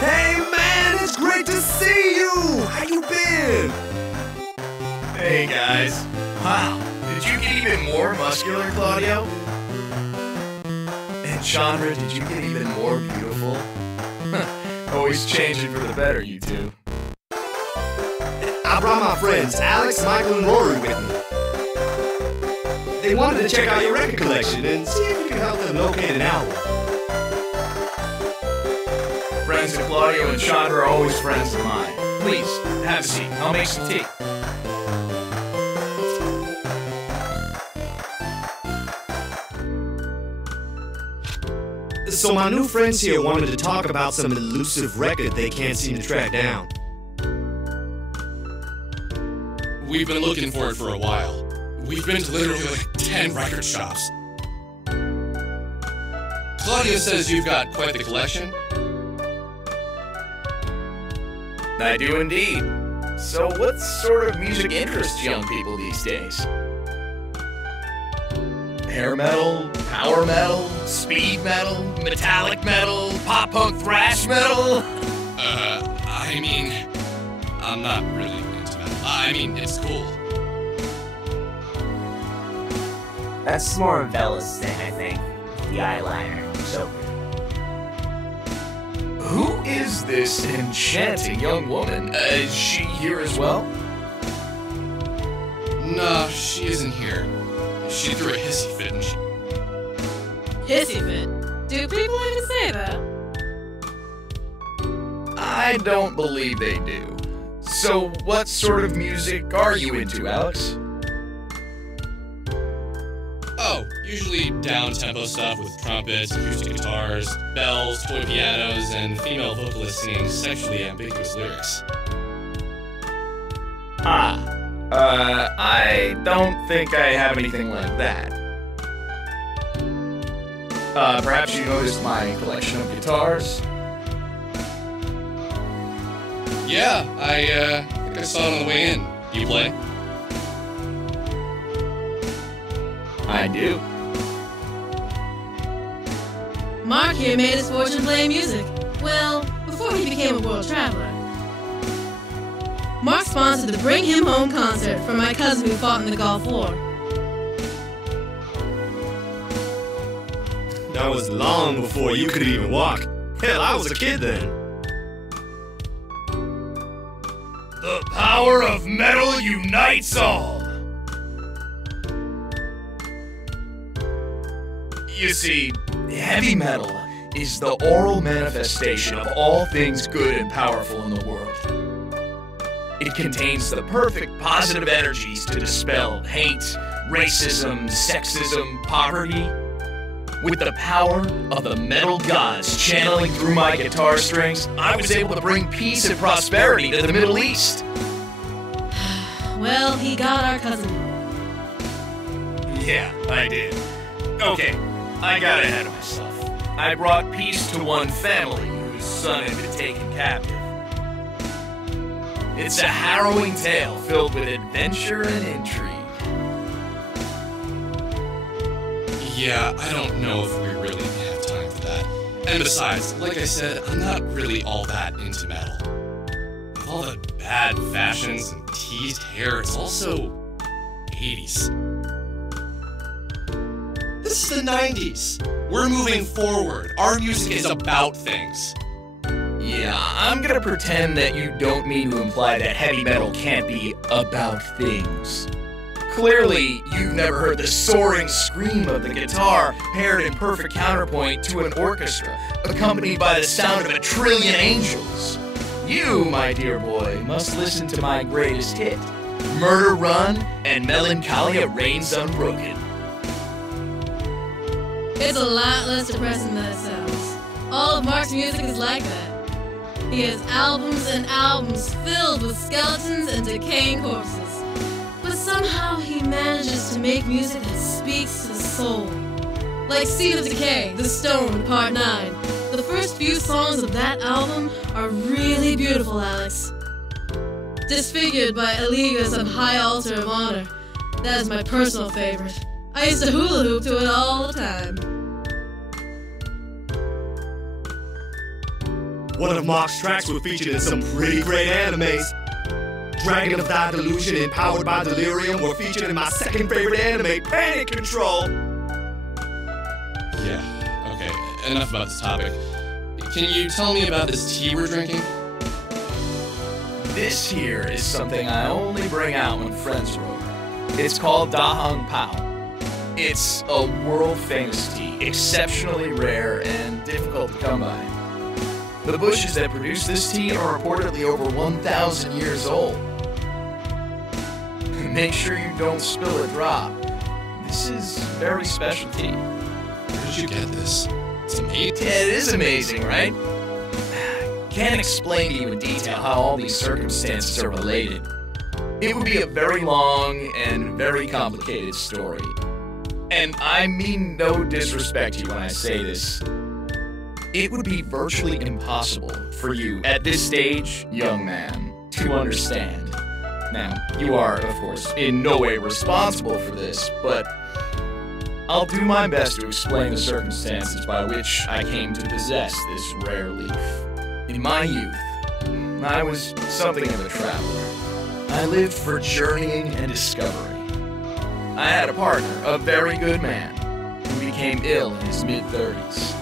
Hey man, it's great to see you! How you been? Hey guys. Wow, did you get even more muscular, Claudio? And Chandra, did you get even more beautiful? Always changing for the better, you two. I brought my friends, Alex, Michael, and Rory with me. They wanted to check out your record collection and see if you could help them locate an album. Friends of Claudio and Chandra are always friends of mine. Please, have a seat. I'll make some tea. So my new friends here wanted to talk about some elusive record they can't seem to track down. We've been looking for it for a while. We've been to literally like 10 record shops. Claudia says you've got quite the collection. I do indeed. So what sort of music interests young people these days? Hair metal, power metal, speed metal, metallic metal, pop-punk thrash metal? I mean, I'm not really into metal. I mean, it's cool. That's more of Bella's thing, I think. The eyeliner. So. Who is this enchanting young woman? Is she here as well? No, she isn't here. She threw a hissy fit and she... Hissy fit? Do people even say that? I don't believe they do. So what sort of music are you into, Alex? Oh, usually down-tempo stuff with trumpets, acoustic guitars, bells, toy pianos, and female vocalists singing sexually ambiguous lyrics. I don't think I have anything like that. Perhaps you noticed my collection of guitars? Yeah, I think I saw it on the way in. Do you play? I do. Mark here made his fortune playing music. Well, before he became a world traveler. Mark sponsored the Bring Him Home concert for my cousin who fought in the Gulf War. That was long before you could even walk. Hell, I was a kid then. The power of metal unites all. You see, heavy metal is the oral manifestation of all things good and powerful in the world. It contains the perfect positive energies to dispel hate, racism, sexism, poverty. With the power of the metal gods channeling through my guitar strings, I was able to bring peace and prosperity to the Middle East. Well, he got our cousin. Yeah, I did. Okay, I got ahead of myself. I brought peace to one family whose son had been taken captive. It's a harrowing tale filled with adventure and intrigue. Yeah, I don't know if we really have time for that. And besides, like I said, I'm not really all that into metal. With all the bad fashions and teased hair, it's also 80s. This is the 90s. We're moving forward. Our music is about things. Yeah, I'm gonna pretend that you don't mean to imply that heavy metal can't be about things. Clearly, you've never heard the soaring scream of the guitar paired in perfect counterpoint to an orchestra, accompanied by the sound of 1 trillion angels. You, my dear boy, must listen to my greatest hit, Murder Run and Melancholia Reigns Unbroken. It's a lot less depressing than it sounds. All of Mark's music is like that. He has albums and albums filled with skeletons and decaying corpses. But somehow he manages to make music that speaks to the soul. Like Seed of Decay, The Stone, Part 9. The first few songs of that album are really beautiful, Alex. Disfigured by Eliga's On High Altar of Honor. That is my personal favorite. I used to hula hoop to it all the time. One of Mark's tracks were featured in some pretty great animes. Dragon of Thy Delusion and Powered by Delirium were featured in my second favorite anime, Panic Control. Yeah, okay, enough about this topic. Can you tell me about this tea we're drinking? This here is something I only bring out when friends are over. It's called Da Hong Pao. It's a world-famous tea, exceptionally rare and difficult to come by. The bushes that produce this tea are reportedly over 1,000 years old. Make sure you don't spill a drop. This is very special tea. Where did you get this? It's amazing. It is amazing, right? Can't explain to you in detail how all these circumstances are related. It would be a very long and very complicated story. And I mean no disrespect to you when I say this. It would be virtually impossible for you, at this stage, young man, to understand. Now, you are, of course, in no way responsible for this, but I'll do my best to explain the circumstances by which I came to possess this rare leaf. In my youth, I was something of a traveler. I lived for journeying and discovery. I had a partner, a very good man, who became ill in his mid-30s.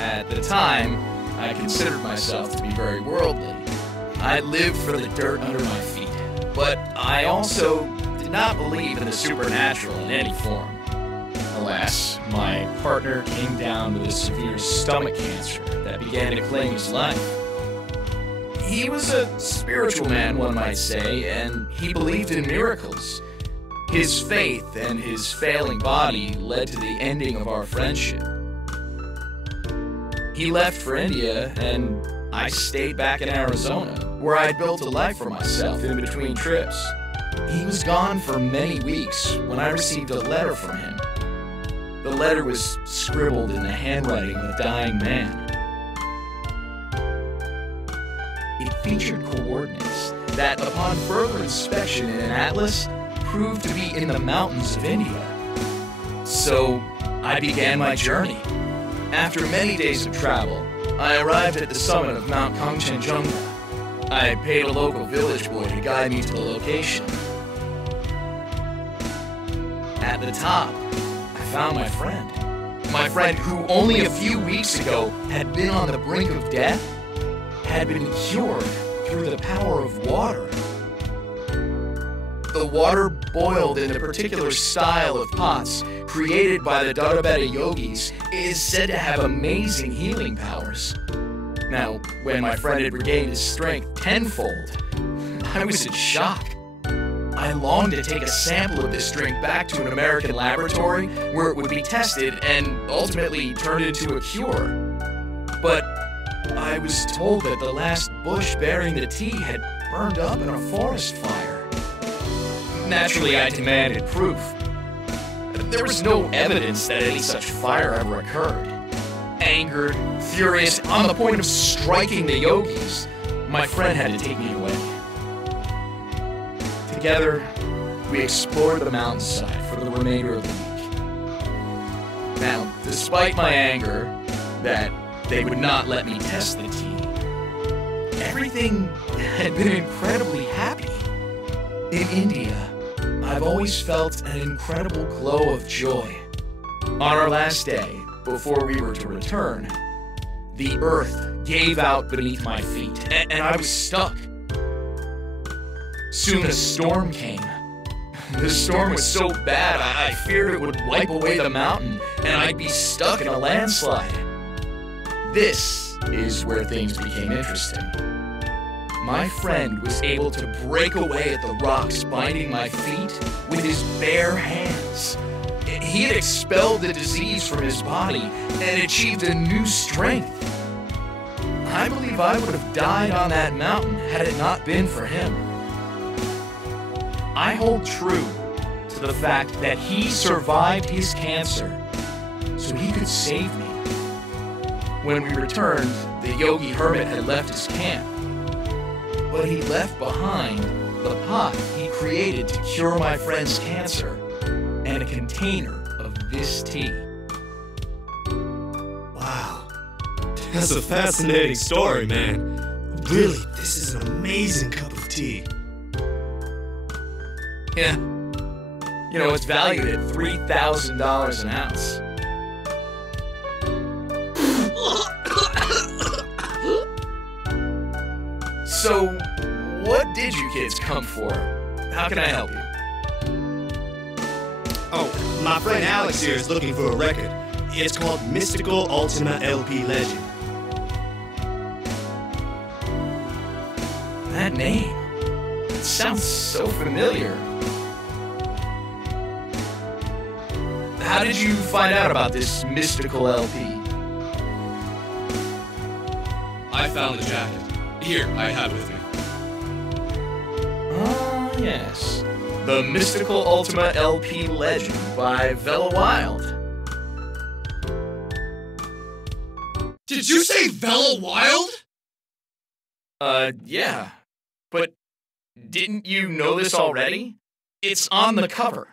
At the time, I considered myself to be very worldly. I lived for the dirt under my feet, but I also did not believe in the supernatural in any form. Alas, my partner came down with a severe stomach cancer that began to claim his life. He was a spiritual man, one might say, and he believed in miracles. His faith and his failing body led to the ending of our friendship. He left for India, and I stayed back in Arizona, where I built a life for myself in between trips. He was gone for many weeks when I received a letter from him. The letter was scribbled in the handwriting of a dying man. It featured coordinates that, upon further inspection in an atlas, proved to be in the mountains of India. So, I began my journey. After many days of travel, I arrived at the summit of Mount Kangchenjunga. I paid a local village boy to guide me to the location. At the top, I found my friend. My friend who only a few weeks ago had been on the brink of death, had been cured through the power of water. The water boiled in a particular style of pots created by the Dharabeta yogis is said to have amazing healing powers. Now, when my friend had regained his strength tenfold, I was in shock. I longed to take a sample of this drink back to an American laboratory where it would be tested and ultimately turned into a cure. But I was told that the last bush bearing the tea had burned up in a forest fire. Naturally, I demanded proof. There was no evidence that any such fire ever occurred. Angered, furious, on the point of striking the yogis, my friend had to take me away. Together, we explored the mountainside for the remainder of the week. Now, despite my anger that they would not let me test the tea, everything had been incredibly happy. In India, I've always felt an incredible glow of joy. On our last day, before we were to return, the earth gave out beneath my feet, and I was stuck. Soon a storm came. The storm was so bad, I feared it would wipe away the mountain, and I'd be stuck in a landslide. This is where things became interesting. My friend was able to break away at the rocks binding my feet with his bare hands. He had expelled the disease from his body and achieved a new strength. I believe I would have died on that mountain had it not been for him. I hold true to the fact that he survived his cancer so he could save me. When we returned, the yogi hermit had left his camp. But he left behind the pot he created to cure my friend's cancer and a container of this tea. Wow. That's a fascinating story, man. Really, this is an amazing cup of tea. Yeah. You know, it's valued at $3,000 an ounce. So, what did you kids come for? How can I help you? Oh, my friend Alex here is looking for a record. It's called Mystical Ultima LP Legend. That name, it sounds so familiar. how did you find out about this mystical LP? I found the jacket. Here, I have it with me. Ah, yes. The Mystical Ultima LP Legend by Vela Wild. Did you say Vela Wild? Yeah. But didn't you know this already? It's on the cover.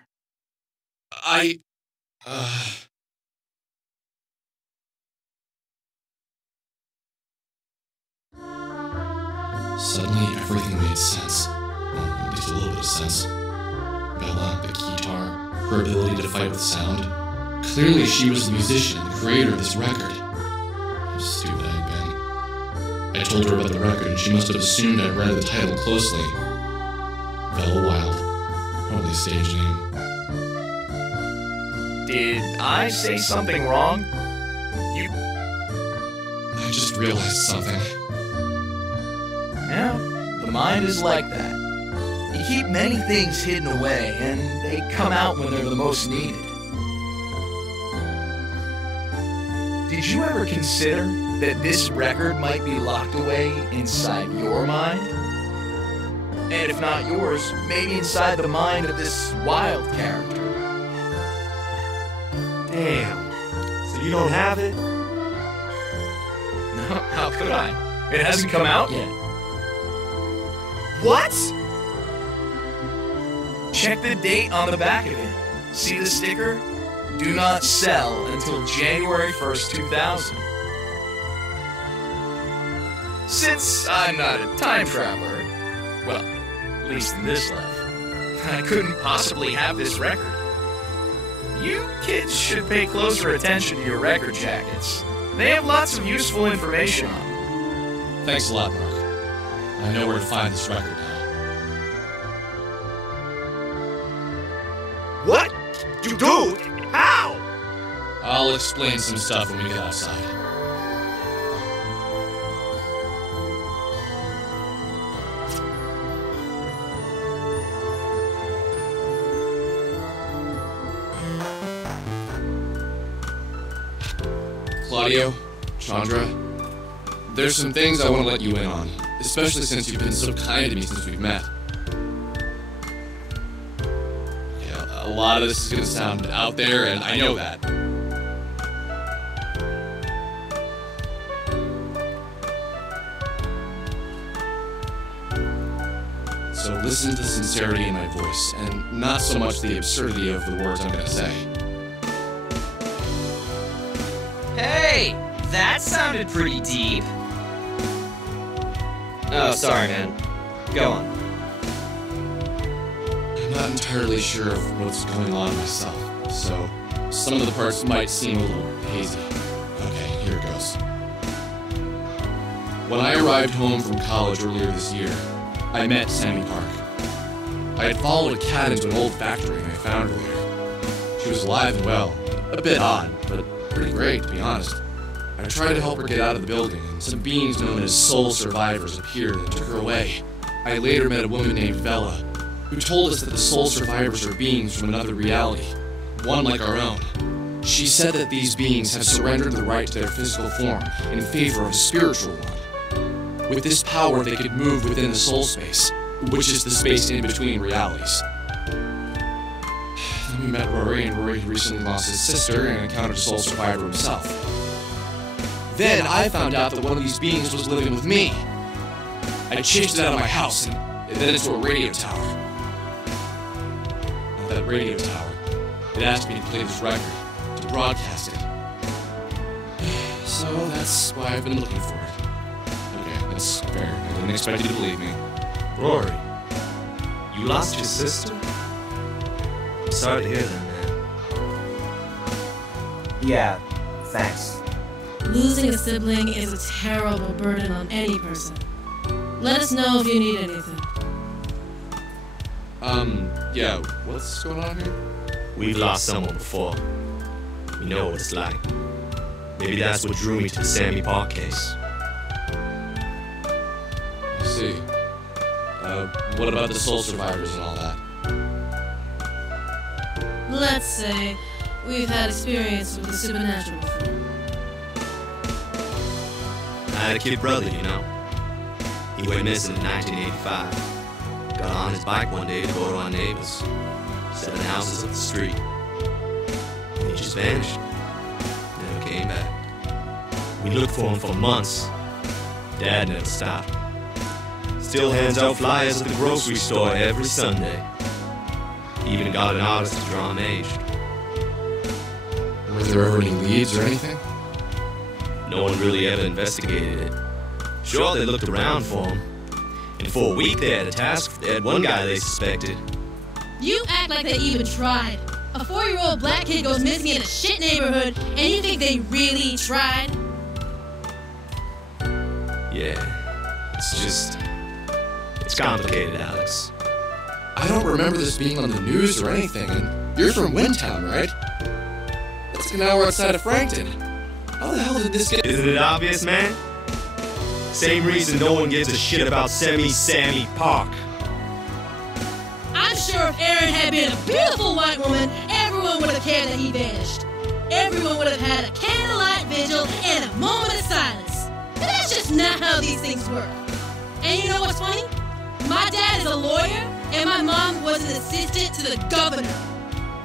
Suddenly, everything made sense. Well, at least a little bit of sense. Bella, the guitar, her ability to fight with sound. Clearly, she was the musician, the creator of this record. How stupid I had been. I told her about the record, and she must have assumed I'd read the title closely. Bella Wild. Probably a stage name. Did I say something wrong? I just realized something. Yeah, the mind is like that. You keep many things hidden away, and they come out when they're the most needed. Did you ever consider that this record might be locked away inside your mind? And if not yours, maybe inside the mind of this Wild character. Damn. So you don't have it? No, how could I? It hasn't come out yet. What? Check the date on the back of it. See the sticker? Do not sell until January 1st, 2000. Since I'm not a time traveler, well, at least in this life, I couldn't possibly have this record. You kids should pay closer attention to your record jackets. They have lots of useful information on them. Thanks a lot, Mark. I know where to find this record now. What? You do? How? I'll explain some stuff when we get outside. Claudio, Chandra, there's some things I want to let you in on, especially since you've been so kind to me since we've met. Yeah, a lot of this is going to sound out there, and I know that. So listen to the sincerity in my voice, and not so much the absurdity of the words I'm going to say. Hey, that sounded pretty deep. Oh, sorry, man. Go on. I'm not entirely sure of what's going on myself, so some of the parts might seem a little hazy. Okay, here it goes. When I arrived home from college earlier this year, I met Sammy Park. I had followed a cat into an old factory and I found her there. She was alive and well, a bit odd, but pretty great, to be honest. I tried to help her get out of the building, and some beings known as soul survivors appeared and took her away. I later met a woman named Vela, who told us that the soul survivors are beings from another reality, one like our own. She said that these beings have surrendered the right to their physical form in favor of a spiritual one. With this power, they could move within the soul space, which is the space in between realities. Then we met Rory, and Rory recently lost his sister and encountered a soul survivor himself. Then I found out that one of these beings was living with me. I chased it out of my house and then into a radio tower. At that radio tower, it asked me to play this record, to broadcast it. So that's why I've been looking for it. Okay, that's fair. I didn't expect you to believe me. Rory, you lost your sister? I'm sorry to hear that, man. Yeah, thanks. Losing a sibling is a terrible burden on any person. Let us know if you need anything. Yeah, what's going on here? We've lost someone before. We know what it's like. Maybe that's what drew me to the Sammy Park case. I see. What about the soul survivors and all that? Let's say we've had experience with the supernatural before. I had a kid brother, you know. He went missing in 1985. Got on his bike one day to go to our neighbors, 7 houses up the street. And he just vanished. Never came back. We looked for him for months. Dad never stopped. Still hands out flyers at the grocery store every Sunday. He even got an artist to draw him aged. Were there ever any leads or anything? No one really ever investigated it. Sure, they looked around for him. And for a week they had a task. They had one guy they suspected. You act like they even tried. A 4-year-old black kid goes missing in a shit neighborhood, and you think they really tried? Yeah, it's complicated, Alex. I don't remember this being on the news or anything, and you're from Windtown, right? That's an hour outside of Frankton. How the hell did this get... Isn't it obvious, man? Same reason no one gives a shit about Sammy Park. I'm sure if Aaron had been a beautiful white woman, everyone would have cared that he vanished. Everyone would have had a candlelight vigil and a moment of silence. But that's just not how these things work. And you know what's funny? My dad is a lawyer, and my mom was an assistant to the governor.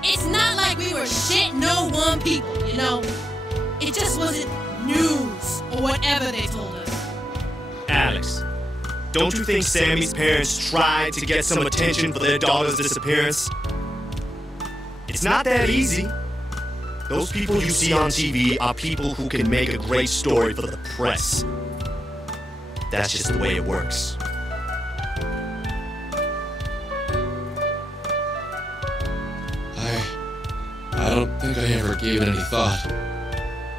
It's not like we were shit no one people, you know? It just wasn't news, or whatever they told us. Alex, don't you think Sammy's parents tried to get some attention for their daughter's disappearance? It's not that easy. Those people you see on TV are people who can make a great story for the press. That's just the way it works. I don't think I ever gave it any thought.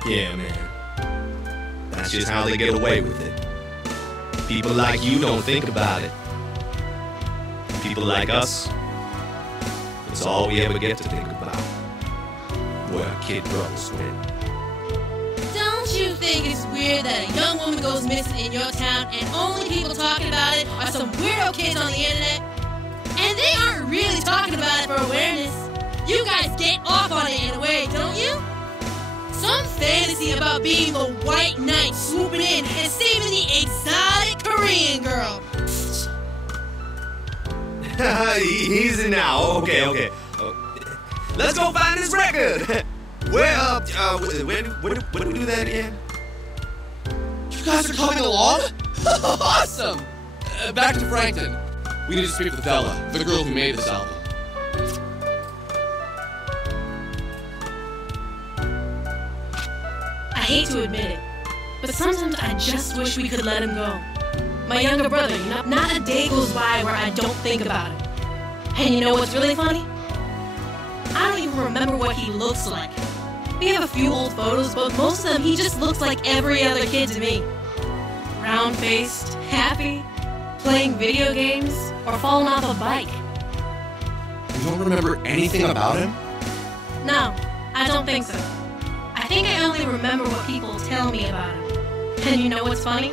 Yeah, man. That's just how they get away with it. People like you don't think about it. People like us, it's all we ever get to think about. Where our kid brothers went. Don't you think it's weird that a young woman goes missing in your town and only people talking about it are some weirdo kids on the internet? And they aren't really talking about it for awareness. You guys get off on it in a way, don't you? Some fantasy about being the white knight swooping in and saving the exotic Korean girl. Easy now. Okay. Let's go find this record. Where do we do that again? You guys are coming along? Awesome! Back to Frankton. We need to speak with Bella, the girl who made this album. I hate to admit it, but sometimes I just wish we could let him go. My younger brother, not a day goes by where I don't think about him. And you know what's really funny? I don't even remember what he looks like. We have a few old photos, but most of them he just looks like every other kid to me. Round-faced, happy, playing video games, or falling off a bike. You don't remember anything about him? No, I don't think so. I think I only remember what people tell me about him. And you know what's funny?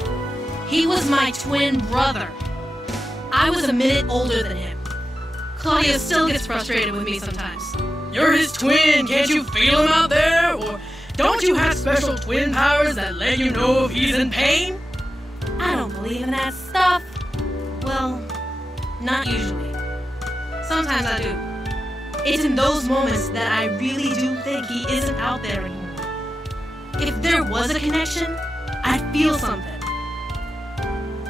He was my twin brother. I was a minute older than him. Claudia still gets frustrated with me sometimes. You're his twin, can't you feel him out there? Or don't you have special twin powers that let you know if he's in pain? I don't believe in that stuff. Well, not usually. Sometimes I do. It's in those moments that I really do think he isn't out there anymore. If there was a connection, I'd feel something.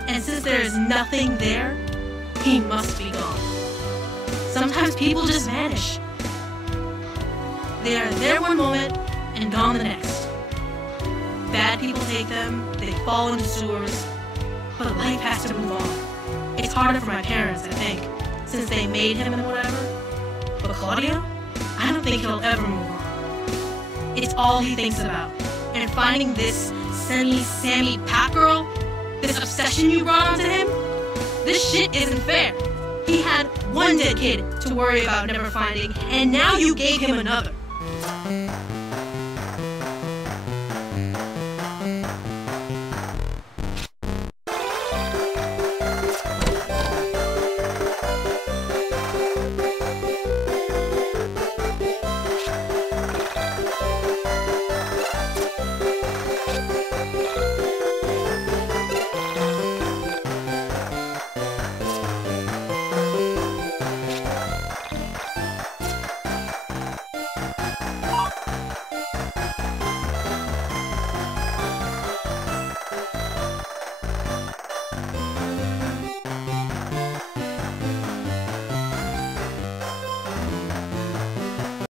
And since there is nothing there, he must be gone. Sometimes people just vanish. They are there one moment and gone the next. Bad people take them, they fall into sewers, but life has to move on. It's harder for my parents, I think, since they made him and whatever. But Claudio, I don't think he'll ever move on. It's all he thinks about. And finding this Sammy Pat girl, this obsession you brought onto him, this shit isn't fair. He had one dead kid to worry about never finding, and now you gave him another.